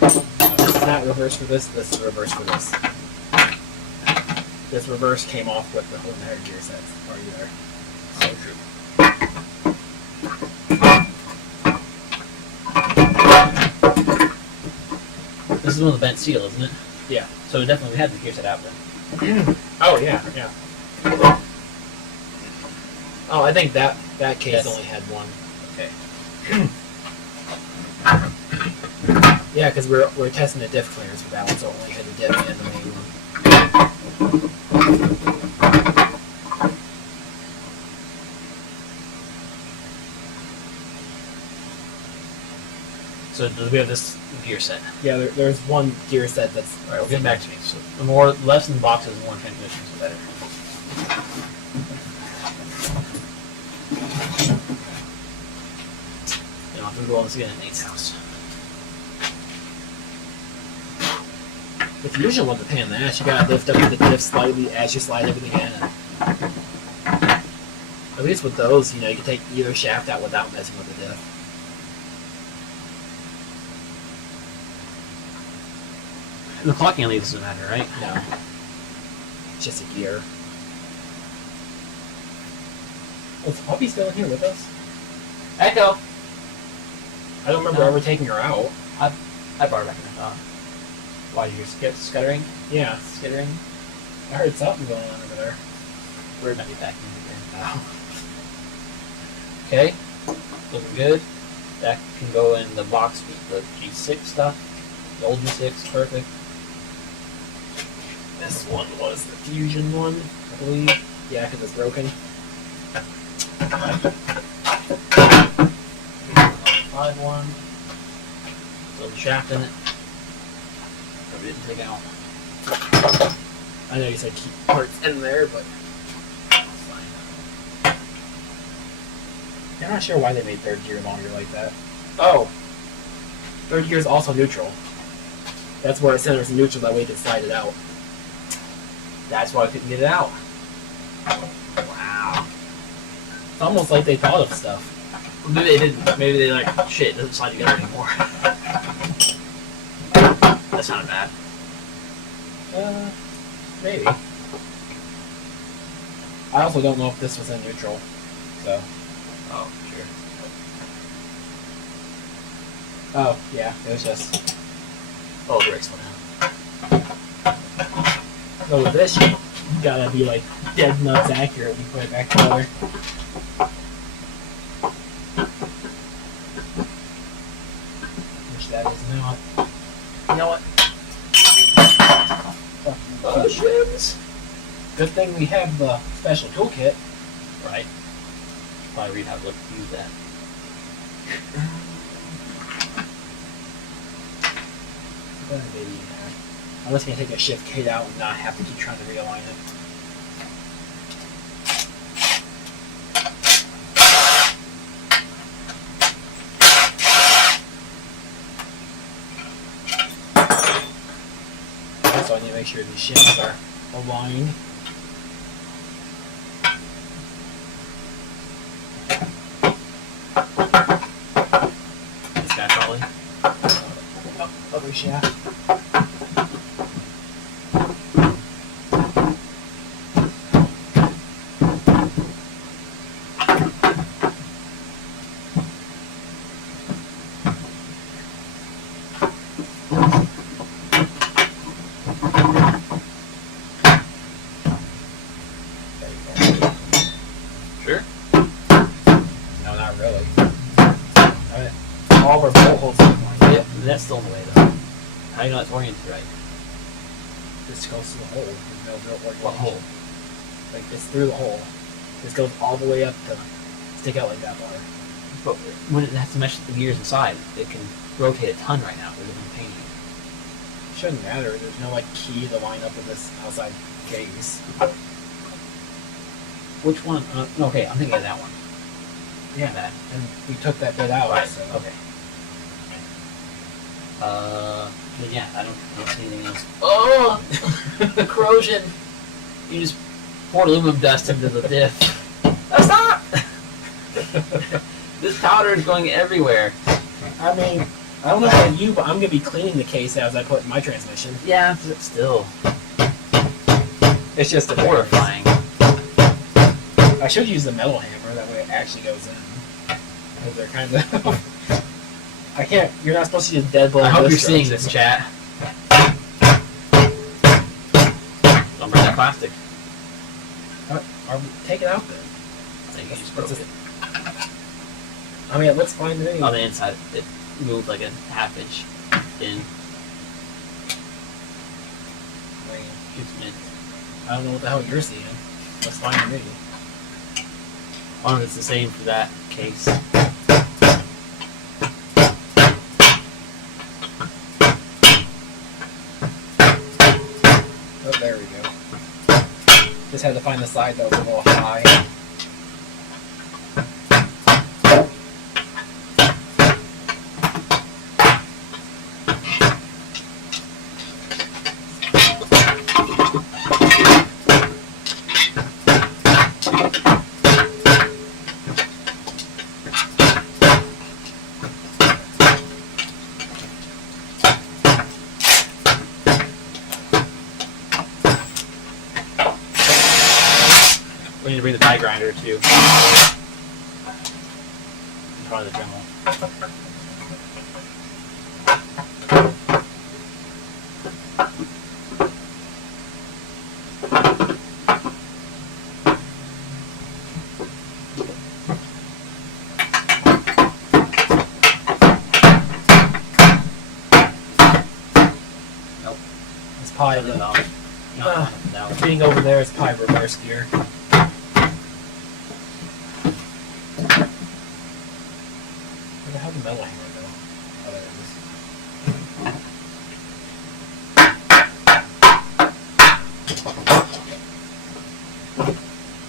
This is not reverse for this. This is reverse for this. This reverse came off with the whole entire gear set. Are you there? So true. This is one of the bent seal, isn't it? Yeah. So definitely we had the gear set out then. Oh yeah, yeah. Oh, I think that case Yes. only had one. Okay. Yeah, because we're testing the diff clearance for that one, so it only had the diff and the main one. So do we have this gear set? Yeah, there's one gear set that's. All right, we'll get back to me. So the more less in the boxes, the more transmissions, the better. You know, I'm gonna go on this again at Nate's house. If you usually want the pain in the ass, you gotta lift up the diff slightly as you slide everything in. At least with those, you know, you can take either shaft out without messing with the diff. The clocking on these doesn't matter, right? No. It's just a gear. Was Puppy still in here with us? Echo! I don't remember No. ever taking her out. I brought her back in the car. Why, you're scuttering? Yeah. Skittering? I heard something going on over there. We're not back in again. Okay. Looking good. That can go in the box with the G6 stuff. The old G6, perfect. This one was the Fusion one, I believe. Yeah, because it's broken. 5 one. So the shaft in it. we didn't take out. I know you said keep parts in there, but It's fine. I'm not sure why they made third gear longer like that. Oh, third gear is also neutral. That's where it centers in neutral. That way you can slide it out. That's why I couldn't get it out. Wow. It's almost like they thought of stuff. Maybe they didn't. Maybe they like, shit, it doesn't slide together anymore. That's not bad. Maybe. I also don't know if this was in neutral, so. Oh, sure. Oh, yeah, it was just. Oh, the brakes went out. So with this, you gotta be like dead nuts accurate when you put it back together. Which that is not. You know what? Oh, shit. Good thing we have the special toolkit. Right. Probably read how to use that. Maybe I'm just gonna take a shift K out and not have to keep trying to realign it. So I need to make sure these shifts are aligned. This guy probably. Oh, other shaft. Sure. No, not really. All of our bolt holes are aligned. Yep, that's still in the way though. How do you know it's oriented right? This goes to the hole. There's no real orientation. What hole? Like, it's through the hole. This goes all the way up to stick out like that far. But when it has to mesh with the gears inside, it can rotate a ton right now. There's a pain. Shouldn't matter. There's no, like, key to line up with this outside case. Which one? Okay, I'm thinking of that one. Yeah, That. and we took that bit out. Right. So. Okay. But yeah, I don't see anything else. Oh, corrosion! You just poured aluminum dust into the diff. Oh, stop! This powder is going everywhere. I mean, I don't know about you, but I'm going to be cleaning the case as I put in my transmission. Yeah, but still It's just horrifying. I should use the metal hammer, that way it actually goes in. Because they're kind of... I can't... You're not supposed to use deadbolt. I hope you're seeing this, chat. Don't break that plastic. Take it out then. I think you just broke it. I mean, it looks fine to me. On the inside, it moved like a half inch in. Shoots mint. I don't know what the hell you're seeing. Looks fine to me. I wonder if it's the same for that case. Oh, there we go. Just had to find the side that was a little high. We need to bring the die grinder too. In front of the Dremel. Nope. It's probably the... No. No. Being over there is probably reverse gear. Where the hell did the metal hammer go? Oh, there it is.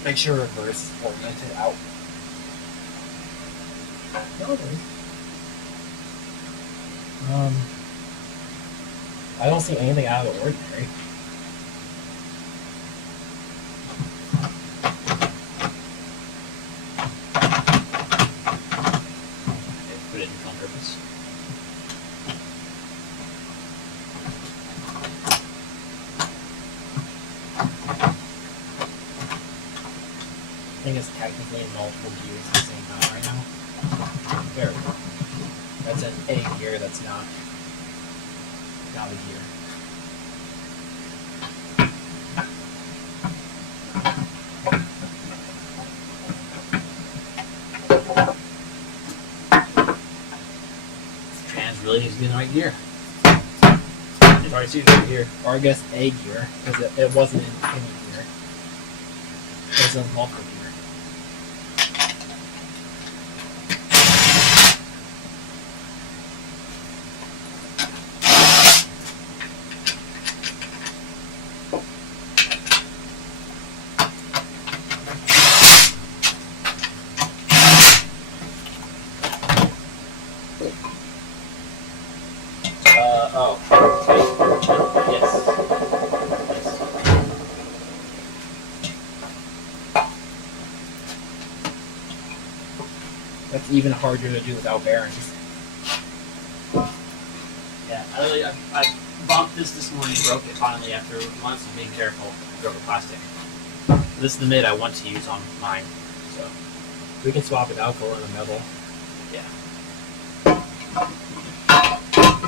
Make sure reverse oriented out. No, it is. I don't see anything out of the ordinary. Put it in on purpose. I think it's technically in multiple gears at the same time right now. There we go. That's an A gear, that's not a gear. Trans really needs to be in the right gear. It's already suited right here. Or I guess A gear, because it wasn't in any gear. It was in multiple gear. That's even harder to do without bearings. Yeah, I bumped this morning, broke it finally after months of being careful. Broke a plastic. This is the mid I want to use on mine. So We can swap it out for one of the metal.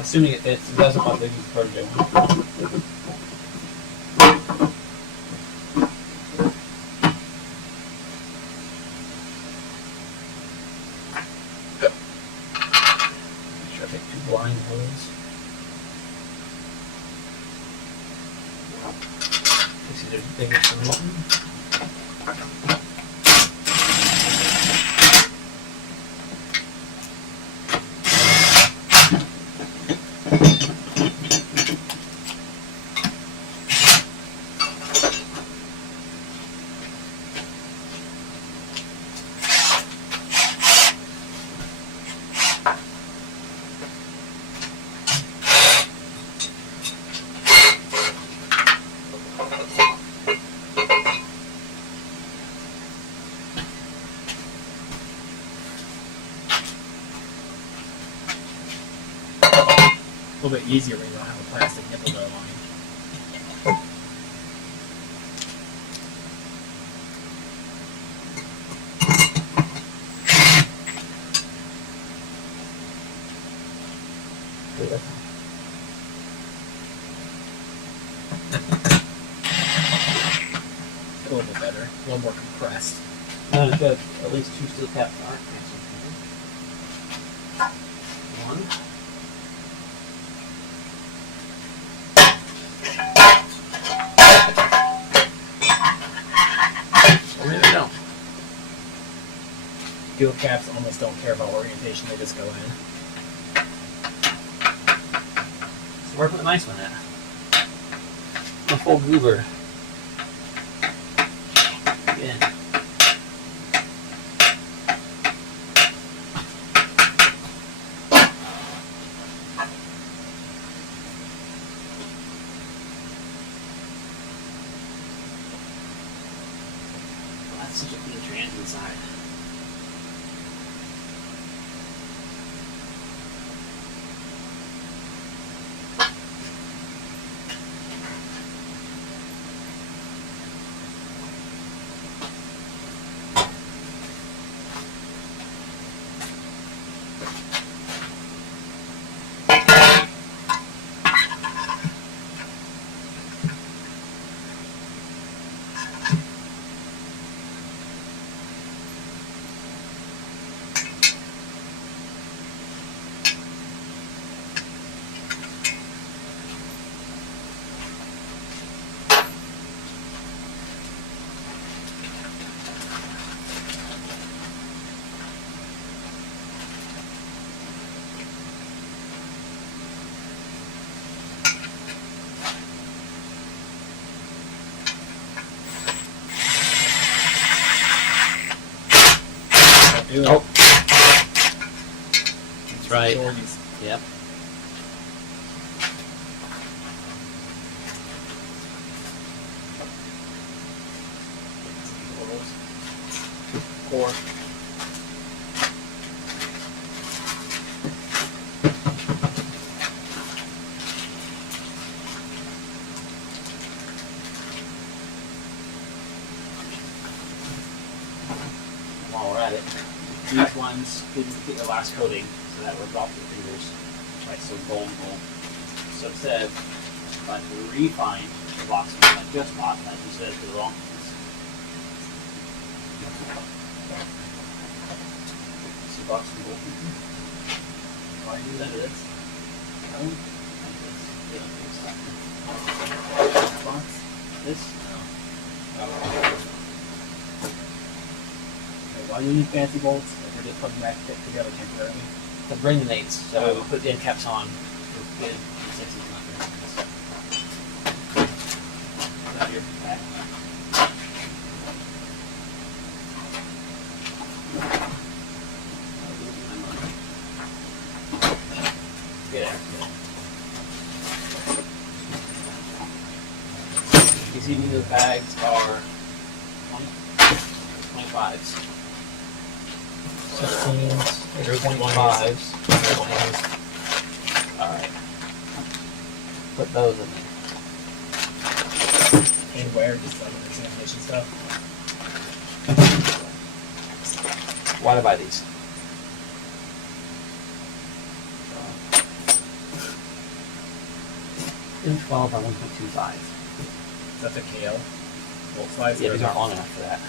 assuming it fits, it doesn't want to use the project one. Make sure I pick 2 blind holes. These are bigger for me. A little bit easier when you don't have a plastic nipple to align. A little bit better, a little more compressed. No, it's got at least 2 steel caps aren't. One. Or maybe no. Steel caps almost don't care about orientation, they just go in. So where put the nice one at? The full goober. Again. That's such a clean trans inside. Do it. Oh. That's right. Shorties. Yep. Core. While we're at it, these ones didn't get the last coating, so that rubbed off your fingers. Right, so gold. So instead, I to refine the box I just bought, like you said, for the wrong piece. So box and gold. Why do that? This. Like this. Yeah, Box. this. Why do you need fancy bolts? If we're just putting back together temporarily. To bring the mates, so we put the end caps on. For good sixes, not good. Is that your back? Good. You see, these bags are 25s. 16s. There's 25s. Alright. Put those in there. And where? Just like examination stuff. Why did I buy these? M12 by 1.25. That's a KO. Bolt slides. Yeah, these aren't long enough for that.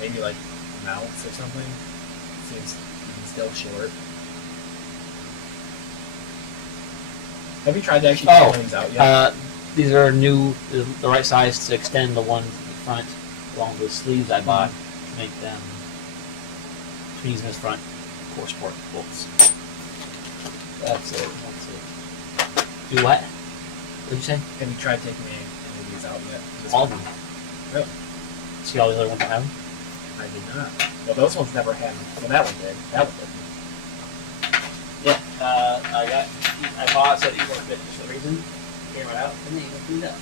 Maybe like mounts or something. Seems still short. Have you tried to actually pull these out yet? These are new, the right size to extend the ones in the front, along with the sleeves I bought to make them these in the front core sport bolts. That's it. Do what? What did you say? Have you tried taking any of these out yet? This All of one? them. Really? See all the other ones I have? I did not. Well, those ones never had. Well, that one did. That one didn't. Yeah, I bought so that you work fit for some reason. Came right out, and then you can clean it up.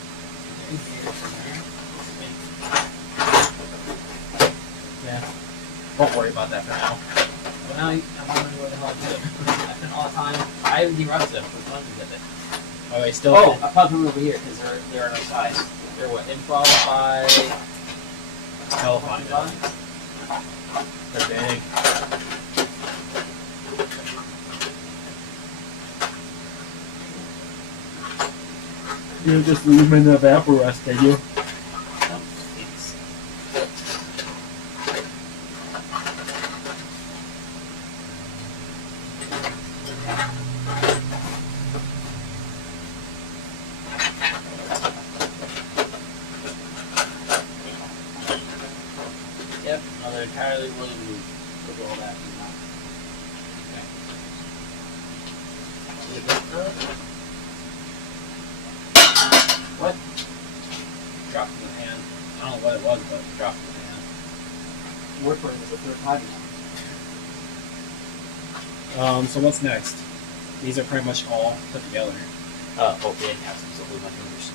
Yeah. Don't worry about that for now. Well, now I'm wondering what the hell I did. I spent all the time. I even derusted them for fun to get it. Are they still? Oh, I popped them over here because they're no size. They're what? M12 by Telephone. They're big. You don't just leave them in the evaporest, did you? No, it's yep, no, they're entirely willing to look at all that. Okay. What? Dropped in the pan. I don't know what it was, but it dropped in the pan. Word for it is the third time now. So what's next? These are pretty much all put together. Both the end caps and still my fingers.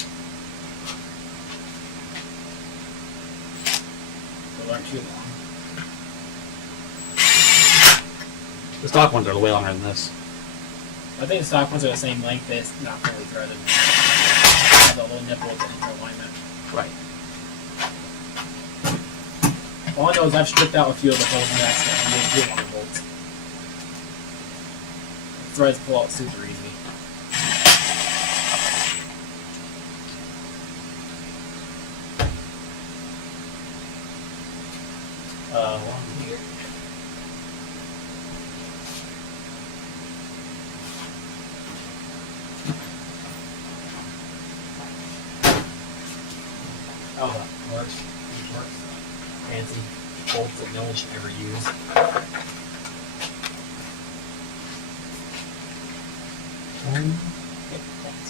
Those aren't too long. The stock ones are way longer than this. I think the stock ones are the same length, they're not fully threaded. Have the little nipple to enter alignment. Right. All I know is I've stripped out a few of the holes in that stuff and made 2 longer bolts. Threads pull out super easy. One here. Oh, that works. These works. Fancy bolts that no one should ever use. Okay, thanks.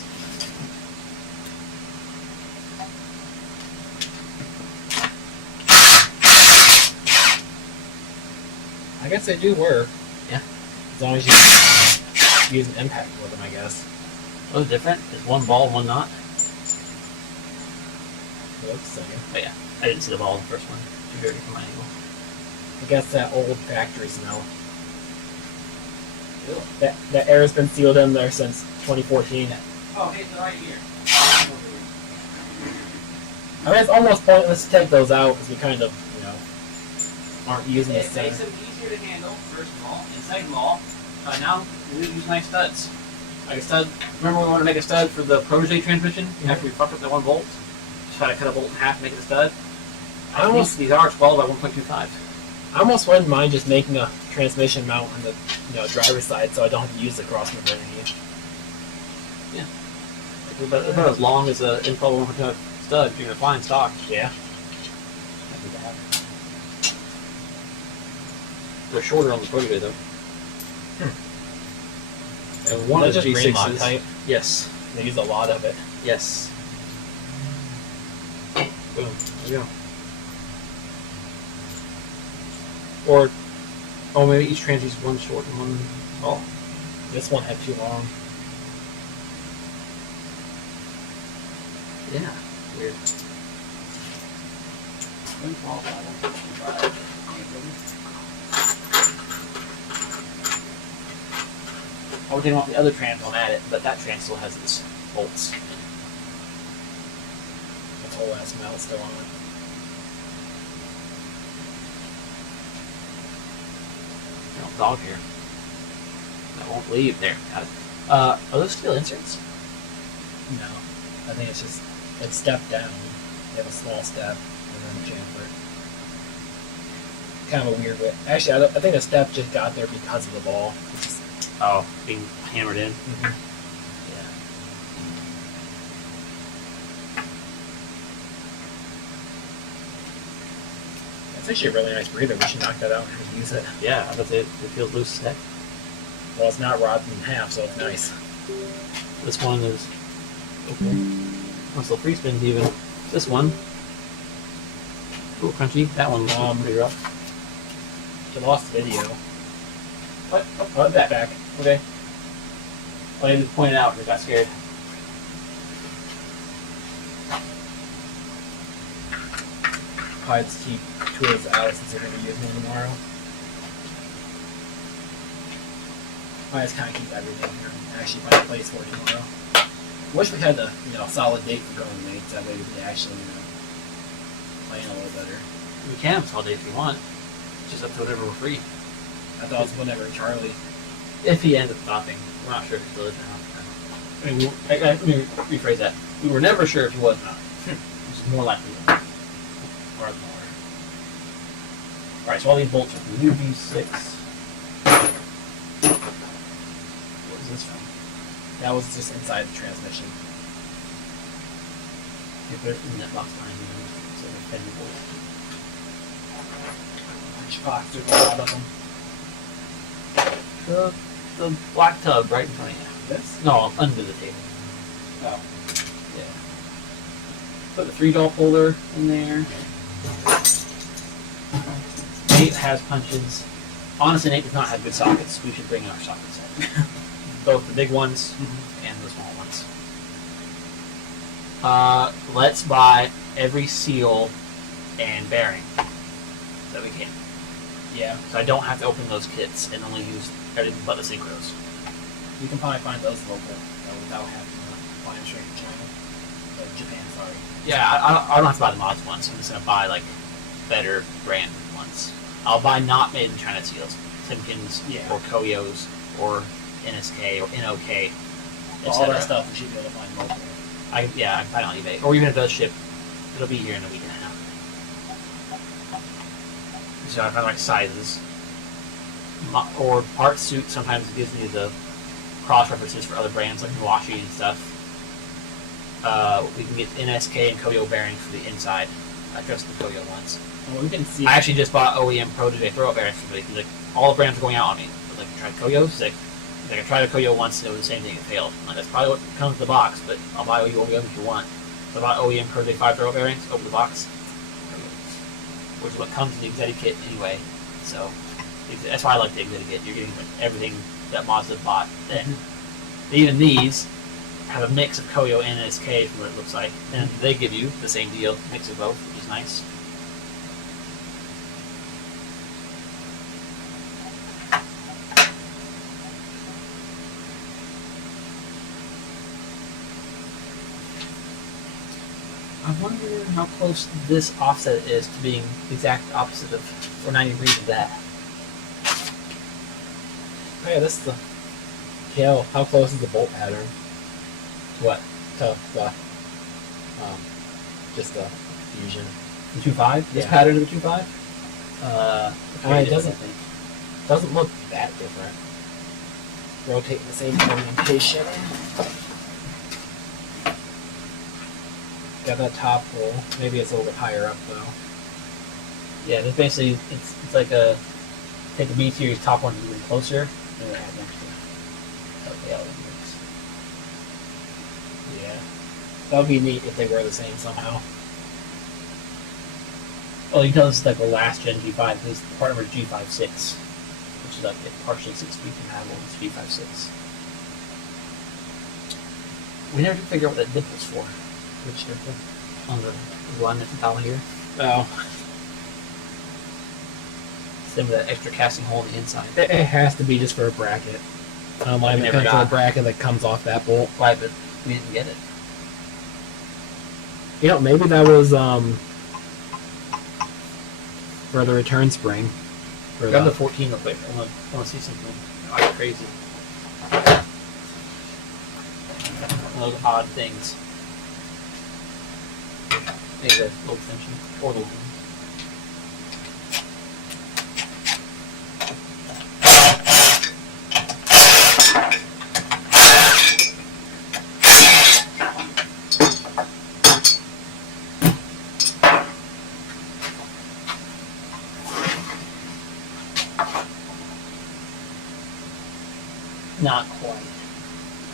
guess they do work. Yeah. As long as you use an impact with them, I guess. Those different. Is one ball and one not? Looks second. But yeah, I didn't see the ball in the first one. Too dirty for my angle. I guess that old factory smell. That air has been sealed in there since 2014. Oh, hey, it's right here. I mean, it's almost pointless to take those out because we kind of, aren't using the It same. makes them easier to handle, first of all, and second of all, now we use nice studs. Like a stud. Remember when we wanted to make a stud for the Protege transmission after we fucked up that one bolt? Just try to cut a bolt in half and make it a stud. I almost- These are 12 by 1.25. I almost wouldn't mind just making a transmission mount on the driver's side so I don't have to use the cross member underneath. But about as long as an in-12 1.25 stud, you're going to find stock. Yeah. That'd be bad. They're shorter on the Protege though. And one That's of the just green G6s. Loctite. Yes. They use a lot of it. Yes. Boom. There we go. Or, maybe each trans uses one short and one tall. This one had too long. Yeah. Weird. I would take off the other trans on at it, but that trans still has its bolts. Its whole ass mount still on it. Dog here. That won't leave. There. Got it. Are those steel inserts? No. I think it's just, it's stepped down. You have a small step and then a chamfer. Kind of a weird way. Actually, I think the step just got there because of the ball. It's just, Oh, being hammered in. yeah. It's actually a really nice breather. We should knock that out and use it. Yeah, I bet it feels loose as heck. Well, it's not rotted in half, so it's nice. This one is okay. Oh, so free spins even. This one, ooh, crunchy. That one pretty rough. You lost the video. What? Oh, back. Okay. I didn't point it out because I got scared. Probably just keep two of those out since they're going to be using them tomorrow. I just kind of keep everything here and actually find a place for it tomorrow. Wish we had a solid date for going mates. That way we could actually plan a little better. We can all day if you want. Just up to whatever we're free. I thought it was whenever Charlie. If he ends up stopping, we're not sure if he still is or not. I mean, let me rephrase that. We were never sure if he was or not. Which is more likely than not. Or more. Alright, so all these bolts are from UV6. What is this from? That was just inside the transmission. If they're in that box behind you, so they're fending bolts. Which box? There's a lot of them. The black tub right in front of you. This? No, under the table. Oh. Yeah. Put the 3-jaw folder in there. Nate has punches. Honestly, Nate does not have good sockets. We should bring our socket set. Both the big ones and the small ones. Let's buy every seal and bearing that we can. Yeah. So I don't have to open those kits and only use everything but the synchros. You can probably find those local without having to buy them straight from China. Japan, sorry. Yeah, I don't have to buy the mods ones. I'm just going to buy, like, better brand ones. I'll buy not made in China seals. Timkins, or Koyos, or NSK, or NOK, All that stuff we should be able to find local. I can find it on eBay. Or even if it does ship, it'll be here in a week and a half. So I find, like, sizes. Or part suit sometimes gives me the cross references for other brands like Milwaukee and stuff. We can get NSK and Koyo bearings for the inside. I trust the Koyo ones. Well, we can see. I actually just bought OEM Protege throw-up bearings for somebody because like, all the brands are going out on me. Like I tried Koyo, sick. Like I tried a Koyo once and it was the same thing, it failed. Like that's probably what comes with the box, but I'll buy you OEM if you want. So I bought OEM Protege 5 throw-up bearings, open the box, which is what comes in the Exetti kit anyway. So That's why I like the Exit. You're getting like everything that Mazda bought. Then even these have a mix of Koyo and SK from what it looks like, and they give you the same deal, mix of both, which is nice. I wonder how close this offset is to being the exact opposite of, or 90 degrees of that. Oh yeah, this is the tail. How close is the bolt pattern? What? To the just the fusion. The 2.5? This Yeah. pattern of the 2.5? It doesn't look that different. Rotating the same orientation. Got that top roll. Maybe it's a little bit higher up though. Yeah, this basically, it's like a, take the B series top one even closer, and then add next to it. Okay, how it works. Yeah. That would be neat if they were the same somehow. Well, you can tell this is like the last gen G5, because the part number is G56, which is like partially 6-speed compatible with G56. We never did figure out what that dipple's for. Which different? On the alignment towel here. Oh. Same with that extra casting hole on the inside. It has to be just for a bracket. We never For got. a bracket that comes off that bolt. Why, but we didn't get it. You know, maybe that was for the return spring. For Grab the the 14 real quick. I want to see something. Oh, crazy. Those odd things. Maybe the little extension. Or the one. Not quite.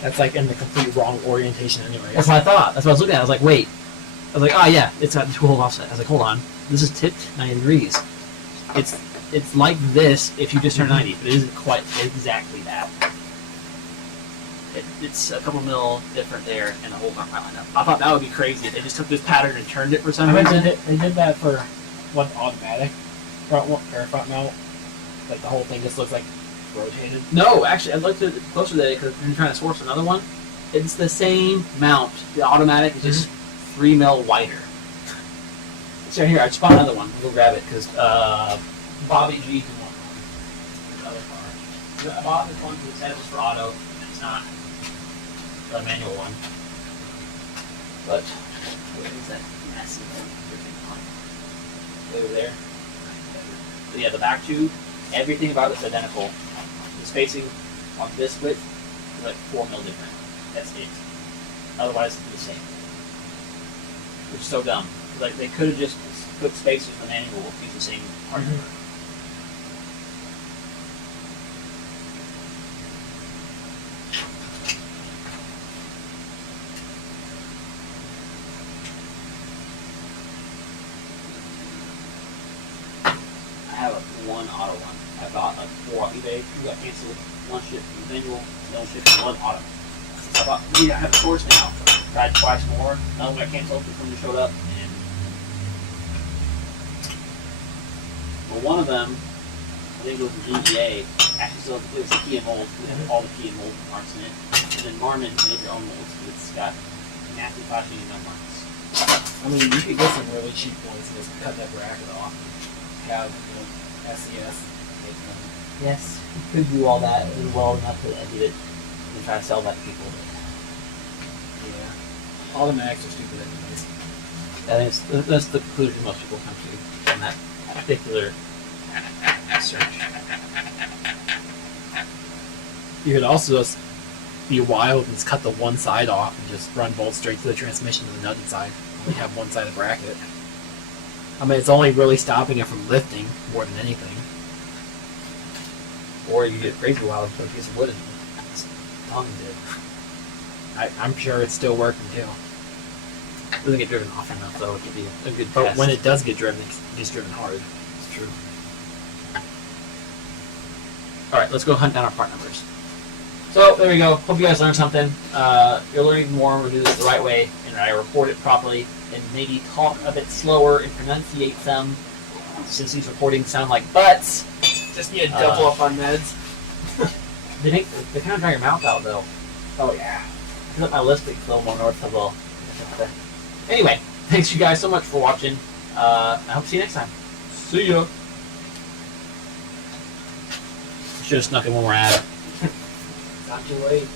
that's like in the complete wrong orientation anyway. That's what I thought. That's what I was looking at. I was like, wait. I was like, oh yeah, it's got the two-hole offset. I was like, hold on. This is tipped 90 degrees. It's like this if you just turn 90, but it isn't quite exactly that. It's a couple mil different there, and the holes aren't quite lined up. I thought that would be crazy if they just took this pattern and turned it for some I reason. mean, they did that for one automatic front mount. Like the whole thing just looks like rotated. No, actually, I'd like to closer today because I'm trying to source another one. It's the same mount. The automatic is just 3 mil wider. So here, I just bought another one. We'll go grab it because Bobby G can want one. The other car. I bought this one because it said it was for auto, and it's not the manual one. But what is that massive freaking one? Over there. But yeah, the back tube, everything about it's identical. The spacing on this width is like 4 mil different. That's it. Otherwise, it's the same. Which is so dumb. Like they could have just put spacers in the manual to use the same part number. I have one auto one. I bought like 4 off eBay. 2 got canceled. 1 shipped from the manual. No shipped from 1 auto. So I thought, yeah, I have a source now. Tried twice more. None of them got canceled before they showed up. And well, one of them, I think it was an EVA, actually still it was a key and mold. We have all the key and mold marks in it. And then Marmon made their own molds, but it's got nasty flashing and no marks. I mean, you could get some really cheap ones and just cut that bracket off and have SES make them. Yes, you could do all that and well enough to edit it and try to sell that to people. But Yeah. Automatics are stupid anyways. I think that's the conclusion most people come to on that particular search. You could also just be wild and just cut the one side off and just run bolts straight to the transmission to the nut inside. Only have one side of the bracket. I mean, it's only really stopping it from lifting more than anything. Or you get crazy wild and put a piece of wood in it. It's tongue did. I'm sure it's still working too. It doesn't get driven often enough though. It could be a good But test. when it does get driven, it gets driven hard. It's true. All right, let's go hunt down our part numbers. So there we go. Hope you guys learned something. You're learning more. We'll do this the right way, and I report it properly, and maybe talk a bit slower and pronunciate some, since these recordings sound like butts. Just need to double up on meds. They kind of dry your mouth out though. Oh yeah. I let my lip stick a little more north of the. Anyway, thanks you guys so much for watching. I hope to see you next time. See ya. Should have snuck in one more ad. Not too late.